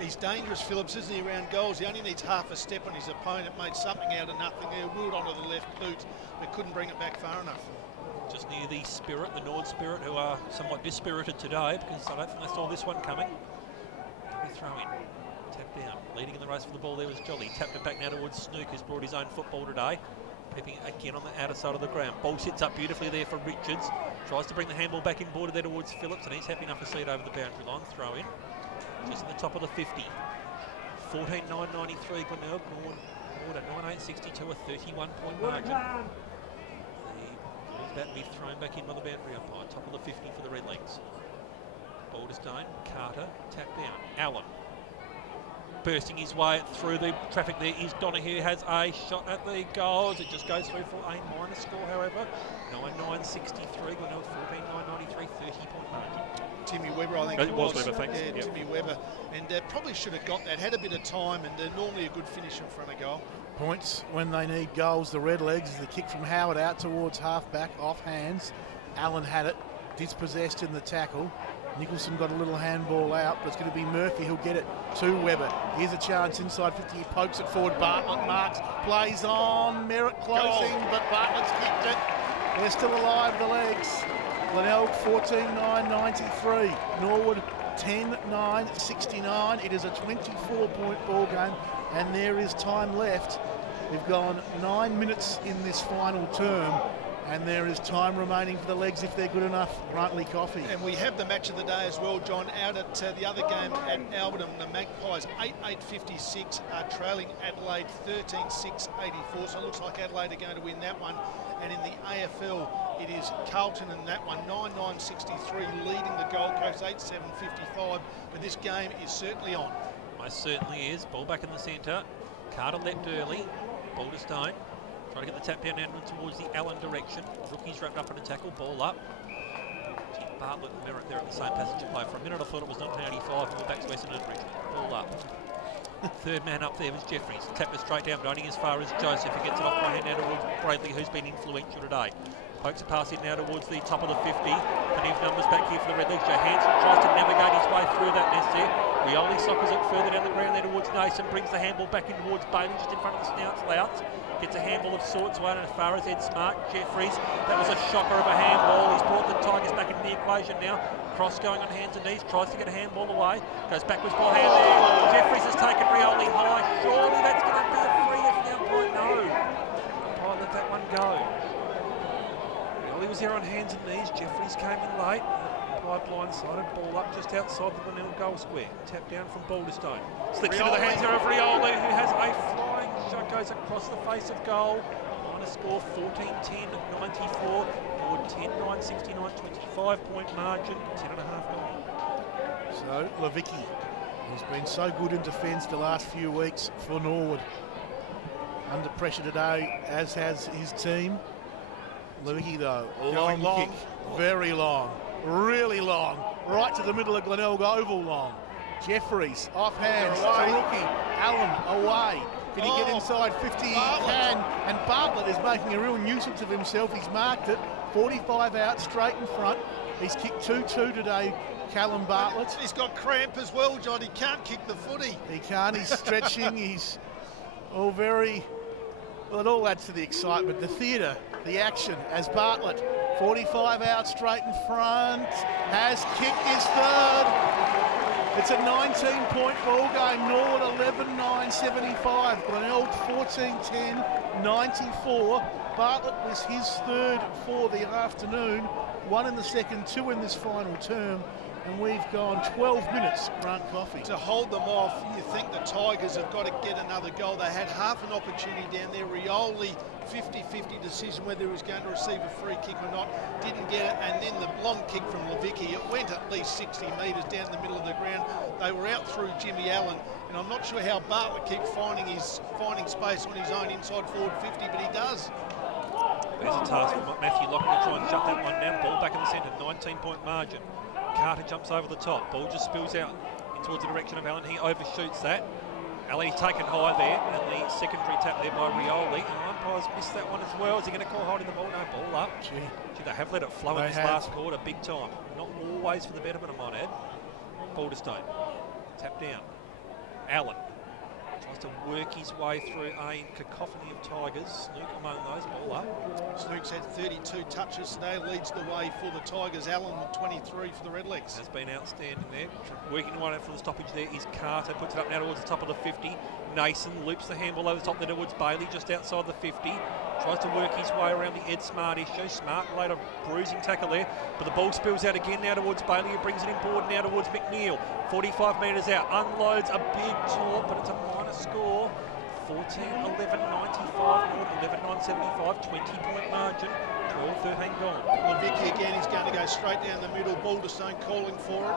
He's dangerous, Phillips, isn't he, around goals? He only needs half a step on his opponent, made something out of nothing there, wheeled onto the left boot, but couldn't bring it back far enough. Just near the Spirit, the Nord Spirit, who are somewhat dispirited today, because I don't think they saw this one coming. Throw in, tap down, leading in the race for the ball there was Jolly. Tapped it back now towards Snook, who's brought his own football today. Peeping again on the outer side of the ground. Ball sits up beautifully there for Richards. Tries to bring the handball back in border there towards Phillips, and he's happy enough to see it over the boundary line. Throw in, just at the top of the 50. 14-9-93 Glenelg, Norwood at 9-8-62, a 31-point margin. The ball's about to be thrown back in by the boundary umpire. Top of the 50 for the Redlegs. Balderstone, Carter, tap down. Allen bursting his way through the traffic there is Donahue, has a shot at the goals. It just goes through for a minor score, however. 9-9-63, Glenelg 14-9-93, 30-point margin. Timmy Webber, I think it was Webber, thanks. Yeah, yep. Timmy Webber. And probably should have got that. Had a bit of time, and normally a good finish in front of goal. Points when they need goals. The Redlegs is the kick from Howard out towards half-back, off hands. Allen had it, dispossessed in the tackle. Nicholson got a little handball out, but it's going to be Murphy who'll get it to Webber. Here's a chance inside 50. He pokes it forward. Bartlett marks, plays on. Merritt closing, but Bartlett's kicked it. They're still alive, the legs. Glenelg 14-9-93. Norwood 10-9-69. It is a 24-point ball game, and there is time left. We've gone 9 minutes in this final term, and there is time remaining for the legs if they're good enough. Gruntley Coffee. And we have the match of the day as well, John, out at the other game at Alberton. The Magpies 8-8-56 are trailing Adelaide 13-6-84. So it looks like Adelaide are going to win that one. And in the AFL, it is Carlton in that one, 9-9-63, leading the Gold Coast 8-7-55. But this game is certainly on. Most certainly is. Ball back in the centre. Carter leapt early. Ball to Stone. Trying to get the tap down and towards the Allen direction. Rookie's wrapped up in a tackle. Ball up. Gee, Bartlett and Merritt there at the same passage of play. For a minute I thought it was 1985 and we're back to Western and Richmond. Ball up. Third man up there was Jeffries. Tapped it straight down, but only as far as Joseph. He gets it off by hand now towards Bradley, who's been influential today. Pokes a pass in now towards the top of the 50. Plenty of numbers back here for the Redlegs. Johansson tries to navigate his way through that nest there. Rioli soccers it further down the ground there towards Nason. Brings the handball back in towards Bailey, just in front of the Louts. Gets a handball of sorts away as far as Ed Smart. Jeffries, that was a shocker of a handball. He's brought the Tigers back into the equation now. Cross going on hands and knees, tries to get a handball away. Goes backwards ball hand there. Jeffries has taken Rioli high. Surely that's going to be a free if the umpire no. Umpire let that one go. Rioli was there on hands and knees. Jeffries came in late. Umpire blindsided. Ball up just outside the Glenelg goal square. Tap down from Balderstone. Slips into the hands there of Rioli, who has a flying shot, goes across the face of goal. Minor score 14-10-94. 10-9-69, 25-point margin, 10.5 goal. So Levicki, who's been so good in defence the last few weeks for Norwood, under pressure today, as has his team. Levicki though, long kick, very long, really long, right to the middle of Glenelg oval long. Jeffries off hands to Rookie, Allen away. Can he get inside 50? He can, and Bartlett is making a real nuisance of himself. He's marked it, 45 out, straight in front. He's kicked 2-2 today, Callum Bartlett. He's got cramp as well, John. He can't kick the footy. He can't, he's stretching, he's all very, well, it all adds to the excitement, the theatre, the action, as Bartlett, 45 out, straight in front, has kicked his third. It's a 19-point ball game. Norwood 11-9-75. Glenelg 14-10-94. Bartlett was his third for the afternoon. 1 in the second, 2 in this final term. And we've gone 12 minutes, Grant Coffey. To hold them off, you think the Tigers have got to get another goal. They had half an opportunity down there. Rioli, 50-50 decision whether he was going to receive a free kick or not. Didn't get it. And then the long kick from Levicki. It went at least 60 metres down the middle of the ground. They were out through Jimmy Allen. And I'm not sure how Bartlett keeps finding space on his own inside forward 50, but he does. There's a task for Matthew Locken to try and shut that one down. Ball back in the centre, 19-point margin. Carter jumps over the top. Ball just spills out in towards the direction of Allen. He overshoots that. Allen taken high there, and the secondary tap there by Rioli. And the umpires missed that one as well. Is he going to call holding the ball? No, ball up. Gee, they have let it flow in this last quarter, big time. Not always for the betterment, I might add. Balderstone. Tap down. Allen tries to work his way through a cacophony of Tigers. Snook among those, ball up. Snook's had 32 touches today, leads the way for the Tigers. Allen with 23 for the Redlegs. Has been outstanding there. Working right out for the stoppage there is Carter. Puts it up now towards the top of the 50. Nason loops the handball over the top there towards Bailey, just outside the 50. Tries to work his way around the Ed Smart issue. Smart laid a bruising tackle there, but the ball spills out again now towards Bailey, who brings it inboard now towards McNeil. 45 metres out, unloads a big taunt, but it's a minor score. 14-11-95, 11-9-75, 20-point margin, 12-13 gone. Levicki again, he's going to go straight down the middle. Balderstone calling for it.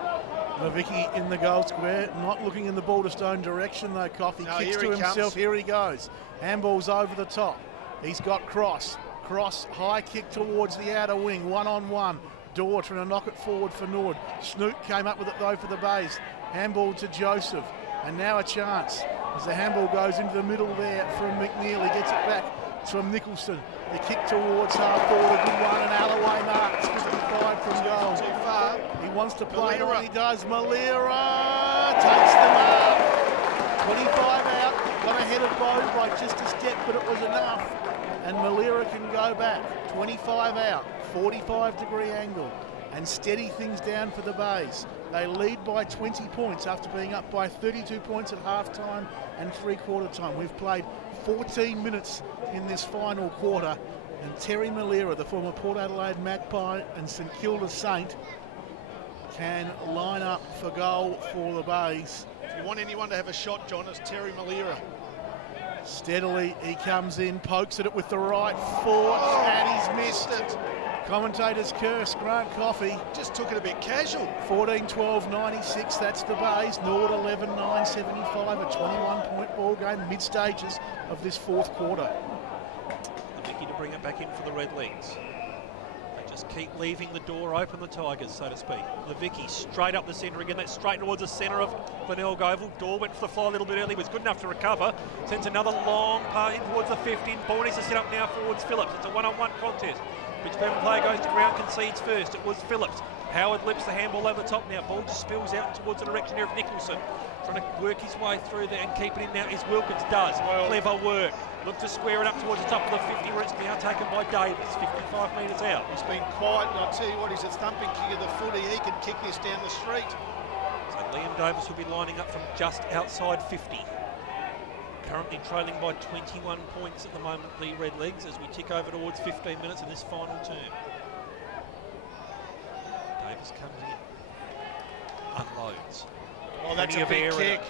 Levicki in the goal square, not looking in the Balderstone direction though, Coffey. No, kicks to himself, comes. Here he goes. Handball's over the top. He's got Cross. Cross, high kick towards the outer wing, one-on-one. Dorr trying to knock it forward for Nord. Snook came up with it though for the Bays. Handball to Joseph. And now a chance as the handball goes into the middle there from McNeil. He gets it back from Nicholson. The kick towards half forward, a good one, and Alloway marks 55 from goal. Too far. He wants to play it, he does. Malira takes the mark. 25 out, got ahead of Bo by just a step, but it was enough. And Malira can go back. 25 out, 45-degree angle. and steady things down for the Bays. They lead by 20 points after being up by 32 points at half-time and three-quarter time. We've played 14 minutes in this final quarter, and Terry Malera, the former Port Adelaide Magpie and St Kilda Saint, can line up for goal for the Bays. If you want anyone to have a shot, John, it's Terry Malera. Steadily he comes in, pokes at it with the right foot, and he's missed it. Commentators curse. Grant Coffey Just took it a bit casual. 14-12-96, that's the Bays. Norwood 11-9-75, a 21-point ball game, mid-stages of this fourth quarter. The Vicky to bring it back in for the Redlegs. They just keep leaving the door open, the Tigers, so to speak. The Vicky straight up the centre again. That's straight towards the centre of Glenelg Oval. Door went for the fly a little bit early, was good enough to recover. Sends another long pass in towards the 50. Ball needs to set up now towards Phillips. It's a one-on-one contest. Which player goes to ground, concedes first. It was Phillips. Howard lips the handball over the top now. Ball just spills out towards the direction here of Nicholson. Trying to work his way through there and keep it in now is Wilkins. Does. Clever work. Look to square it up towards the top of the 50 where it's now taken by Davis. 55 metres out. He's been quiet, and I'll tell you what, he's a thumping kick of the footy. He can kick this down the street. So Liam Davis will be lining up from just outside 50. Currently trailing by 21 points at the moment, the Redlegs, as we tick over towards 15 minutes in this final term. Davis comes in, unloads. Oh, that's Plenty a of big air kick.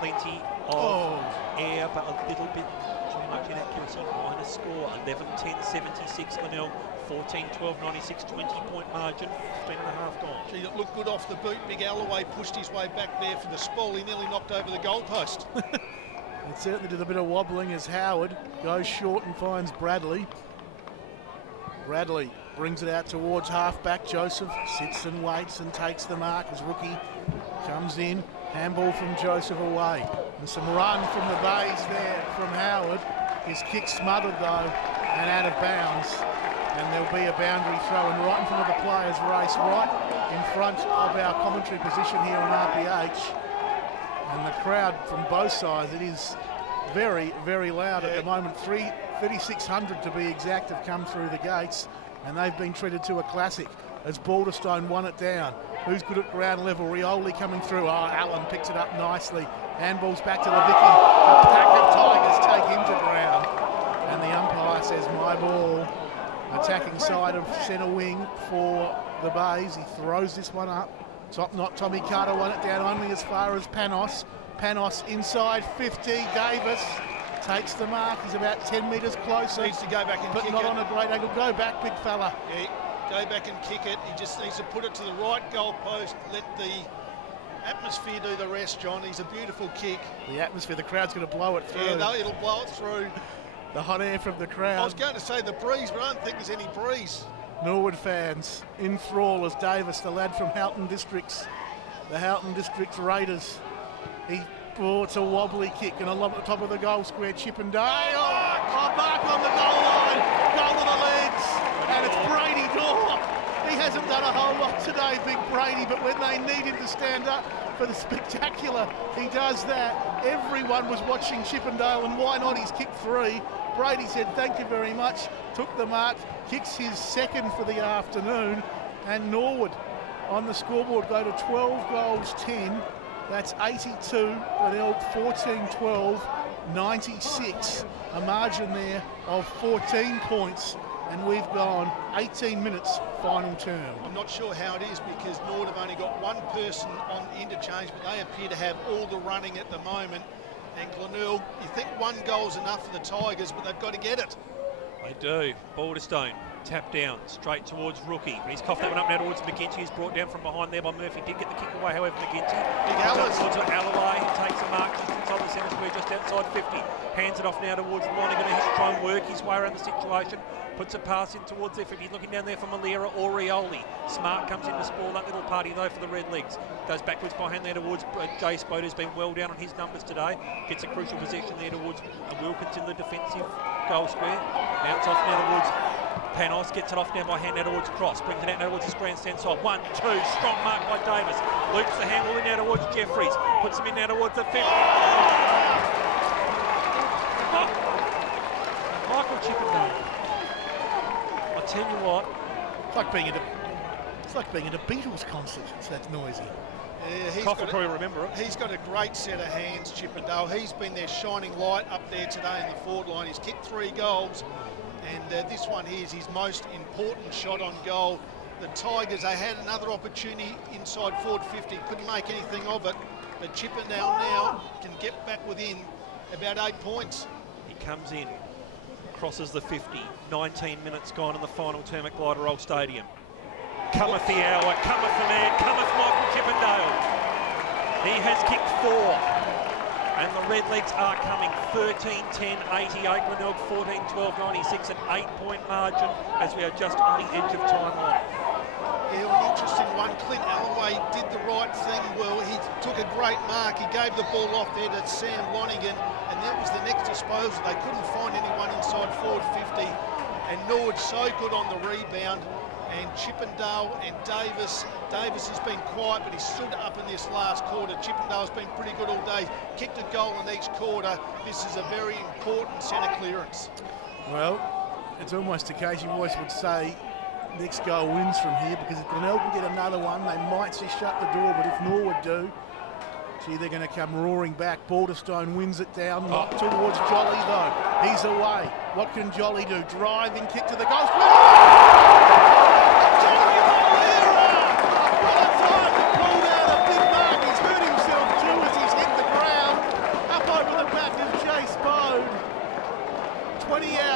Plenty of air, but a little bit too much inaccuracy. Minus score, 11-10-76 Glenelg, 14-12-96, 20-point margin, 15.5 gone. Gee, it looked good off the boot. Big Alloway pushed his way back there for the spoil. He nearly knocked over the goalpost. It certainly did a bit of wobbling as Howard goes short and finds Bradley. Bradley brings it out towards half-back. Joseph sits and waits and takes the mark as Rookie comes in. Handball from Joseph away. And some run from the Bays there from Howard. His kick smothered though and out of bounds. And there'll be a boundary throw in right in front of the players' race, right in front of our commentary position here on RPH. And the crowd from both sides, it is very, very loud at the moment. 3,600 to be exact have come through the gates, and they've been treated to a classic as Balderstone won it down. Who's good at ground level? Rioli coming through. Oh, Allen picks it up nicely. Handballs back to Levicki. A pack of Tigers take him to ground. And the umpire says, my ball. Attacking side of centre wing for the Bays. He throws this one up. Top knot, Tommy Carter won it down only as far as Panos. Panos inside 50, Davis takes the mark. He's about 10 metres closer. Needs to go back and but kick not it. on a great angle. Go back, big fella. Yeah, go back and kick it. He just needs to put it to the right goalpost. Let the atmosphere do the rest, John. He's a beautiful kick. The atmosphere, the crowd's going to blow it through. Yeah, no, it'll blow it through. The hot air from the crowd. I was going to say the breeze, but I don't think there's any breeze. Norwood fans in thrall as Davis, the lad from Houghton Districts, the Houghton Districts Raiders. It's a wobbly kick and a lob at the top of the goal square. Chippendale. Oh, mark on the goal line. Goal to the legs. And it's Brady Dorr. He hasn't done a whole lot today, big Brady, but when they need him to stand up for the spectacular, he does that. Everyone was watching Chippendale, and why not? He's kicked three. Brady said, thank you very much. Took the mark, kicks his second for the afternoon, and Norwood on the scoreboard go to 12 goals, 10. That's 82, Glenelg 14-12, 96. A margin there of 14 points, and we've gone 18 minutes final term. I'm not sure how it is because Norwood have only got one person on the interchange, but they appear to have all the running at the moment. And Glenelg, you think one goal's enough for the Tigers, but they've got to get it. They do. Balderstone tap down straight towards Rookie. But he's coughed that one up now towards McGinty, who's brought down from behind there by Murphy. Did get the kick away, however, McGinty. Big Alice. Towards Alloway. He takes a mark just inside the centre square, just outside 50. Hands it off now towards Lonergan. He's trying to work his way around the situation. Puts a pass in towards their 50. Looking down there for Malera or Rioli. Smart comes in to spoil that little party though for the Redlegs. Goes backwards behind there towards Jay Spoder, who's been well down on his numbers today. Gets a crucial possession there towards Wilkins in the defensive goal square. Now it's off now towards Panos. Gets it off now by hand now towards Cross. Brings it out now towards his grandstand side. 1, 2. Strong mark by Davis. Loops the handle in now towards Jeffries. Puts him in now towards the 50. Michael Chippendale. I tell you what, It's like like being at a Beatles concert. It's that noisy. Yeah, Cough will probably remember it. He's got a great set of hands, Chippendale. He's been their shining light up there today in the forward line. He's kicked 3 goals, and this one here is his most important shot on goal. The Tigers, they had another opportunity inside forward 50, couldn't make anything of it, but Chippendale now can get back within about 8 points. He comes in, crosses the 50, 19 minutes gone in the final term at Glenelg Stadium. Cometh the hour, cometh the man, cometh Michael Chippendale. He has kicked 4, and the Redlegs are coming 13-10, 88, Glenelg 14-12, 96, an 8-point margin as we are just on the edge of time on. Yeah, an interesting one. Clint Alloway did the right thing well. He took a great mark. He gave the ball off there to Sam Lonigan, and that was the next disposal. They couldn't find anyone inside forward 50, and Norwood so good on the rebound. And Chippendale and Davis has been quiet, but he stood up in this last quarter. Chippendale's been pretty good all day, kicked a goal in each quarter. This is a very important centre clearance. Well, it's almost a case you always would say next goal wins from here, because if Glenelg can get another one, they might just shut the door, but if Norwood do, gee, they're going to come roaring back. Balderstone wins it down, not towards Jolly though. He's away. What can Jolly do? Driving kick to the goal.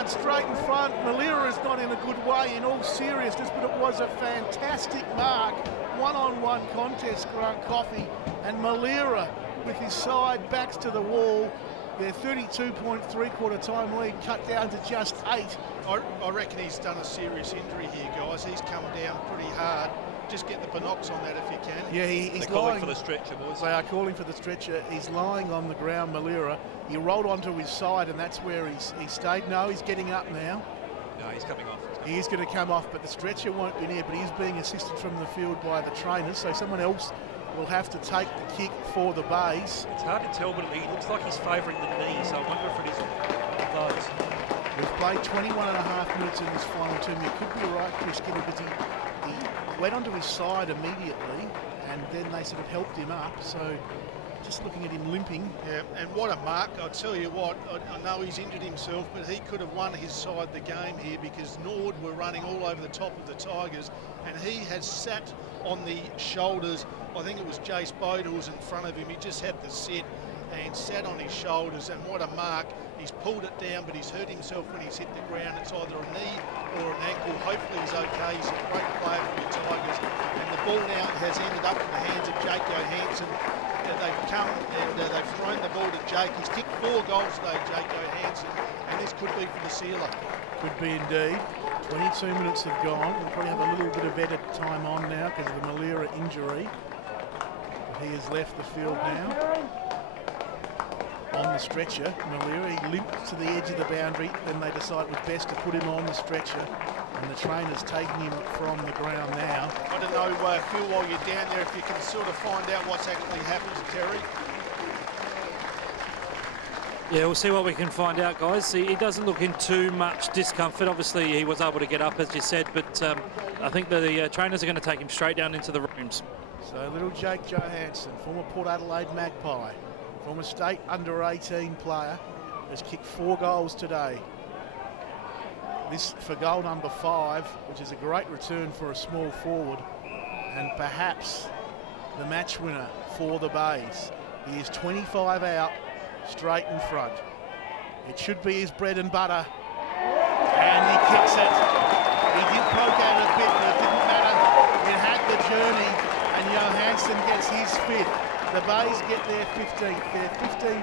Straight in front. Malira is not in a good way in all seriousness, but it was a fantastic mark. One-on-one contest, Grant Coffey and Malira with his side backs to the wall. Their 32.3 quarter time lead cut down to just 8. I reckon he's done a serious injury here, guys. He's come down pretty hard. Just get the binocs on that if you can. Yeah, he's They're calling for the stretcher, boys. They are calling for the stretcher. He's lying on the ground, Malira. He rolled onto his side, and that's where he stayed. No, he's getting up now. No, he's coming off. He is going to come off, but the stretcher won't be near, but he's being assisted from the field by the trainers, so someone else will have to take the kick for the Bays. It's hard to tell, but he looks like he's favouring the knee, so I wonder if it is one of those. We've played 21 and a half minutes in this final term. You could be right, Chris Skinner, because he went onto his side immediately, and then they sort of helped him up. So just looking at him limping. Yeah, and what a mark. I'll tell you what, I know he's injured himself, but he could have won his side the game here, because Norwood were running all over the top of the Tigers, and he has sat on the shoulders. I think it was Jace Bode who was in front of him. He just had to sit and sat on his shoulders, and what a mark. He's pulled it down, but he's hurt himself when he's hit the ground. It's either a knee or an ankle. Hopefully he's okay. He's a great player for the Tigers. And the ball now has ended up in the hands of Jake Johansson. They've come and they've thrown the ball to Jake. He's kicked 4 goals today, Jake Johansson, and this could be for the sealer. Could be indeed. 22 minutes have gone. We'll probably have a little bit of added time on now because of the Malira injury. But he has left the field now. On the stretcher, Malira, he limped to the edge of the boundary, then they decided it was best to put him on the stretcher, and the trainer's taking him from the ground now. I don't know, Phil, while you're down there, if you can sort of find out what's actually happened to Terry. Yeah, we'll see what we can find out, guys. He doesn't look in too much discomfort. Obviously, he was able to get up, as you said, but I think the trainers are going to take him straight down into the rooms. So little Jake Johansson, former Port Adelaide Magpie, former state under-18 player, has kicked 4 goals today. This for goal number 5, which is a great return for a small forward, and perhaps the match winner for the Bays. He is 25 out, straight in front. It should be his bread and butter, and he kicks it. He did poke at it a bit, but it didn't matter. It had the journey, and Johansson gets his 5th. The Bays get their 15th. They're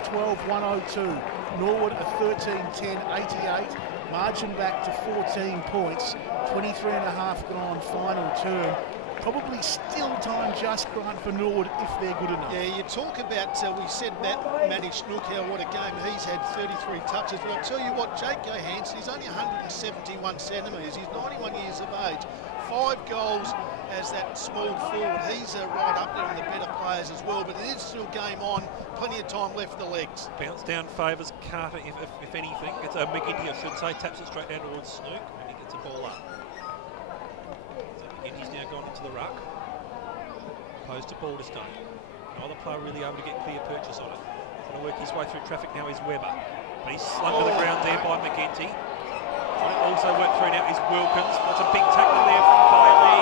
15-12-102. Norwood a 13-10-88. Margin back to 14 points. 23 and a half gone final term. Probably still time just, Grant, for Norwood if they're good enough. Yeah, you talk about, we said Matty Schnook, what a game. He's had 33 touches. But I'll tell you what, Jake Johansson, he's only 171 centimetres. He's 91 years of age. 5 goals as that small forward. He's right up there in the better players as well, but it is still game on. Plenty of time left for the legs. Bounce down favours Carter, if anything. It's McGinty, I should say. Taps it straight down towards Snook, and he gets a ball up. So McGinty's now gone into the ruck. Opposed to Balderstone. Neither player really able to get clear purchase on it. Trying to work his way through traffic now is Webber. But he's slung to the ground there by McGinty. Trying to also work through now is Wilkins. That's a big tackle there from Bailey.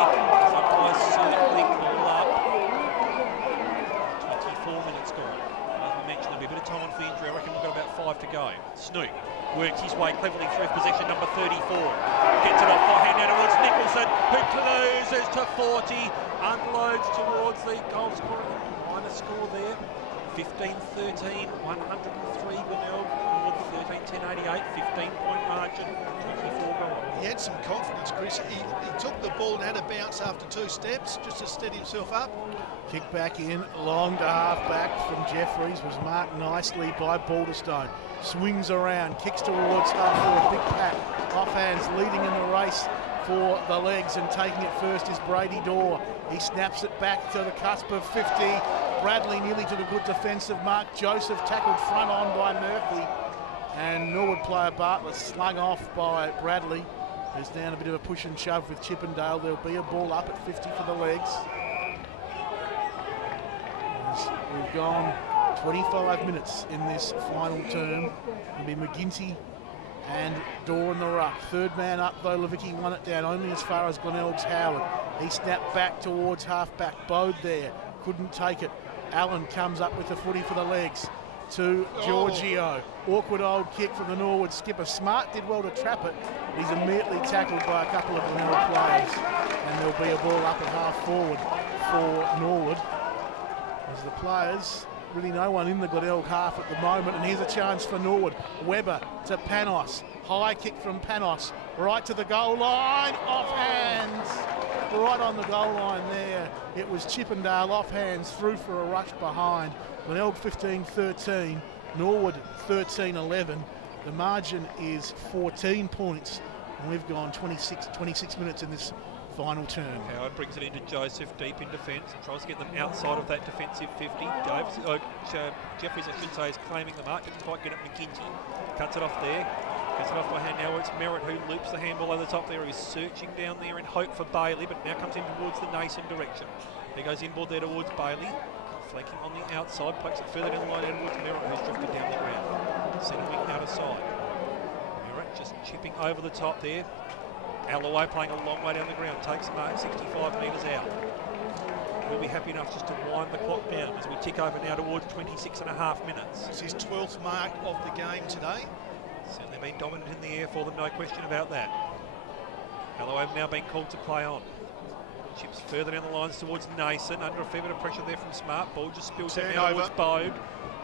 Some guys certainly call up. 24 minutes gone. As we mentioned, there'll be a bit of time on for the injury. I reckon we've got about 5 to go. Snook works his way cleverly through possession, number 34. Gets it off by hand now towards Nicholson, who closes to 40. Unloads towards the goal scorer. Minor score there. 15-13, 103 Glenelg, 13-10-88, 15-point margin, 24 gone. He had some confidence, Chris. He took the ball and had a bounce after 2 steps just to steady himself up. Kick back in, long to half back from Jeffries, was marked nicely by Balderstone. Swings around, kicks towards half for a big pack. Offhands leading in the race for the legs, and taking it first is Brady Dorr. He snaps it back to the cusp of 50. Bradley nearly to the good defensive mark. Joseph tackled front on by Murphy. And Norwood player Bartlett slung off by Bradley. There's down a bit of a push and shove with Chippendale. There'll be a ball up at 50 for the legs. As we've gone 25 minutes in this final term. It'll be McGinty and Dorr in the ruck. Third man up though, Levicki won it down only as far as Glenelg's Howard. He snapped back towards half-back. Bode there, couldn't take it. Allen comes up with the footy for the legs to Giorgio. Awkward old kick from the Norwood skipper. Smart did well to trap it, but he's immediately tackled by a couple of Glenelg players. And there'll be a ball up at half forward for Norwood. As the players, really no one in the Glenelg half at the moment, and here's a chance for Norwood. Webber to Panos. High kick from Panos, right to the goal line, off hands. Right on the goal line there. It was Chippendale off hands, through for a rush behind. Glenelg 15-13, Norwood 13-11. The margin is 14 points, and we've gone 26 minutes in this final term. Howard brings it into Joseph deep in defence and tries to get them outside of that defensive 50. Jeffries, I should say, is claiming the mark. Didn't quite get it. McGinty cuts it off there. Gets it off by hand now. It's Merritt who loops the handball over the top there. He's searching down there in hope for Bailey, but now comes in towards the Nason direction. He goes inboard there towards Bailey. Flanking on the outside, pokes it further down the line towards Merritt, who's drifted down the ground. Centre wing out of side. Merritt just chipping over the top there. Alloway playing a long way down the ground, takes the mark 65 metres out. We'll be happy enough just to wind the clock down as we tick over now towards 26 and a half minutes. It's his 12th mark of the game today. Certainly been dominant in the air for them, no question about that. Alloway now being called to play on. Chips further down the lines towards Nason, under a fair bit of pressure there from Smart. Ball just spills out now towards Bode.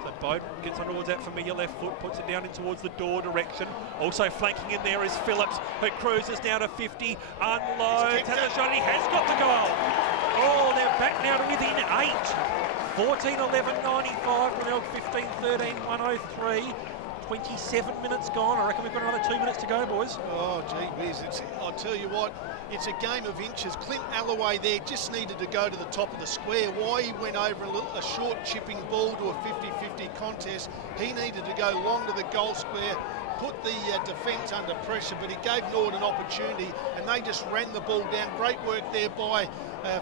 So Bode gets on towards that familiar left foot, puts it down in towards the door direction. Also flanking in there is Phillips, who cruises now to 50, unloads, has a shot, and he has got the goal. Oh, they're back now to within 8. 14-11-95, Glenelg 15-13, 103. 27 minutes gone. I reckon we've got another 2 minutes to go, boys. Oh, gee whiz. I'll tell you what, it's a game of inches. Clint Alloway there just needed to go to the top of the square. Why he went over a short chipping ball to a 50-50 contest, he needed to go long to the goal square, put the defence under pressure, but he gave Norwood an opportunity, and they just ran the ball down. Great work there by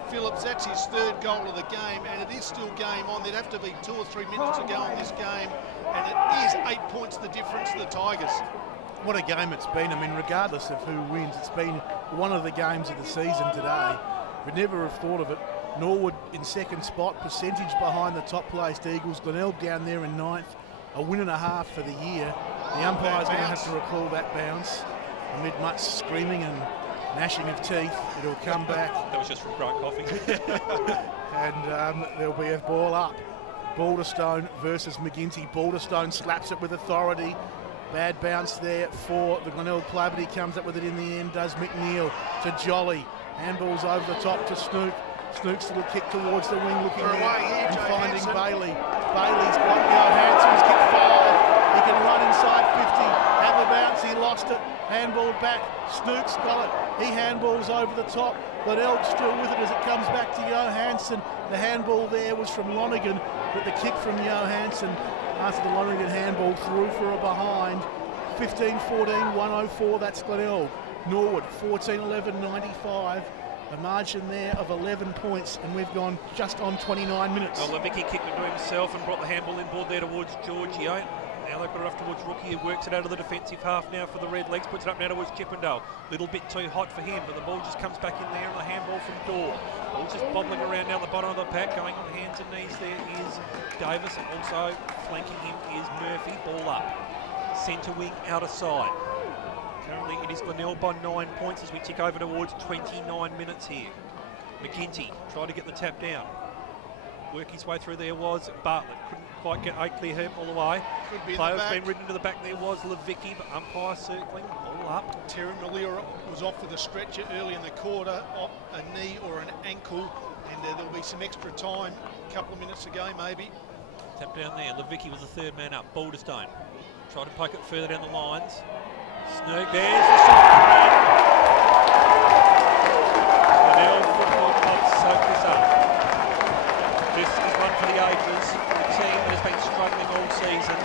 Phillips. That's his 3rd goal of the game, and it is still game on. There'd have to be 2 or 3 minutes to go in this game, and it is 8 points the difference to the Tigers. What a game it's been. I mean, regardless of who wins, it's been one of the games of the season today. We'd never have thought of it. Norwood in 2nd spot, percentage behind the top placed Eagles. Glenelg down there in 9th, a win and a half for the year. The umpire's going to have to recall that bounce. Amid much screaming and gnashing of teeth, it'll come back. That was just from Grant coughing. And there'll be a ball up. Balderstone versus McGinty. Balderstone slaps it with authority. Bad bounce there for the Glenelg player, but he comes up with it in the end, does McNeil to Jolly. Handballs over the top to Snook. Snook's little kick towards the wing, looking there and finding Bailey. Bailey's got Johansson's kick 5. He can run inside 50, have a bounce, he lost it, handball back, Snook's got it, he handballs over the top, Glenelg still with it as it comes back to Johansson. The handball there was from Lonergan, but the kick from Johansson after the Lonergan handball through for a behind. 15-14, 104, that's Glenelg. Norwood, 14-11, 95. A margin there of 11 points, and we've gone just on 29 minutes. Well, Levicki kicked it to himself and brought the handball inboard there towards Giorgio. Now they've got it off towards Rookie, who works it out of the defensive half now for the Redlegs, puts it up now towards Chippendale. Little bit too hot for him, but the ball just comes back in there, and the handball from Dorr. Ball's just bobbling around down the bottom of the pack, going on hands and knees. There is Davis, and also flanking him is Murphy. Ball up. Centre wing, outer side. Currently it is Glenelg by 9 points as we tick over towards 29 minutes here. McGinty tried to get the tap down. Work his way through there was Bartlett. Couldn't quite get Oakley home all the way. Player's been ridden to the back there was Levicki, but umpire circling. All up. Terry Malira was off with a stretcher early in the quarter, a knee or an ankle, and there'll be some extra time, a couple of minutes to go maybe. Tap down there. Levicki was the third man up. Balderstone tried to poke it further down the lines. Snook, there's the shot. Glenelg football club soak this up. This is one for the ages. The team that has been struggling all season.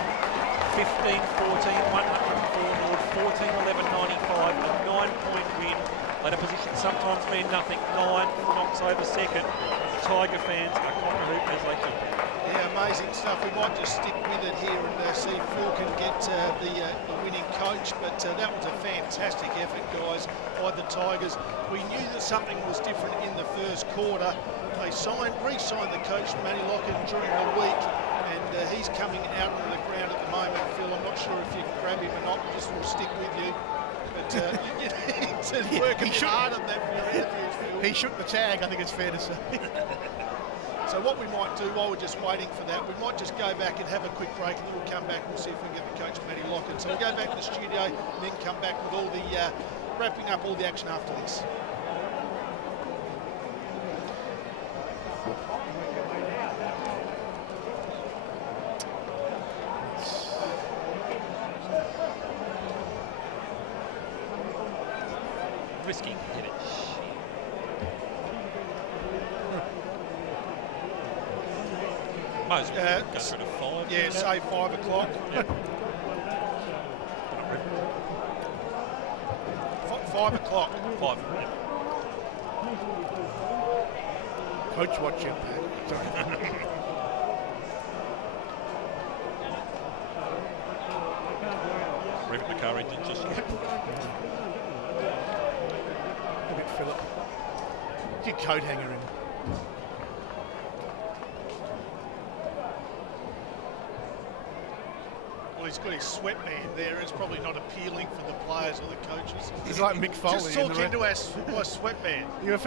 15-14, 104 Norwood, 14-11, 95. A 9-point win. Later position sometimes mean nothing. 9 from October 2nd. The Tiger fans are cock-a-hoop as they should be. Yeah, amazing stuff. We might just stick with it here and see if Phil can get the winning coach, but that was a fantastic effort, guys, by the Tigers. We knew that something was different in the first quarter. They re-signed the coach, Matty Locken, during the week, and he's coming out on the ground at the moment. Phil, I'm not sure if you can grab him or not, just will stick with you. But he's working hard on that for your interviews, Phil. He shook the tag, I think it's fair to say. So what we might do while we're just waiting for that, we might just go back and have a quick break, and then we'll come back and we'll see if we can get the coach, Matty Locken. So we'll go back to the studio and then come back with all the wrapping up all the action after this. Risky, did it? Most go through to 5. Yeah, say 5 o'clock. Yep. 5 o'clock. 5. Yep. Coach, watch your back. Sorry. Rev the car engine just yet. Look at Philip. Get your coat hanger in. Well, he's got his sweatband there. It's probably not appealing for the players or the coaches. He's like Mick Foley. Just talk into our sweatband. You're a fan.